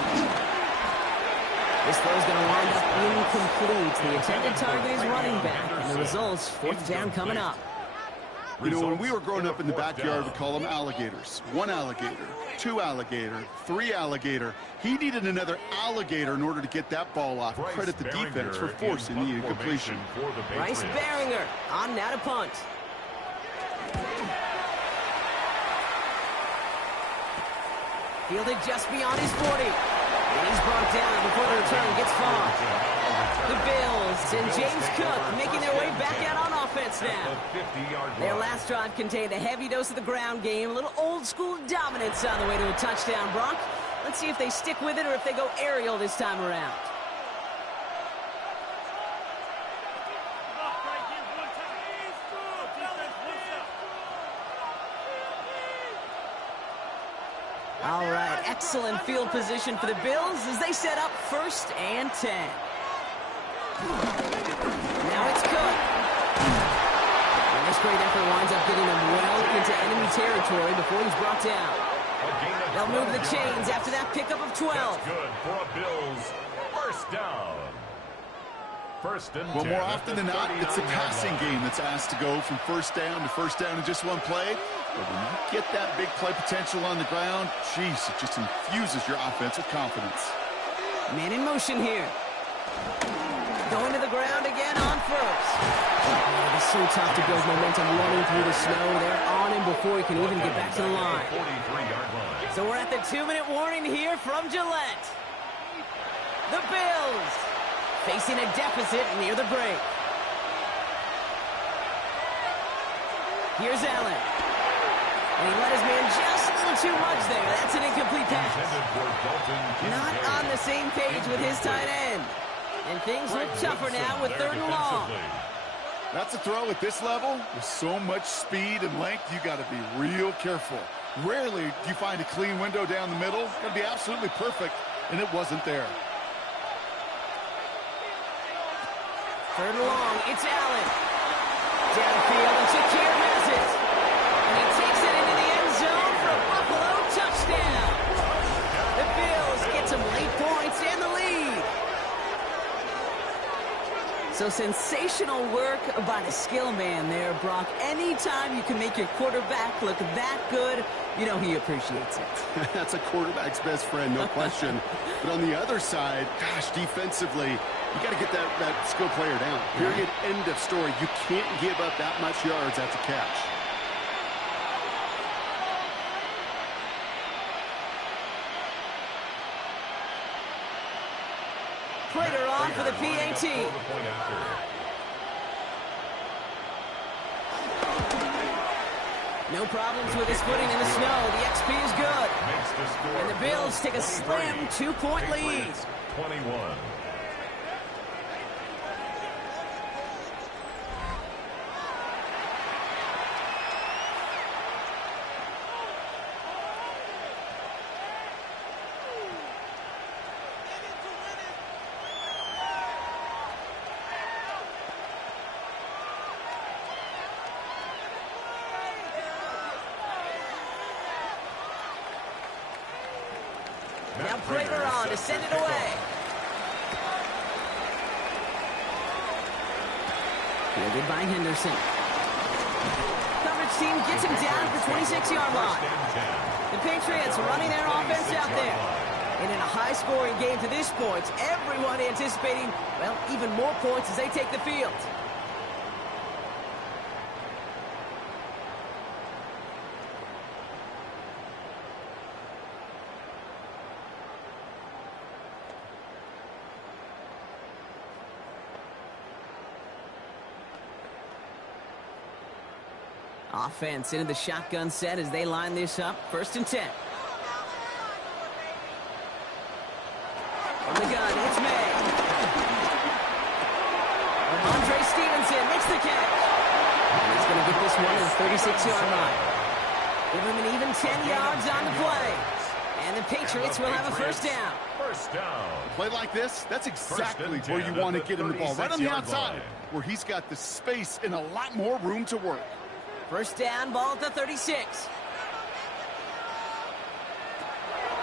This throw's going to wind up incomplete. The intended target is running back, and the results, 4th down coming up. You know, when we were growing up in the backyard, we call them alligators. 1 alligator, 2 alligator, 3 alligator. He needed another alligator in order to get that ball off. Credit the defense for forcing the incompletion. Bryce Behringer on now to punt. Fielded just beyond his 40. And he's brought down before the return gets far. The Bills and James Cook making their way back out on offense now. Their last drive contained a heavy dose of the ground game, a little old-school dominance on the way to a touchdown, Brock. Let's see if they stick with it or if they go aerial this time around. All right, excellent field position for the Bills as they set up 1st and 10. Now it's Cook. And this great effort winds up getting them well into enemy territory before he's brought down. They'll move the chains after that pickup of 12. That's good for a Bills 1st down. 1st and 10. Well, more often than not, it's the passing game that's asked to go from 1st down to 1st down in just one play. But when you get that big play potential on the ground, geez, it just infuses your offense with confidence. Man in motion here. Going to the ground again on 1st. Oh, it's so tough to build momentum running through the snow. They're on him before he can even get back to the line. 43-yard line. So we're at the 2-minute warning here from Gillette. The Bills facing a deficit near the break. Here's Allen. And he let his man just a little too much there. That's an incomplete pass. Not on the same page with his tight end. And things look tougher now with 3rd and long. That's a throw at this level. With so much speed and length, you got to be real careful. Rarely do you find a clean window down the middle. It's going to be absolutely perfect, and it wasn't there. 3rd and long, it's Allen. Downfield, and Shakir has it. And he takes it into the end zone for a Buffalo touchdown. The Bills get some late points and the lead. So sensational work by the skill man there, Brock. Anytime you can make your quarterback look that good, you know he appreciates it. That's a quarterback's best friend, no question. But on the other side, gosh, defensively, you got to get that skill player down. Period. End of story. You can't give up that much yards after catch. Prater on for the PAT. No problems with his footing in the snow. The XP is good. And the Bills take a slim 2-point lead. 21. Now Prater on to send it away. Fielded by Henderson. Coverage team gets him down at the 26-yard line. The Patriots running their offense out there. And in a high-scoring game to this point, everyone anticipating, well, even more points as they take the field. Offense into the shotgun set as they line this up. 1st and 10. From the gun, it's May. Andre Stevenson makes the catch. And he's going to get this one to the 36-yard line. Give him an even 10 yards on the play. And the Patriots will have a 1st down. 1st down. Play like this, that's exactly where you want to get him the ball. Right on the outside, where he's got the space and a lot more room to work. 1st down, ball at the 36.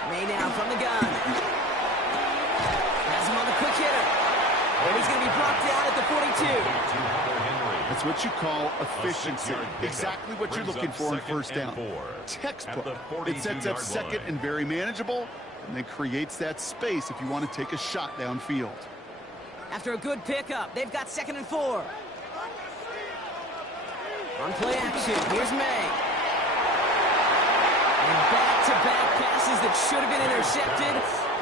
May now from the gun. Has him on the quick hitter. And he's going to be brought down at the 42. That's what you call efficiency. Exactly what you're looking for in 1st down. Textbook. It sets up 2nd and very manageable, and then creates that space if you want to take a shot downfield. After a good pickup, they've got 2nd and 4. On play action, here's May. And back-to-back passes that should have been intercepted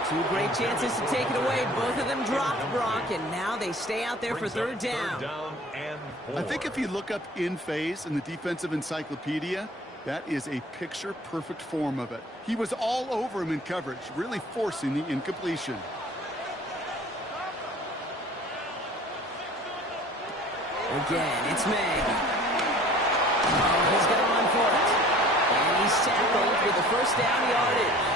Two great chances to take it away. Both of them dropped, Brock, and now they stay out there for third down. I think if you look up in phase in the defensive encyclopedia, that is a picture-perfect form of it. He was all over him in coverage, really forcing the incompletion. Again, it's May. Oh, he's going to run for it. And he's tackled with the first down yardage.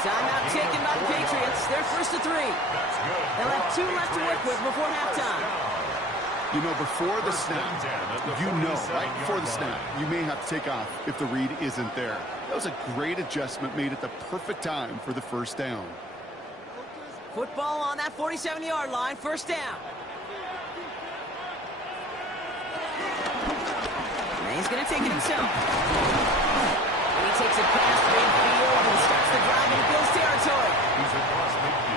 Timeout taken by the Patriots. They're first to 3. They'll have 2 left to work with before halftime. You know, before the snap, right before the snap, you may have to take off if the read isn't there. That was a great adjustment made at the perfect time for the first down. Football on that 47-yard line, first down. And he's going to take it himself. And he takes it past midfield and starts the drive into Bills territory.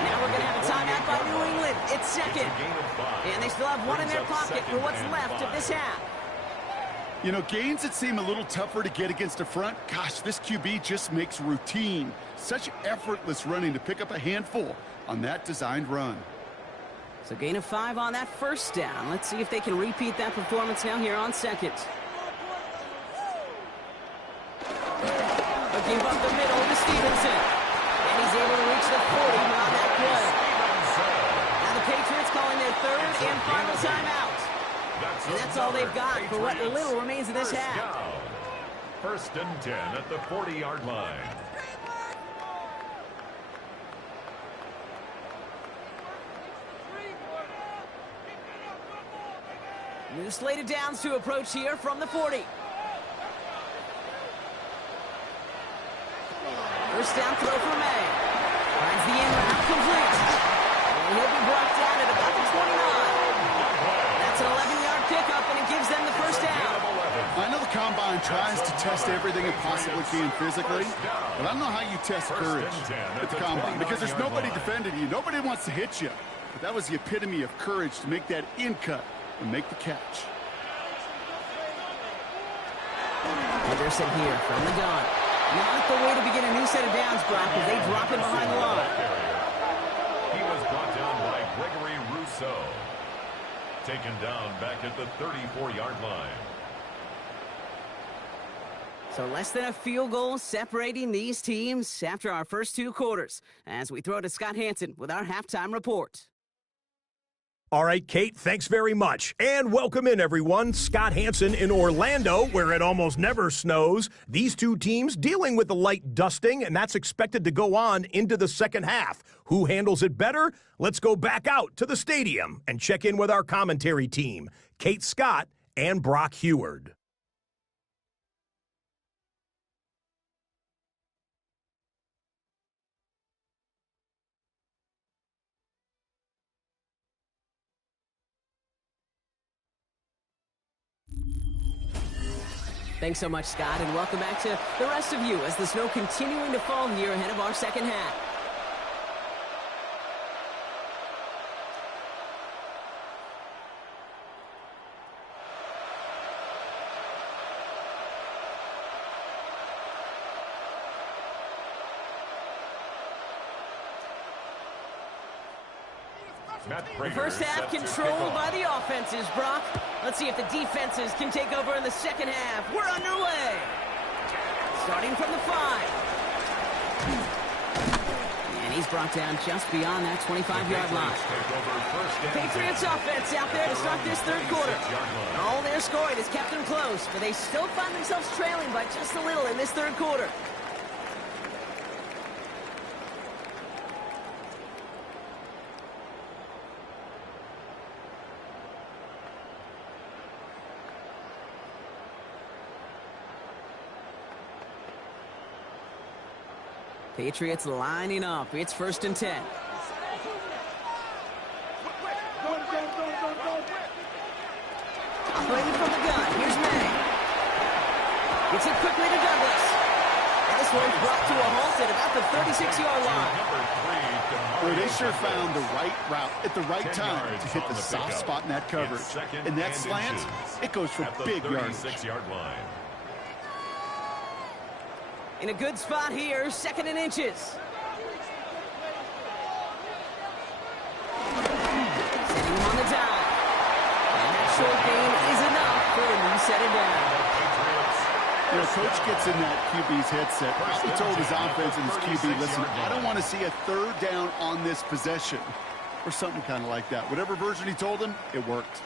Now we're going to have a timeout by New England. It's second. And they still have one in their pocket for what's left of this half. You know, gains that seem a little tougher to get against a front, gosh, this QB just makes routine. Such effortless running to pick up a handful on that designed run. So gain of 5 on that first down. Let's see if they can repeat that performance now here on second. Looking up the middle to Stevenson. And he's able to reach the 40 on that play. Now the Patriots calling their third and final timeout. And that's all they've got for what little remains of this half. First and 10 at the 40-yard line. New slated downs to approach here from the 40. First down throw for May. Finds the end route complete. And he'll be brought down at about the 29. That's an 11-yard pickup, and it gives them the first down. I know the Combine tries to test everything it possibly can physically, but I don't know how you test courage at the Combine because there's nobody defending you. Nobody wants to hit you. But that was the epitome of courage to make that in cut and make the catch. Henderson here from the gun. Not the way to begin a new set of downs, Brock, as they drop it behind the line. He was brought down by Gregory Rousseau. Taken down back at the 34-yard line. So less than a field goal separating these teams after our first 2 quarters, as we throw to Scott Hansen with our halftime report. All right, Kate, thanks very much. And welcome in, everyone. Scott Hansen in Orlando, where it almost never snows. These 2 teams dealing with a light dusting, and that's expected to go on into the second half. Who handles it better? Let's go back out to the stadium and check in with our commentary team, Kate Scott and Brock Heward. Thanks so much, Scott, and welcome back to the rest of you as the snow continuing to fall here ahead of our second half. The first half controlled by the offenses, Brock. Let's see if the defenses can take over in the second half. We're underway. Starting from the 5. And he's brought down just beyond that 25-yard line. Patriots offense out there to start this third quarter. All their scoring has kept them close, but they still find themselves trailing by just a little in this third quarter. Patriots lining up. It's first and 10. Waiting from the gun. Here's May. Gets it quickly to Douglas. And this one's brought to a halt at about the 36-yard line. Well, they sure found the right route at the right time to hit the soft spot in that coverage. And that slant, it goes for big yardage. In a good spot here, second and inches. set it down. You know, coach gets in that QB's headset. He told his offense and his QB, listen, I don't want to see a third down on this possession. Or something kind of like that. Whatever version he told him, it worked.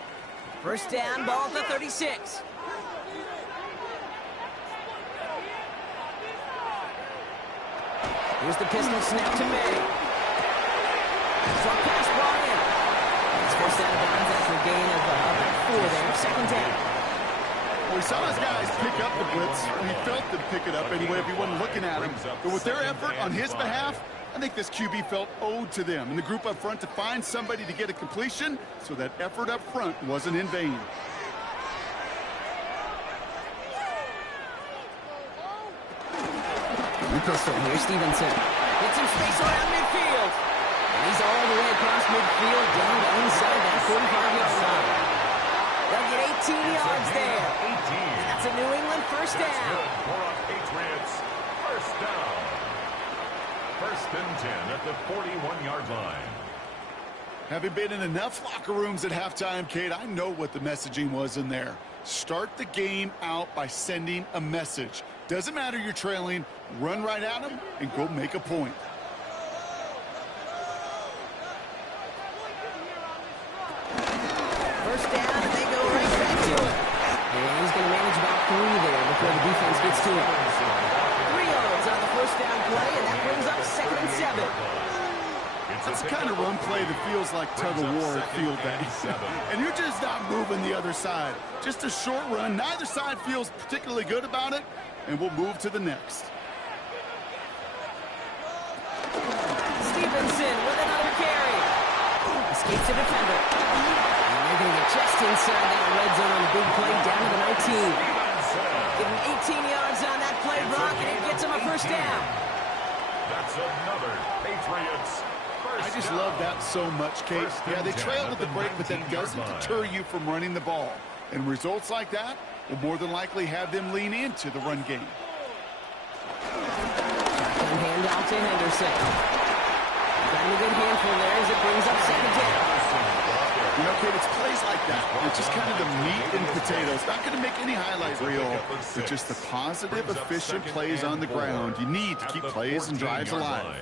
First down, ball at the 36. Here's the pistol snap to May. Short pass brought in. It's first out of bounds after a gain of about 4 there. Second down. Well, we saw his guys pick up the blitz. He felt them pick it up anyway if he wasn't looking at him. But with their effort on his behalf, I think this QB felt owed to them and the group up front to find somebody to get a completion, so that effort up front wasn't in vain. Pistol here, Stevenson. Gets some space around midfield. And he's all the way across midfield, down inside that 45-yard line. They'll get 18 yards there. 18. That's a New England first down. For a Patriots first down. First and 10 at the 41-yard line. Having been in enough locker rooms at halftime, Kate, I know what the messaging was in there. Start the game out by sending a message. Doesn't matter you're trailing, run right at them and go make a point. First down, and they go right back to it. And he's going to manage about 3 there before the defense gets to him. 3 yards on the first down play, and that brings up second and 7. That's the kind of run play that feels like tug-of-war at field day. And you're just not moving the other side. Just a short run. Neither side feels particularly good about it, and we'll move to the next. Stevenson with another carry. Escapes the defender. And they're going to get just inside that red zone on the big play down to the 19. Give him 18 yards on that play, Brock, and it gets him a first down. That's another Patriots. I just love that so much, Kate. Yeah, they trailed at the break, but that doesn't deter you from running the ball. And results like that will more than likely have them lean into the run game. And handoff to Henderson. Got him a good handful there as it brings up second down. You know, Kate, it's plays like that. It's just kind of the meat and potatoes. Not going to make any highlight reel, but just the positive, efficient plays on the ground. You need to keep plays and drives alive.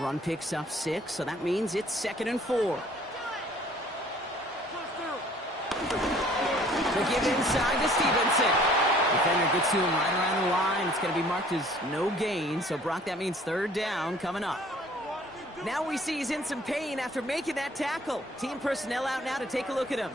Run picks up 6, so that means it's second and 4. They give inside to Stevenson. Defender gets to him right around the line. It's going to be marked as no gain, so Brock, that means third down coming up. Now we see he's in some pain after making that tackle. Team personnel out now to take a look at him.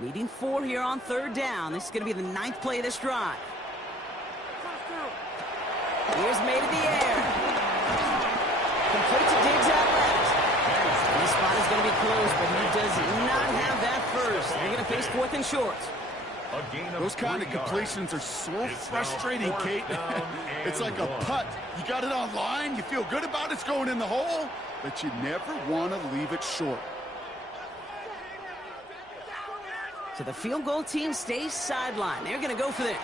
Needing 4 here on third down. This is going to be the 9th play of this drive. Here's May to the air. Complete to Diggs out left. This spot is going to be close, but he does not have that first. They're going to face 4th and short. Those kind of completions are so frustrating, Kate. It's like a putt. You got it on line. You feel good about it's going in the hole, but you never want to leave it short. So the field goal team stays sidelined. They're going to go for this.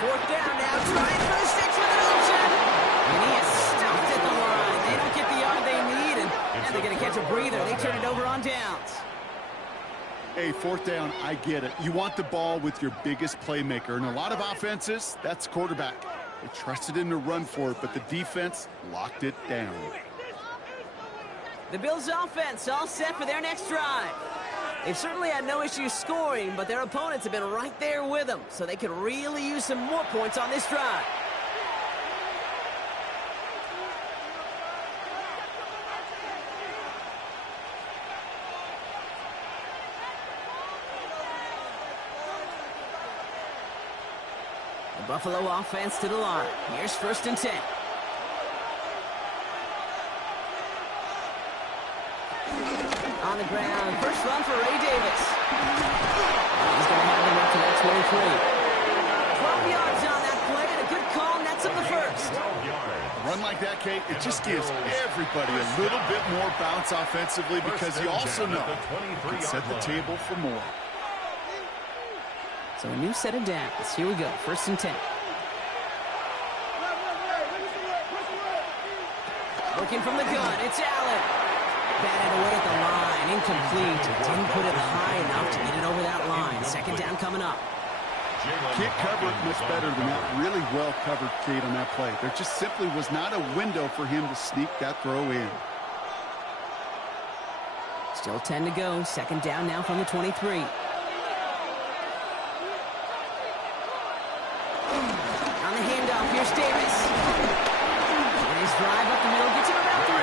Fourth down now, trying for the 6 with an option. And he is stuffed at the line. They don't get the yard they need, and now they're going to catch a breather. They turn it over on downs. Hey, fourth down, I get it. You want the ball with your biggest playmaker. And a lot of offenses, that's quarterback. They trusted him to run for it, but the defense locked it down. The Bills' offense all set for their next drive. They've certainly had no issues scoring, but their opponents have been right there with them, so they could really use some more points on this drive. The Buffalo offense to the line. Here's first and 10. On the ground, first run for Ray Davis. He's going to have him up to that 23. yards on that play, and a good call nets up the first. A run like that, Kate, it just gives everybody a little bit more bounce offensively because you also know you can set the table for more. So a new set of downs. Here we go, 1st and 10. Looking from the gun, it's Allen. Batted away at the line, incomplete. Didn't put it high enough to get it over that line. 2nd down coming up. Can't cover it much better than that. Really well covered, Kate, on that play. There just simply was not a window for him to sneak that throw in. Still 10 to go. 2nd down now from the 23. On the handoff, here's Davis. Nice drive up the middle, gets him about 3.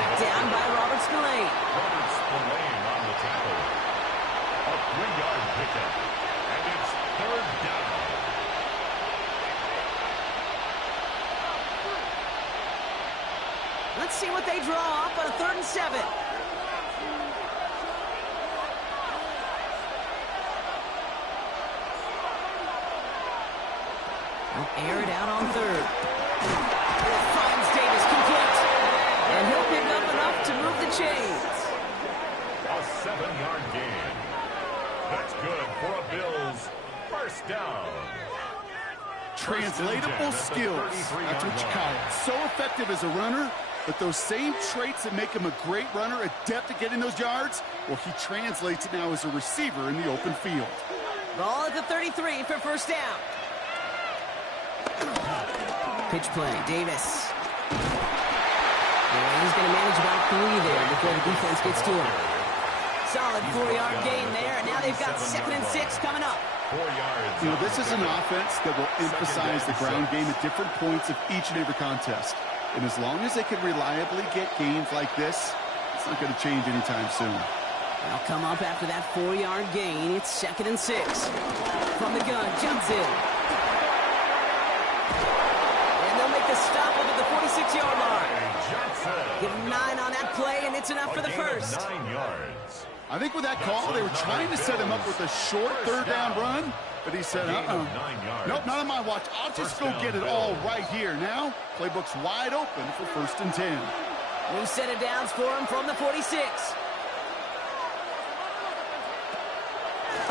Back down by Robert Spillane. Robert Spillane on the tackle. A 3-yard pickup. And it's 3rd down. Let's see what they draw up on a 3rd and 7. They'll air it out on 3rd. Finds Davis complete. And he'll pick up enough to move the chains. A 7-yard gain. That's good for a Bills 1st down. Translatable skills. That's what you call it. So effective as a runner, but those same traits that make him a great runner, adept at getting those yards, well, he translates it now as a receiver in the open field. Ball at the 33 for 1st down. Pitch play, Davis. And he's going to manage about 3 there before the defense gets to him. Solid 4-yard gain there, and now they've got 2nd and 6 coming up. 4 yards. You know, this is an offense that will emphasize the ground game at different points of each and every contest. And as long as they can reliably get gains like this, it's not going to change anytime soon. They'll come up after that 4-yard gain. It's 2nd and 6. From the gun, Johnson. And they'll make the stop up at the 46-yard line. Give him 9 on that play, and it's enough for the first. 9 yards. I think with that call, they were trying to set him up with a short 3rd down run, but he said, nope, not on my watch. I'll just go get it all right here. Now, playbook's wide open for 1st and 10. New set of downs for him from the 46.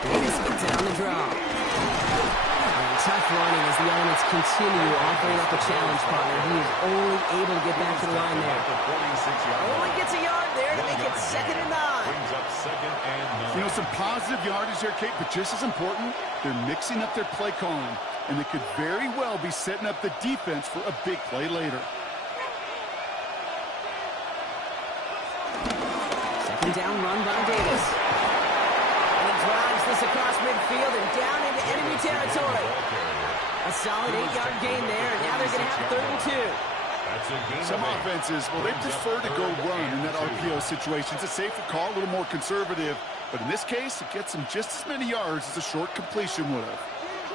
Davis gets it on the draw. And tough running as the elements continue offering up a challenge partner. He is only able to get back to the line there. Only gets a yard there to make it 2nd and 9. Brings up 2nd and 9. You know, some positive yardage there, Kate, but just as important, they're mixing up their play calling, and they could very well be setting up the defense for a big play later. 2nd down run by Davis. And he drives this across midfield and down into enemy territory. A solid 8-yard gain there, and now they're going to have 3rd and 2. Some offenses, well, they prefer to go run in that RPO situation. It's a safer call, a little more conservative. But in this case, it gets them just as many yards as a short completion would have.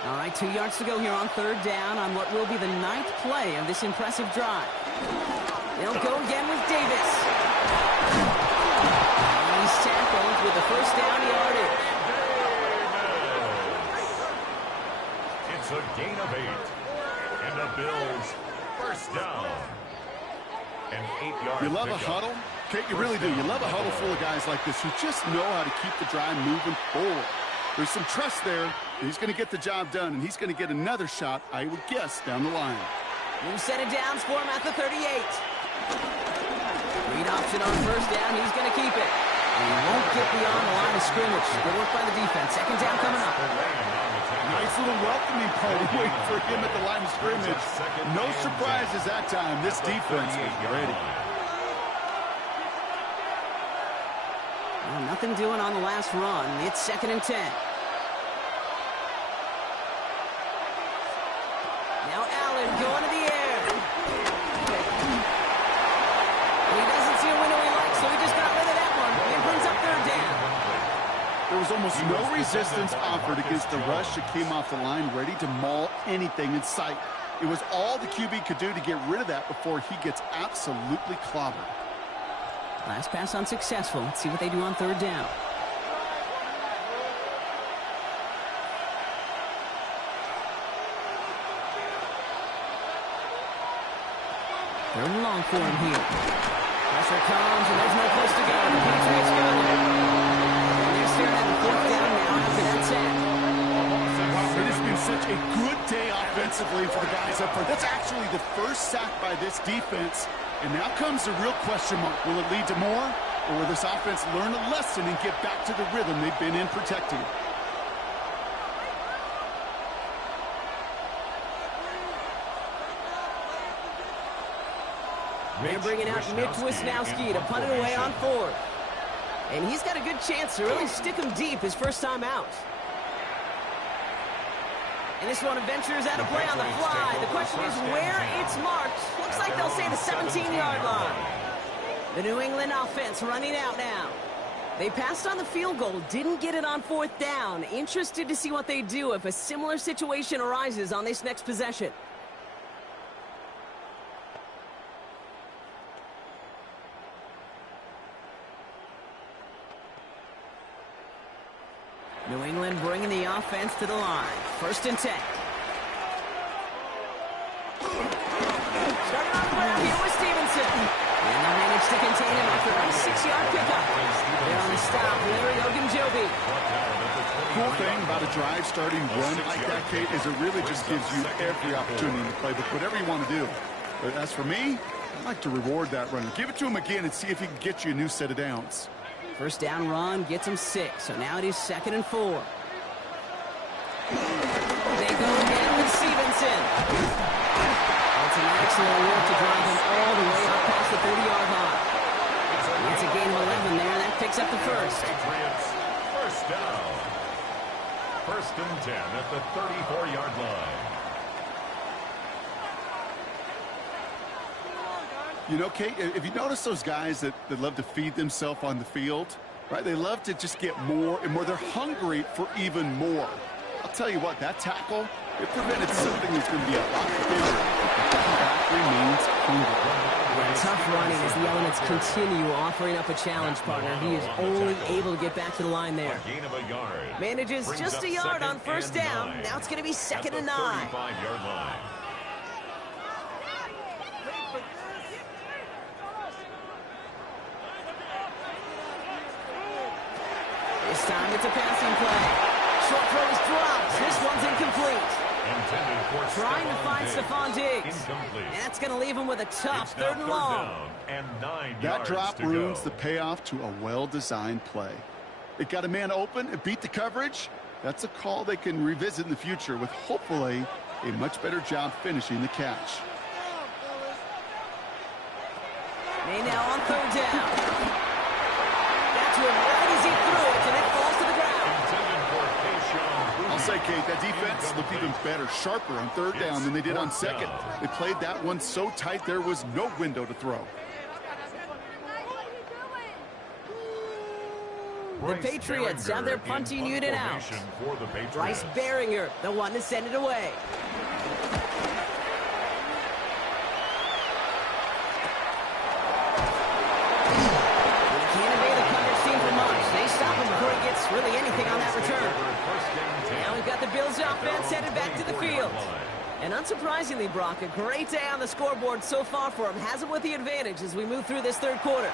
All right, 2 yards to go here on 3rd down on what will be the 9th play of this impressive drive. They'll go again with Davis. And he's tackled with the 1st down yardage. It's a gain of 8. And the Bills 1st down. An 8-yard You love a pickup. huddle? Kate, you really do. You love a huddle full of guys like this who just know how to keep the drive moving forward. There's some trust there. He's going to get the job done, and he's going to get another shot, I would guess, down the line. New set of downs for him at the 38. Read option on 1st down. He's going to keep it. And he won't get beyond the line of scrimmage. Good work by the defense. 2nd down coming up. Nice little welcoming party waiting for him at the line of scrimmage. No surprises that time. This defense is ready. Well, nothing doing on the last run. It's 2nd and 10. Now Allen going to the air. He doesn't see a window he likes, so he just got rid of that one. It brings up 3rd down. There was almost no resistance offered against the rush that came off the line, ready to maul anything in sight. It was all the QB could do to get rid of that before he gets absolutely clobbered. Last pass unsuccessful. Let's see what they do on 3rd down. long for him here. Pressure comes, and there's no place to go. The Patriots got it. And they're staring at a fourth down now after that sack. It has been such a good day offensively for the guys up front. That's actually the first sack by this defense. And now comes the real question mark. Will it lead to more? Or will this offense learn a lesson and get back to the rhythm they've been in protecting? They're bringing out Mitch Wisnowski to punt it away on fourth. And he's got a good chance to really stick him deep his first time out. And this one ventures out of play on the fly. The question is where it's marked. Looks like they'll say the 17-yard line. The New England offense running out now. They passed on the field goal, didn't get it on fourth down. Interested to see what they do if a similar situation arises on this next possession. New England bringing the offense to the line. 1st and 10. Starting on the ground here with Stevenson. And they managed to contain him after a 6-yard pickup. They're on the stop, Larry Ogunjobi. Cool thing about a drive starting run like that, Kate, is it really just gives you every opportunity in the playbook, whatever you want to do. But as for me, I like to reward that runner. Give it to him again and see if he can get you a new set of downs. First down run gets him 6, so now it is 2nd and 4. They go again with Stevenson. That's an excellent work to drive him all the way up past the 30-yard line. It's a gain of 11 there, and that picks up the first. Patriots, first down. 1st and 10 at the 34-yard line. You know, Kate, if you notice those guys that love to feed themselves on the field, right? They love to just get more and more. They're hungry for even more. I'll tell you what, that tackle, it prevented something that's going to be a lot bigger. The back remains hungry. Yeah, tough running as the elements continue offering up a challenge, partner. He is only able to get back to the line there. Gain of a yard. Manages just a yard on first down. Now it's going to be 2nd and 9. 35-yard line. This time it's a passing play. Short throw is dropped. This one's incomplete. Trying to find Stephon Diggs. Incomplete. And that's going to leave him with a tough 3rd and long. And 9 That drop ruins the go. payoff to a well-designed play. It got a man open and beat the coverage. That's a call they can revisit in the future with hopefully a much better job finishing the catch. May now on 3rd down. That's where right as he threw it, and it falls to the ground. I'll say, Kate, that defense looked even better, sharper on 3rd down than they did on 2nd. They played that one so tight there was no window to throw. The Patriots have their punting unit out. Bryce Behringer, the one to send it away. Really anything on that return. Now we've got the Bills offense headed back to the field. And unsurprisingly, Brock, a great day on the scoreboard so far for him. Has him with the advantage as we move through this 3rd quarter.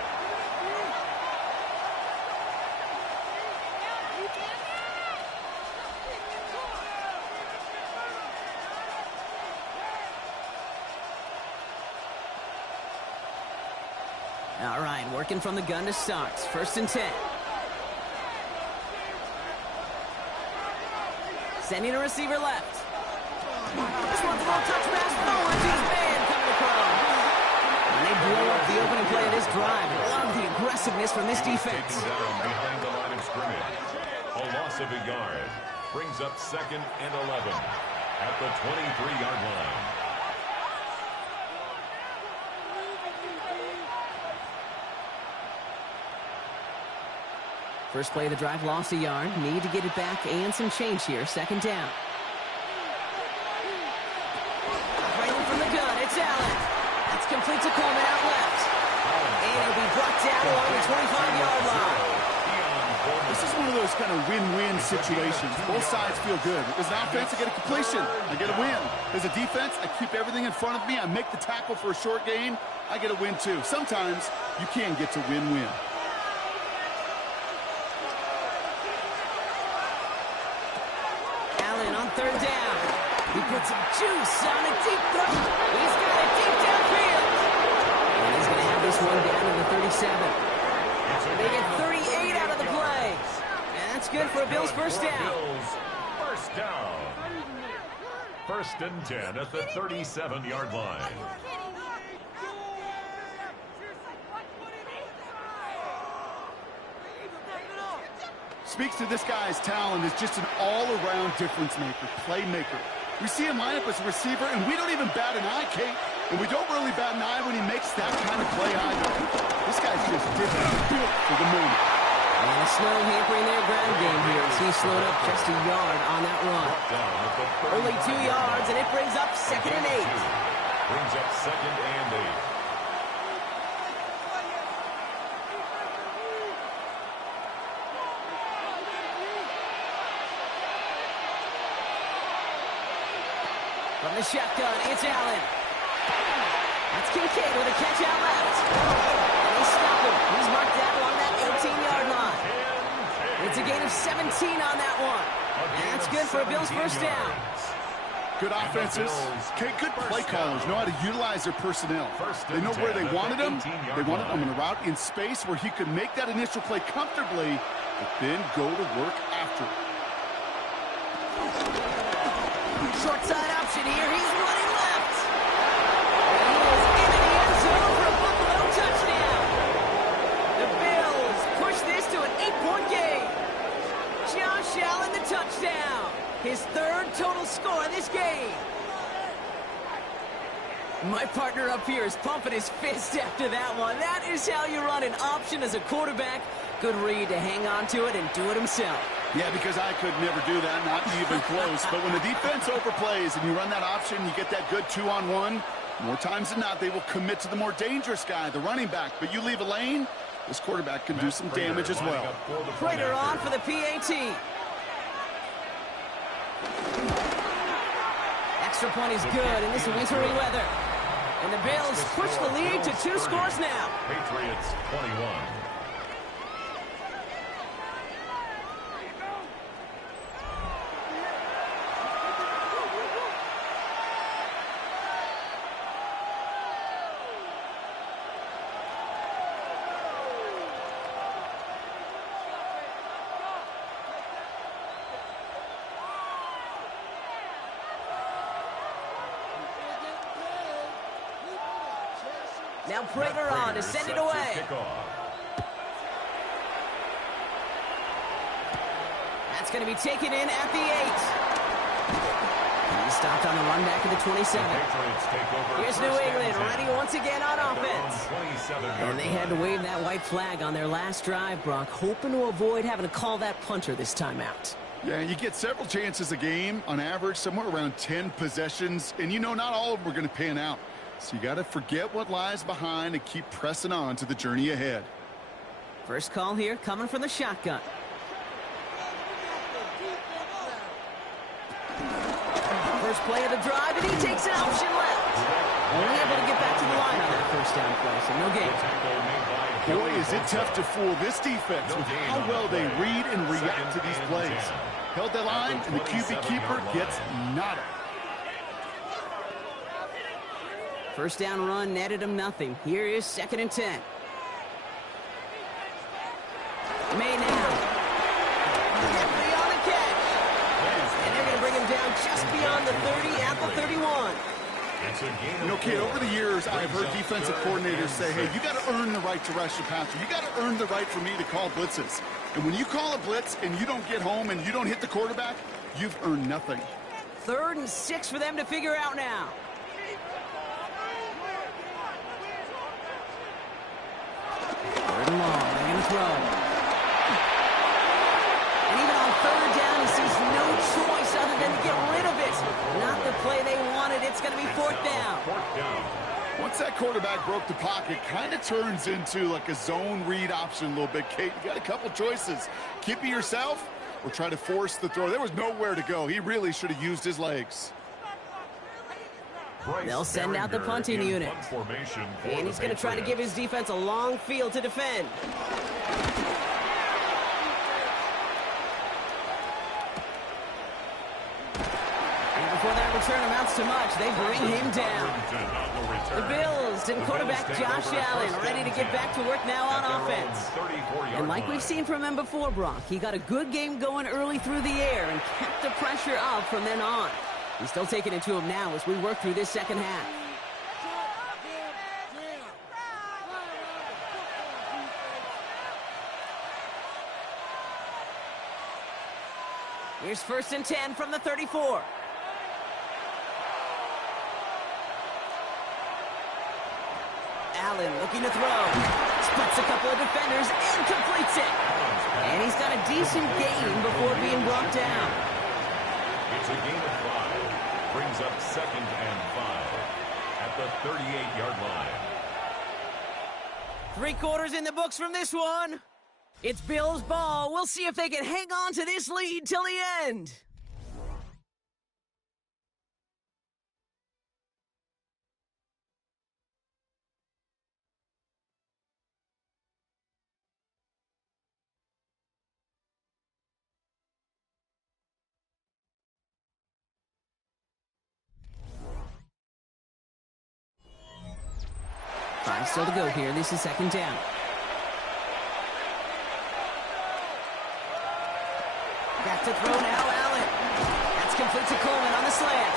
All right, working from the gun to start. 1st and 10. Sending a receiver left. This one's a little touch pass forward. He's man coming across. And they blow up the opening play of this drive. Love the aggressiveness from this defense. Down behind the line of scrimmage. A loss of a yard. Brings up 2nd and 11 at the 23-yard line. First play of the drive, lost a yard. Need to get it back and some change here. 2nd down. Operating from the gun, it's Allen. That's complete to Coleman out left. And he'll be brought down along the 25-yard line. This is one of those kind of win-win situations. Both sides feel good. As an offense, I get a completion. I get a win. As a defense, I keep everything in front of me. I make the tackle for a short gain. I get a win, too. Sometimes you can get to win-win. Allen on third down. He puts some juice on a deep throw. He's got it deep downfield. And he's going to have this one down to the 37. They get 38 out of the play. And that's good for a Bills first down. First down. First and 10 at the 37-yard line. Speaks to this guy's talent as just an all-around difference maker, playmaker. We see him line up as a receiver, and we don't even bat an eye, Kate. And we don't really bat an eye when he makes that kind of play either. This guy's just different, built for the moment. And a slow hampering their ground game here as he slowed up just a yard on that run. Only 2 yards, and it brings up 2nd and 8. Brings up 2nd and 8. From the shotgun, it's Allen. That's Kincaid with a catch out left. And they stop him. He's marked down along that 18-yard line. It's a gain of 17 on that one. And that's good for a Bills first down. Good offenses, good play callers know how to utilize their personnel. They know where they wanted them. They wanted them in a route in space where he could make that initial play comfortably, but then go to work after it. Short side option here. He's running left. And he is into the end zone for a Buffalo touchdown. The Bills push this to an 8-point game. Josh Allen the touchdown. His 3rd total score in this game. My partner up here is pumping his fist after that one. That is how you run an option as a quarterback. Good read to hang on to it and do it himself. Yeah, because I could never do that, not even close. But when the defense overplays and you run that option, you get that good 2-on-1. More times than not, they will commit to the more dangerous guy, the running back. But you leave a lane, this quarterback can do some damage as well. Prater on for the PAT. Extra point is good in this wintry weather. And the Bills push the lead to 2 scores now. Patriots 21. Now Prater on to send it away. That's going to be taken in at the 8. He's stopped on the run back at the 27. Here's New England ready once again on offense. And they had to wave that white flag on their last drive, Brock, hoping to avoid having to call that punter this time out. Yeah, you get several chances a game, on average, somewhere around 10 possessions. And you know not all of them are going to pan out. So you got to forget what lies behind and keep pressing on to the journey ahead. First call here coming from the shotgun. First play of the drive, and he takes an option left. Only able to get back to the line on that first down play, so no gain. Boy, is it tough to fool this defense with how well they read and react to these plays. Held that line, and the QB keeper gets nada. First down run netted him nothing. Here is 2nd and 10. May now. On the catch. And they're going to bring him down just beyond the 30 at the 31. You know, kid, over the years, I've heard defensive coordinators say, hey, you got to earn the right to rush the passer. You got to earn the right for me to call blitzes. And when you call a blitz and you don't get home and you don't hit the quarterback, you've earned nothing. 3rd and 6 for them to figure out now. Third and long, they're going to throw. And even on 3rd down, he sees no choice other than to get rid of it. Not the play they wanted. It's going to be 4th down. Once that quarterback broke the pocket, kind of turns into like a zone read option a little bit, Kate. You got a couple choices. Keep it yourself or try to force the throw. There was nowhere to go. He really should have used his legs. They'll send out the punting unit. And he's going to try to give his defense a long field to defend. And before that return amounts to much, they bring him down. The Bills and quarterback Josh Allen ready to get back to work now on offense. And like we've seen from him before, Brock, he got a good game going early through the air and kept the pressure up from then on. He's still taking it to him now as we work through this second half. Here's 1st and 10 from the 34. Allen looking to throw. Splits a couple of defenders and completes it. And he's got a decent gain before being brought down. It's a gain of 5. Brings up 2nd and 5 at the 38-yard line. 3 quarters in the books from this one. It's Bills ball. We'll see if they can hang on to this lead till the end. Five still to go here. This is 2nd down. Back to throw now, Allen. That's complete to Coleman on the slant.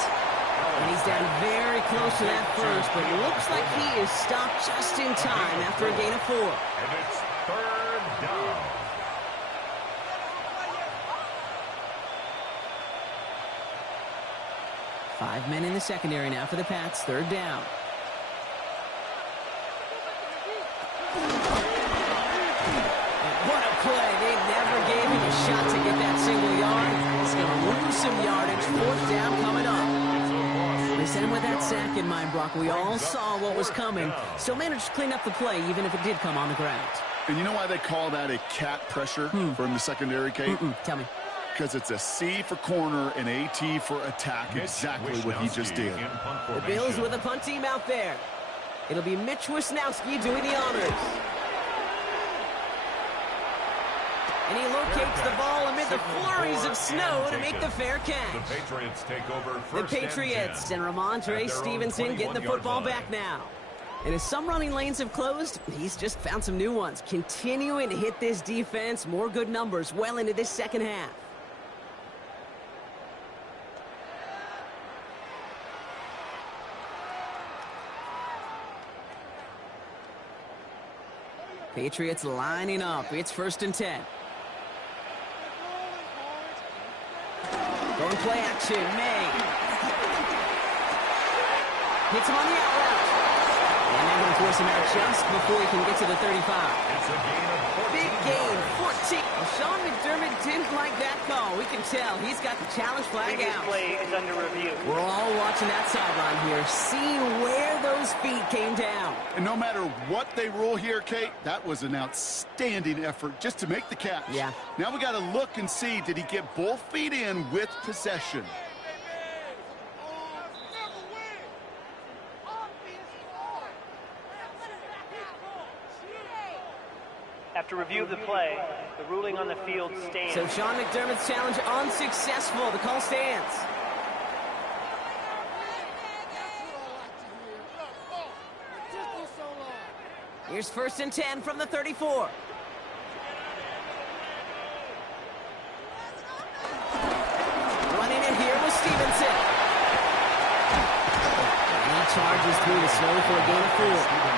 And he's down very close to that first, but it looks like he is stopped just in time after a gain of 4. And it's 3rd down. Five men in the secondary now for the Pats. 3rd down. What a play. They never gave him a shot to get that single yard. He's going to lose some yardage. 4th down coming up. They sent him with that sack in mind, Brock. We all saw what was coming. Still managed to clean up the play, even if it did come on the ground. And you know why they call that a cat pressure from the secondary, Kate? Tell me. Because it's a C for corner and a T for attack. Exactly what he just did. The Bills with a punt team out there. It'll be Mitch Wisnowski doing the honors. And he locates the ball amid the flurries of snow to make the fair catch. The Patriots take over The Patriots and Ramondre Stevenson getting the football back now. And as some running lanes have closed, he's just found some new ones. Continuing to hit this defense, more good numbers well into this second half. Patriots lining up. It's 1st and 10. Going play action. May. Hits him on the out route. And they're going to force him out just before he can get to the 35. It's a gain of 14. Big gain, 14. Well, Sean McDermott didn't like that call. We can tell he's got the challenge flag out. Play is under review. We're all watching that sideline here, seeing where those feet came down. And no matter what they rule here, Kate, that was an outstanding effort just to make the catch. Yeah. Now we got to look and see, did he get both feet in with possession? After review of the play, the ruling on the field stands. So Sean McDermott's challenge unsuccessful. The call stands. Here's 1st and 10 from the 34. Running in here with Stevenson. And he charges through the snow for a gain of 4.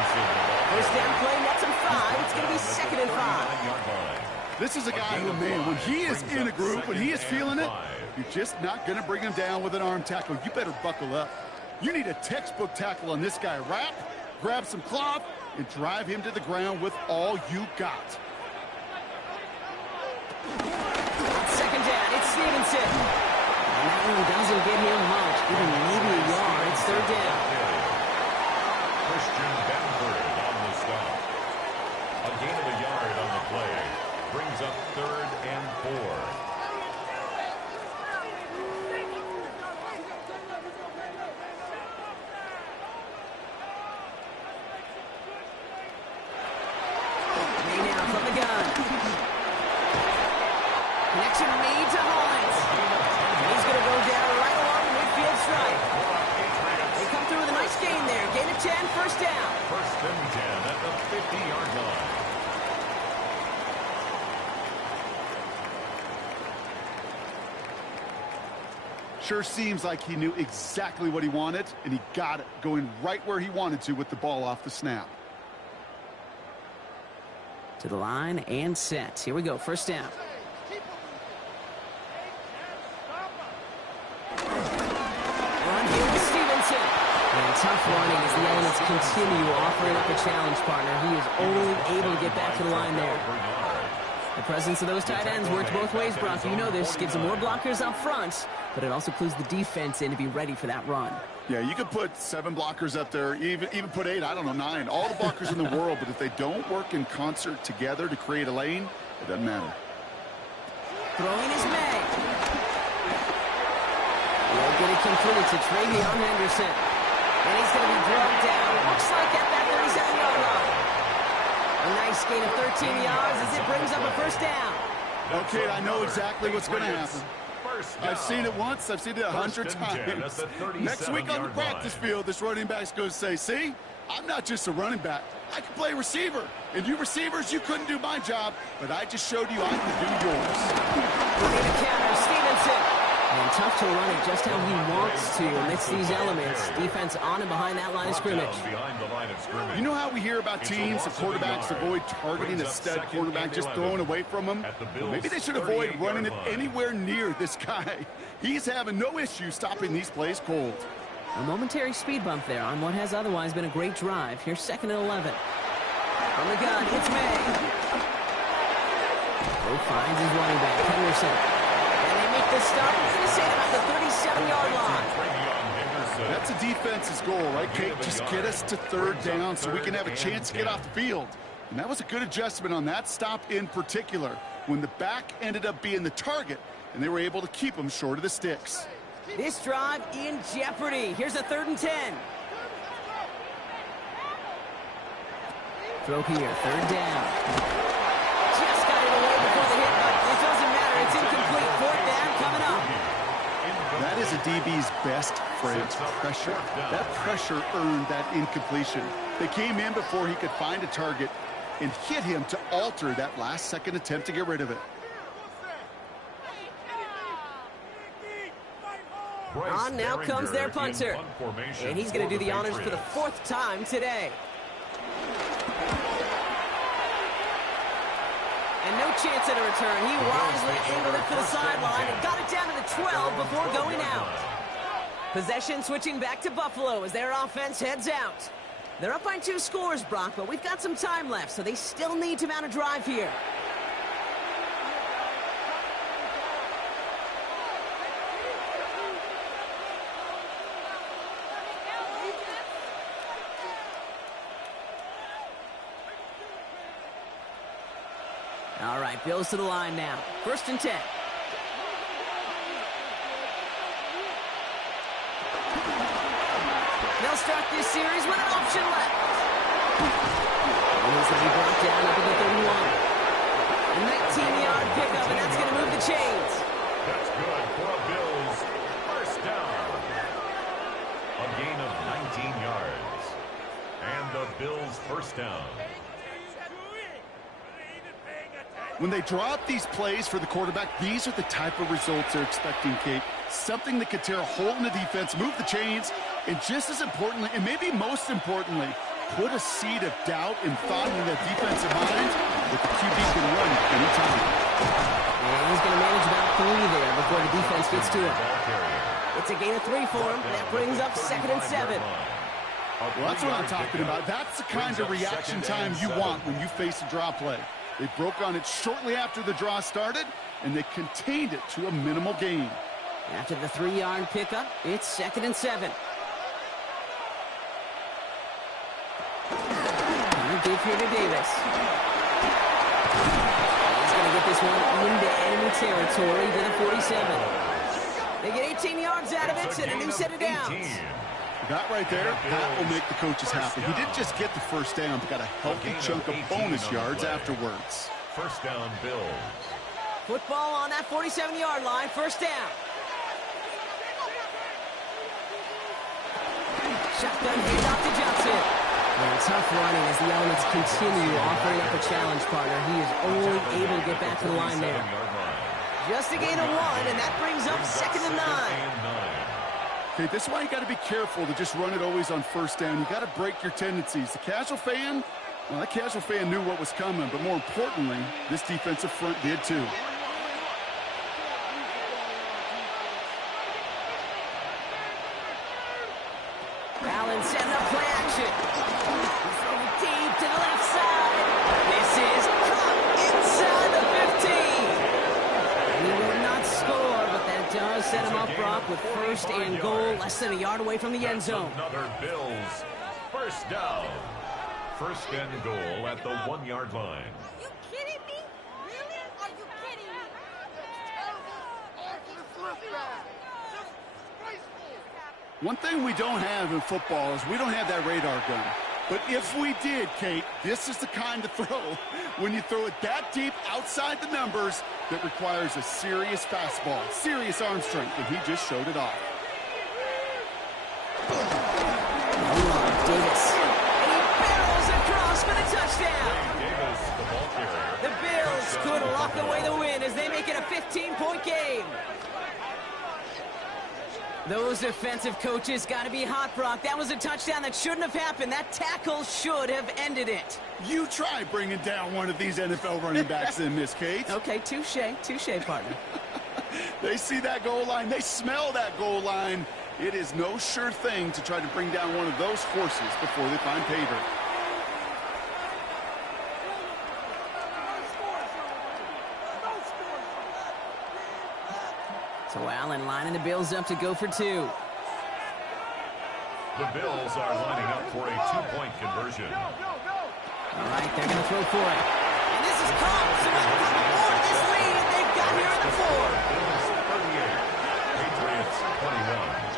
First down play, nets him 5. It's going to be 2nd and 5. This is a guy who, man, when he is in a group, when he is feeling it, you're just not going to bring him down with an arm tackle. You better buckle up. You need a textbook tackle on this guy. Wrap, grab some cloth, and drive him to the ground with all you got. Second down, it's Stevenson. And that one doesn't get him much, even maybe a yard. It's 3rd down. on the stop. A gain of a yard on the play. Brings up 3rd and 4. From the gun. Connection made to Hollins. He's going to go down right along the midfield stripe. They come through with a nice gain there. Gain of 10, first down. 1st and 10 at the 50-yard line. Sure seems like he knew exactly what he wanted, and he got it, going right where he wanted to with the ball off the snap. To the line and set. Here we go, first down. On here with Stevenson. And tough running as the elements continue offering up a challenge partner. He is only able to get back to the line there. The presence of those tight ends works both ways, Brock. You know this. Gives them more blockers up front, but it also clues the defense in to be ready for that run. Yeah, you could put 7 blockers up there, even put 8, I don't know, 9. All the blockers in the world, but if they don't work in concert together to create a lane, it doesn't matter. Throwing is May. Will get it complete to Travion Henderson. And he's going to be drugged down. Looks like at that 37-yard line. A nice gain of 13 yards as it brings up a first down. Okay, I know exactly what's going to happen. I've seen it once. I've seen it 100 times. Next week on the practice field, this running back's going to say, see, I'm not just a running back. I can play receiver. And you receivers, you couldn't do my job, but I just showed you I can do yours. Ready to counter, Stevenson. And tough to run it just how he wants to amidst these elements. Defense on and behind that line of scrimmage. You know how we hear about teams of quarterbacks avoid targeting a stud quarterback, just throwing away from him? Well, maybe they should avoid running it anywhere near this guy. He's having no issue stopping these plays cold. A momentary speed bump there on what has otherwise been a great drive. Here's 2nd and 11. From the gun, it's May. Bo finds his running back, Henderson. The stop is going to say about the 37-yard line. That's a defense's goal, right, Kate? Just get us to 3rd down so we can have a chance to get off the field. And that was a good adjustment on that stop in particular, when the back ended up being the target, and they were able to keep him short of the sticks. This drive in jeopardy. Here's a 3rd and 10. Throw here, 3rd down. Just got it away before the hit, but it doesn't matter. It's incomplete. 4th down coming up. That is a DB's best friend, pressure. That pressure earned that incompletion. They came in before he could find a target and hit him to alter that last-second attempt to get rid of it. On now comes their punter. And he's going to do the honors for the 4th time today. And no chance at a return. He wisely angled it for the sideline and got it down to the 12 before going out. Possession switching back to Buffalo as their offense heads out. They're up by 2 scores, Brock, but we've got some time left, so they still need to mount a drive here. All right, Bills to the line now. 1st and 10. They'll start this series with an option left. And he's going to be brought down up at the 31. A 19-yard pickup, and that's going to move the chains. That's good for a Bills 1st down. A gain of 19 yards. And the Bills 1st down. When they draw up these plays for the quarterback, these are the type of results they're expecting, Kate. Something that could tear a hole in the defense, move the chains, and just as importantly, and maybe most importantly, put a seed of doubt and thought into that defensive mind that the QB can run anytime. And he's going to manage about 3 there before the defense gets to him. It's a gain of 3 for him. That brings up 2nd and 7. Well, that's what I'm talking about. That's the kind of reaction time you want when you face a draw play. They broke on it shortly after the draw started, and they contained it to a minimal gain. After the 3-yard pickup, it's 2nd and 7. give here to Davis. He's going to get this one into enemy territory to the 47. They get 18 yards out of it and a new set of downs. That right there, that will make the coaches happy. He didn't just get the first down, but got a healthy chunk of bonus yards afterwards. First down, Bills. Football on that 47-yard line, first down. Shotgun handoff to Johnson. And tough running as the Elements continue offering up a challenge partner. He is only able to get back to the line there. Just a gain of 1, and that brings up 2nd and 9. Okay, this is why you got to be careful to just run it always on first down. You got to break your tendencies. The casual fan, well, that casual fan knew what was coming, but more importantly, this defensive front did too. Allen setting up play action. He's throwing it deep to the left side. This is caught inside the 15. And he will not score, but that does set him up, Brock, with first and goal, less than a yard away from the end zone. Another Bills first down. First and goal at the 1-yard line. Are you kidding me? Really? Are you kidding me? One thing we don't have in football is we don't have that radar gun. But if we did, Kate, this is the kind of throw when you throw it that deep outside the numbers that requires a serious fastball, serious arm strength, and he just showed it off. Davis. And he barrels across for the touchdown. Davis, the ball carrier. The Bills could lock away the win as they make it a 15-point game. Those defensive coaches got to be hot, Brock. That was a touchdown that shouldn't have happened. That tackle should have ended it. You try bringing down one of these NFL running backs in, Miss Kate. Okay, touche, partner. They see that goal line. They smell that goal line. It is no sure thing to try to bring down one of those forces before they find pay dirt. So Allen lining the Bills up to go for 2. The Bills are lining up for a 2-point conversion. All right, they're going to throw for it. And this is caught. So they'll come more of this lead they've got here at the 4. Bills 38, Patriots 21.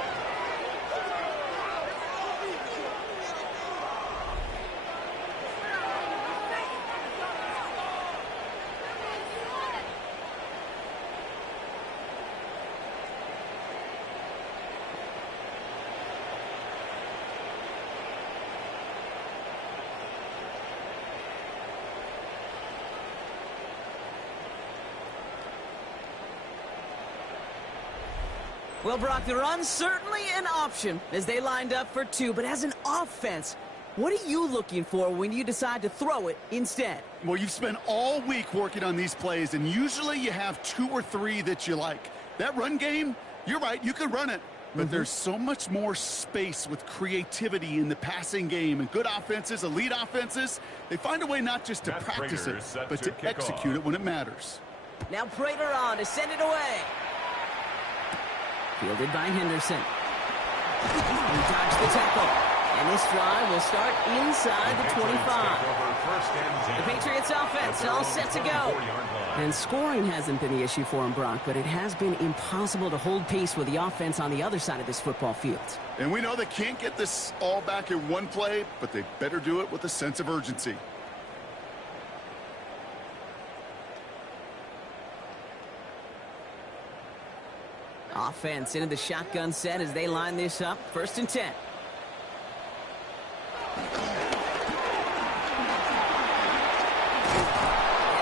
Well, Brock, the run's certainly an option as they lined up for 2. But as an offense, what are you looking for when you decide to throw it instead? Well, you've spent all week working on these plays, and usually you have 2 or 3 that you like. That run game, you're right, you could run it. But there's so much more space with creativity in the passing game. And good offenses, elite offenses, they find a way not just to practice it, but to execute it when it matters. Now Prater on to send it away. Fielded by Henderson. He dodged the tackle. And this drive will start inside the 25. The Patriots offense all set to go. And scoring hasn't been the issue for him, Brock, but it has been impossible to hold pace with the offense on the other side of this football field. And we know they can't get this all back in one play, but they better do it with a sense of urgency. Offense into the shotgun set as they line this up. 1st and 10. And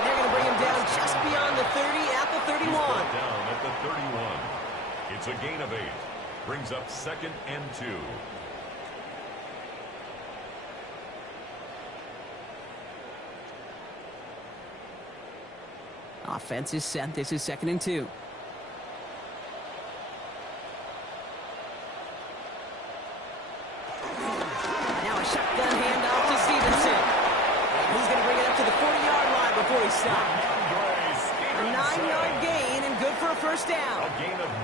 they're going to bring him down just beyond the 30 at the 31. Down at the 31. It's a gain of 8. Brings up 2nd and 2. Offense is set. This is 2nd and 2. first down.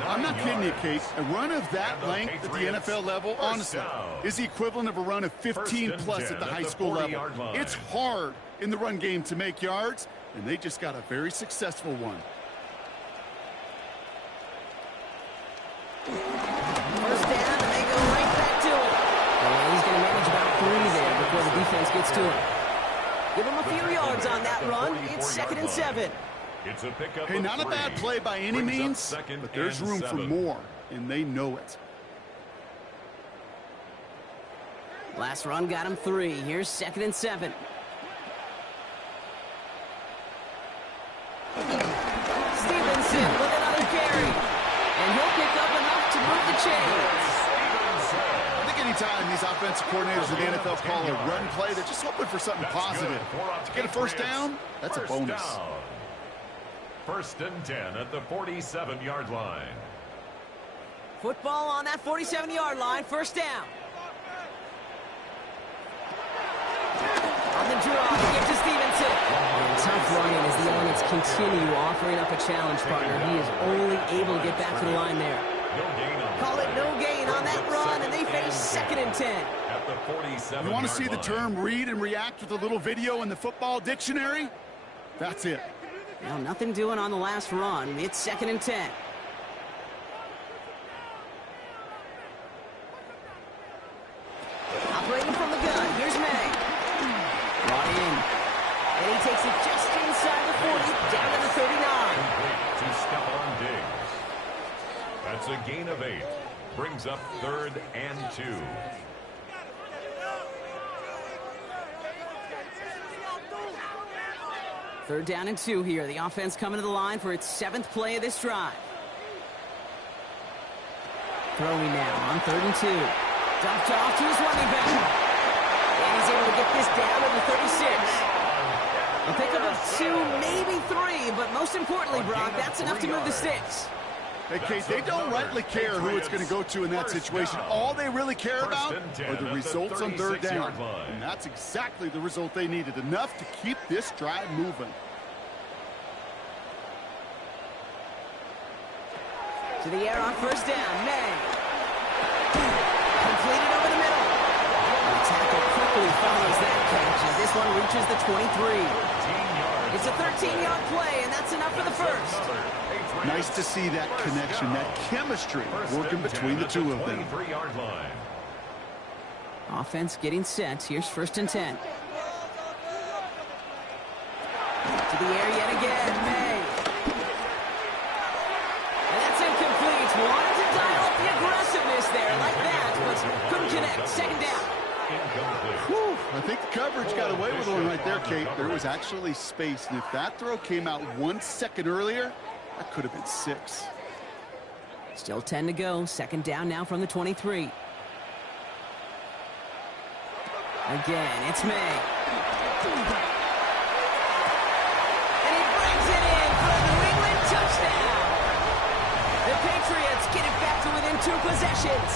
I'm not kidding you, Kate. A run of that length at the NFL level, honestly, is the equivalent of a run of 15-plus at the high school level. It's hard in the run game to make yards, and they just got a very successful one. First down, and they go right back to it. And he's going to manage about 3 there before the defense gets to him. Give him a few yards on that run. It's 2nd and 7. It's a pickup. Hey, not a bad play by any means, but there's room for more, and they know it. Last run got him 3. Here's 2nd and 7. Stevenson with another carry. And he'll pick up enough to move the chains. I think anytime these offensive coordinators in the NFL call a run play, they're just hoping for something positive. To get a first down, that's a bonus. 1st and 10 at the 47-yard line. Football on that 47-yard line. First down. On the draw to get to Stevenson. And tough running as the elements continue offering up a challenge partner. He is only able to get back to the line there. Call it no gain on that run, and they face 2nd and 10. At the 47-yard You want to see the term read and react with a little video in the football dictionary? That's it. Well, nothing doing on the last run. It's 2nd and 10. Operating from the gun. Here's May. Brought in. And he takes it just inside the 40, down to the 39. To Stephon Diggs. That's a gain of 8. Brings up 3rd and 2. Third down and 2 here. The offense coming to the line for its 7th play of this drive. Throwing now on 3rd and 2. Dropped off to his running back. And he's able to get this down to the 36. A pickup of 2, maybe 3, but most importantly, Brock, that's enough to move the sticks. Hey, Kate, they don't rightly care who it's going to go to in that situation. All they really care about are the results on 3rd down. And that's exactly the result they needed, enough to keep this drive moving. To the air on 1st down, May. Completed over the middle. The tackle quickly follows that catch as this one reaches the 23. It's a 13-yard play, and that's enough for the first. Nice to see that connection, that chemistry working between the two of them. Offense getting set. Here's 1st and 10. To the air yet again, May. And that's incomplete. Wanted to dial up the aggressiveness there like that, but couldn't connect. 2nd down. Whew, I think the coverage got away with one right there, Kate. There was actually space, and if that throw came out 1 second earlier, that could have been 6. Still 10 to go. 2nd down now from the 23. Again, it's May. And he brings it in for a New England touchdown. The Patriots get it back to within 2 possessions.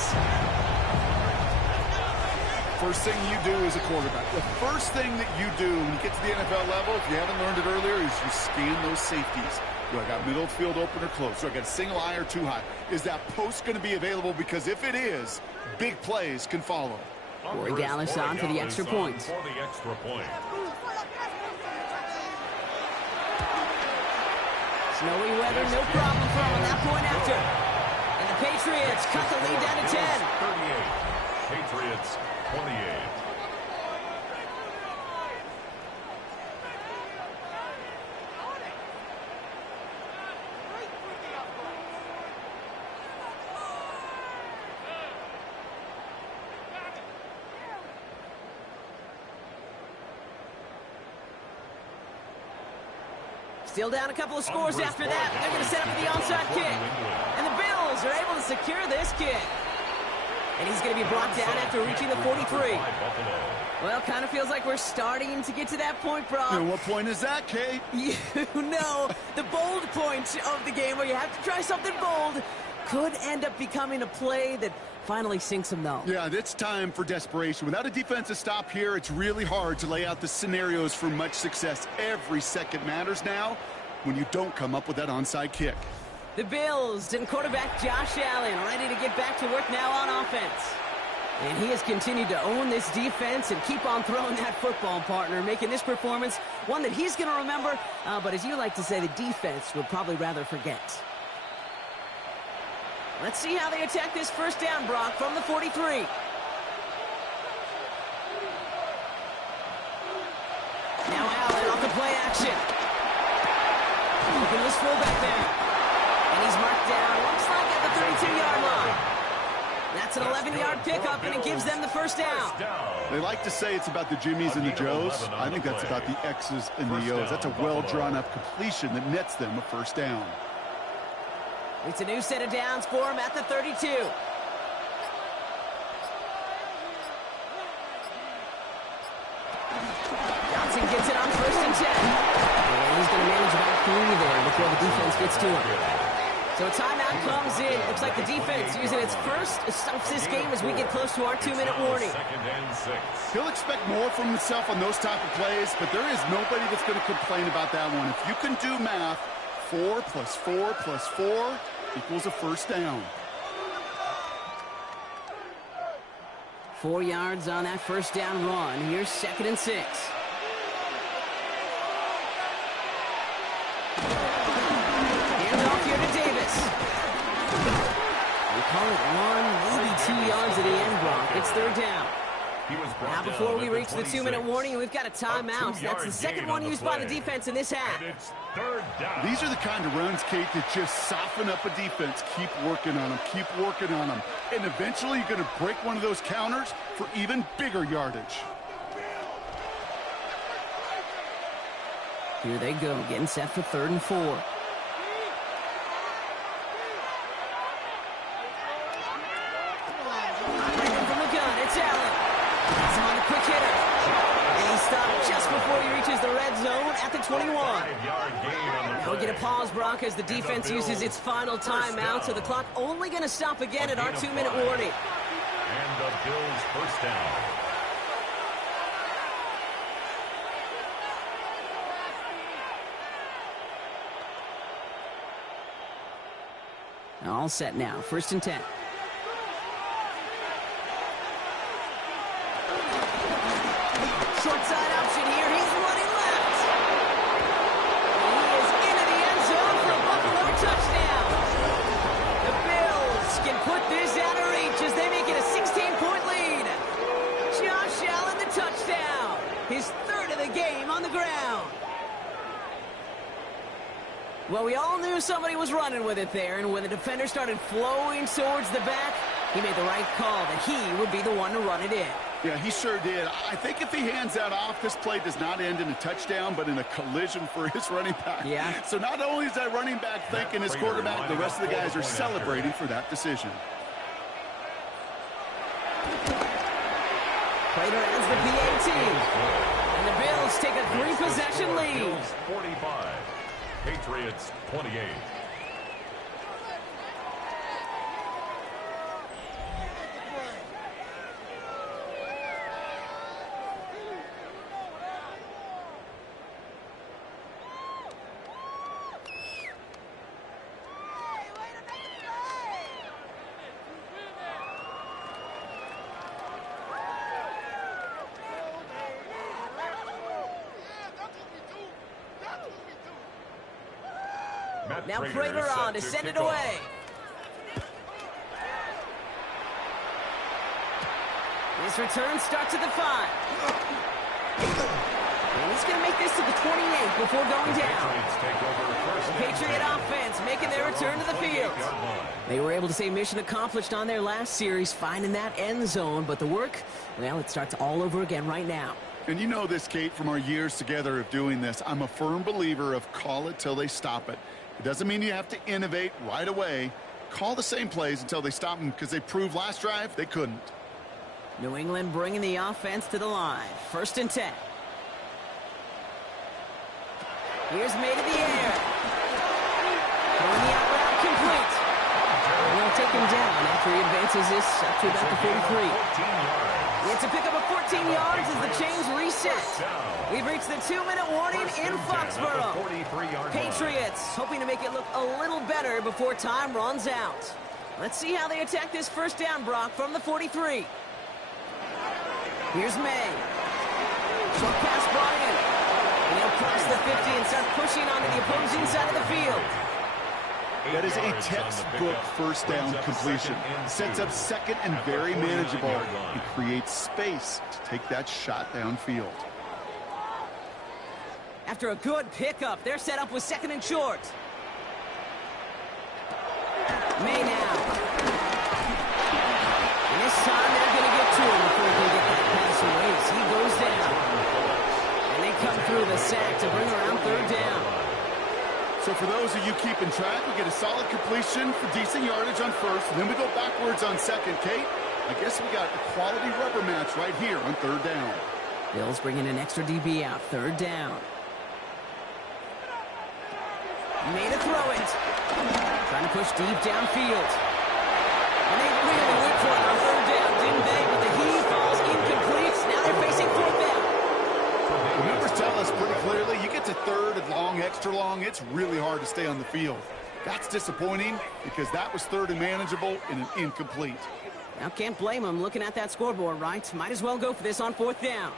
First thing you do as a quarterback, the first thing that you do when you get to the NFL level, if you haven't learned it earlier, is you scan those safeties. Do I got middle field open or close? Do I got single high or too high? Is that post going to be available? Because if it is, big plays can follow. Corey Dallas on for the extra point. Snowy weather, no problem for him on that point after. And the Patriots cut the lead down to 10. 38. Patriots 28. Still down a couple of scores after that. They're going to set up for the onside kick. And the Bills are able to secure this kick. And he's going to be brought down after reaching the 43. Well, kind of feels like we're starting to get to that point, Brock. And what point is that, Kate? You know, the bold point of the game where you have to try something bold could end up becoming a play that finally sinks him, though. Yeah, it's time for desperation. Without a defensive stop here, it's really hard to lay out the scenarios for much success. Every second matters now when you don't come up with that onside kick. The Bills and quarterback Josh Allen ready to get back to work now on offense. And he has continued to own this defense and keep on throwing that football, partner, making this performance one that he's going to remember, but as you like to say, the defense would probably rather forget. Let's see how they attack this first down, Brock, from the 43. Now Allen off the play action. Looking this fullback there. And he's marked down, looks like at the 32-yard line. That's an 11-yard pickup, and it gives them the first down. They like to say it's about the Jimmies and the Joes. I think that's about the X's and the O's. That's a well-drawn-up completion that nets them a first down. It's a new set of downs for him at the 32. Johnson gets it on 1st and 10. And he's going to manage about 3 there before the defense gets to him. So a timeout comes in. Looks like the defense using its first stops this game as we get close to our 2-minute warning. He'll expect more from himself on those type of plays, but there is nobody that's going to complain about that one. If you can do math, 4 plus 4 plus 4 equals a first down. 4 yards on that first down run. Here's 2nd and 6. Handoff here to Davis. We call it 1, maybe 2 yards at the end, Brock. It's 3rd down. Now before we reach the 2-minute warning, we've got a timeout. That's the second one used by the defense in this half. These are the kind of runs, Kate, that just soften up a defense. Keep working on them. Keep working on them. And eventually you're going to break one of those counters for even bigger yardage. Here they go, getting set for 3rd and 4. Before he reaches the red zone at the 21. Now we get a pause, Brock, as the defense uses its final timeout, so the clock only going to stop again at our 2-minute warning. And the Bills first down. All set now, 1st and 10. Short side option here. He's running left. He is into the end zone for a Buffalo touchdown. The Bills can put this out of reach as they make it a 16-point lead. Josh Allen, the touchdown. His 3rd of the game on the ground. Well, we all knew somebody was running with it there, and when the defender started flowing towards the back, he made the right call that he would be the one to run it in. Yeah, he sure did. I think if he hands that off, this play does not end in a touchdown, but in a collision for his running back. Yeah. So not only is that running back thinking his quarterback, the rest of the guys are celebrating for that decision. Prater ends the PAT. And the Bills take a 3-possession lead. 45. Patriots 28. Now Prater on to send it away. His return starts at the 5. And he's going to make this to the 28 before going down. The Patriot offense making their return to the field. They were able to say mission accomplished on their last series, finding that end zone. But the work, well, it starts all over again right now. And you know this, Kate, from our years together of doing this. I'm a firm believer of call it till they stop it. It doesn't mean you have to innovate right away. Call the same plays until they stop them, because they proved last drive they couldn't. New England bringing the offense to the line. 1st and 10. Here's made in the air. Throwing the out route complete. And they'll take him down after he advances this up to about the 43. It's a pickup of 14 yards as the chains reset. We've reached the 2-minute warning in Foxborough. Patriots hoping to make it look a little better before time runs out. Let's see how they attack this first down, Brock, from the 43. Here's May. Short pass, Bryant. And he'll cross the 50 and start pushing onto the opposing side of the field. That is a textbook first down completion. Sets up second and very manageable. It creates space to take that shot downfield. After a good pickup, they're set up with second and short. May now. And this time they're going to get to him before they get that pass away as he goes down. And they come through the sack to bring around third down. So for those of you keeping track, we get a solid completion for decent yardage on first, and then we go backwards on second. Kate, I guess we got a quality rubber match right here on third down. Bills bringing an extra DB out, third down. Made a throw it. Trying to push deep downfield. And they really went for it on third down, didn't they? But the heave falls incomplete. Now they're facing fourth down. The numbers tell us pretty clearly, you get to third and long, extra long, it's really hard to stay on the field. That's disappointing because that was third and manageable and an incomplete. Now can't blame them looking at that scoreboard, right? Might as well go for this on fourth down.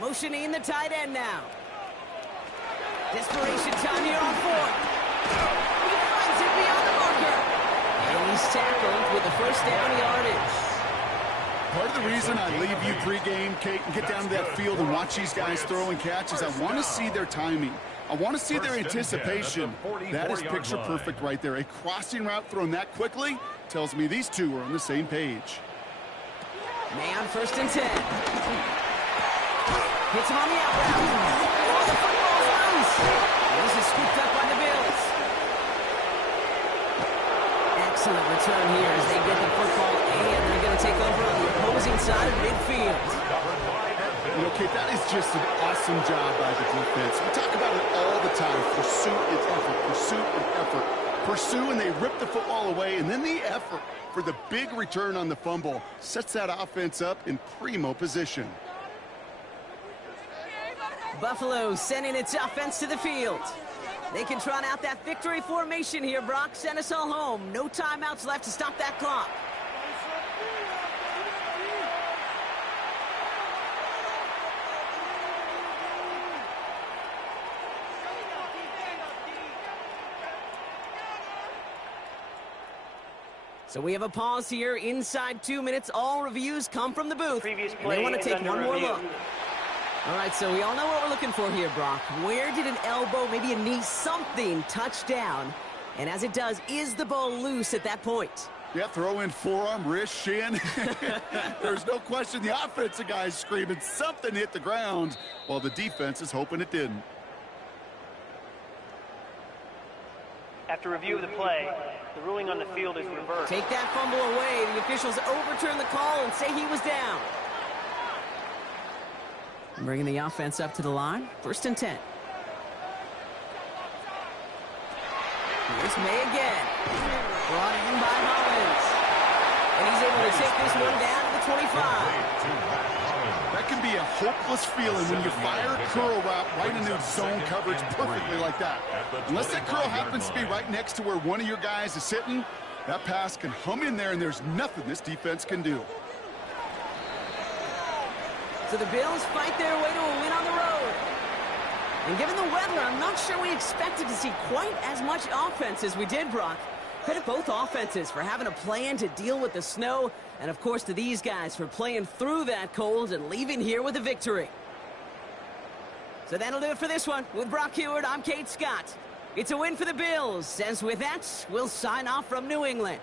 Motioning the tight end now. Desperation time here on fourth. He finds it beyond the marker. And he's tackled with the first down yardage. Part of the reason I leave you pregame, Kate, and get down to that field and watch these guys throw and catch is I want to see their timing. I want to see their anticipation. That is picture perfect right there. A crossing route thrown that quickly tells me these two are on the same page. May on first and 10. Hits him on the out route. Oh, the football's loose. And this is scooped up by the Bills. Excellent return here as they get the football and they're going to take over on the opposing side of midfield. You know, Kate, that is just an awesome job by the defense. We talk about it all the time. Pursuit and effort, pursuit and effort. Pursue and they rip the football away, and then the effort for the big return on the fumble sets that offense up in primo position. Buffalo sending its offense to the field. They can trot out that victory formation here, Brock. Send us all home. No timeouts left to stop that clock. So we have a pause here inside 2 minutes. All reviews come from the booth. Previous And play they want to is take under one more review. look. All right, so we all know what we're looking for here, Brock. Where did an elbow, maybe a knee, something touch down? And as it does, is the ball loose at that point? Yeah, throw in forearm, wrist, shin. There's no question the offensive guy's screaming something hit the ground while the defense is hoping it didn't. After review of the play, the ruling on the field is reversed. Take that fumble away. The officials overturn the call and say he was down. Bringing the offense up to the line. First and 10. Here's May again. Brought in by Hollins. And he's able to take this one down to the 25. That can be a hopeless feeling when you fire a curl route right into zone coverage perfectly like that. Unless that curl happens to be right next to where one of your guys is sitting, that pass can hum in there and there's nothing this defense can do. So the Bills fight their way to a win on the road. And given the weather, I'm not sure we expected to see quite as much offense as we did, Brock. Credit both offenses for having a plan to deal with the snow, and of course to these guys for playing through that cold and leaving here with a victory. So that'll do it for this one. With Brock Heward, I'm Kate Scott. It's a win for the Bills, as with that, we'll sign off from New England.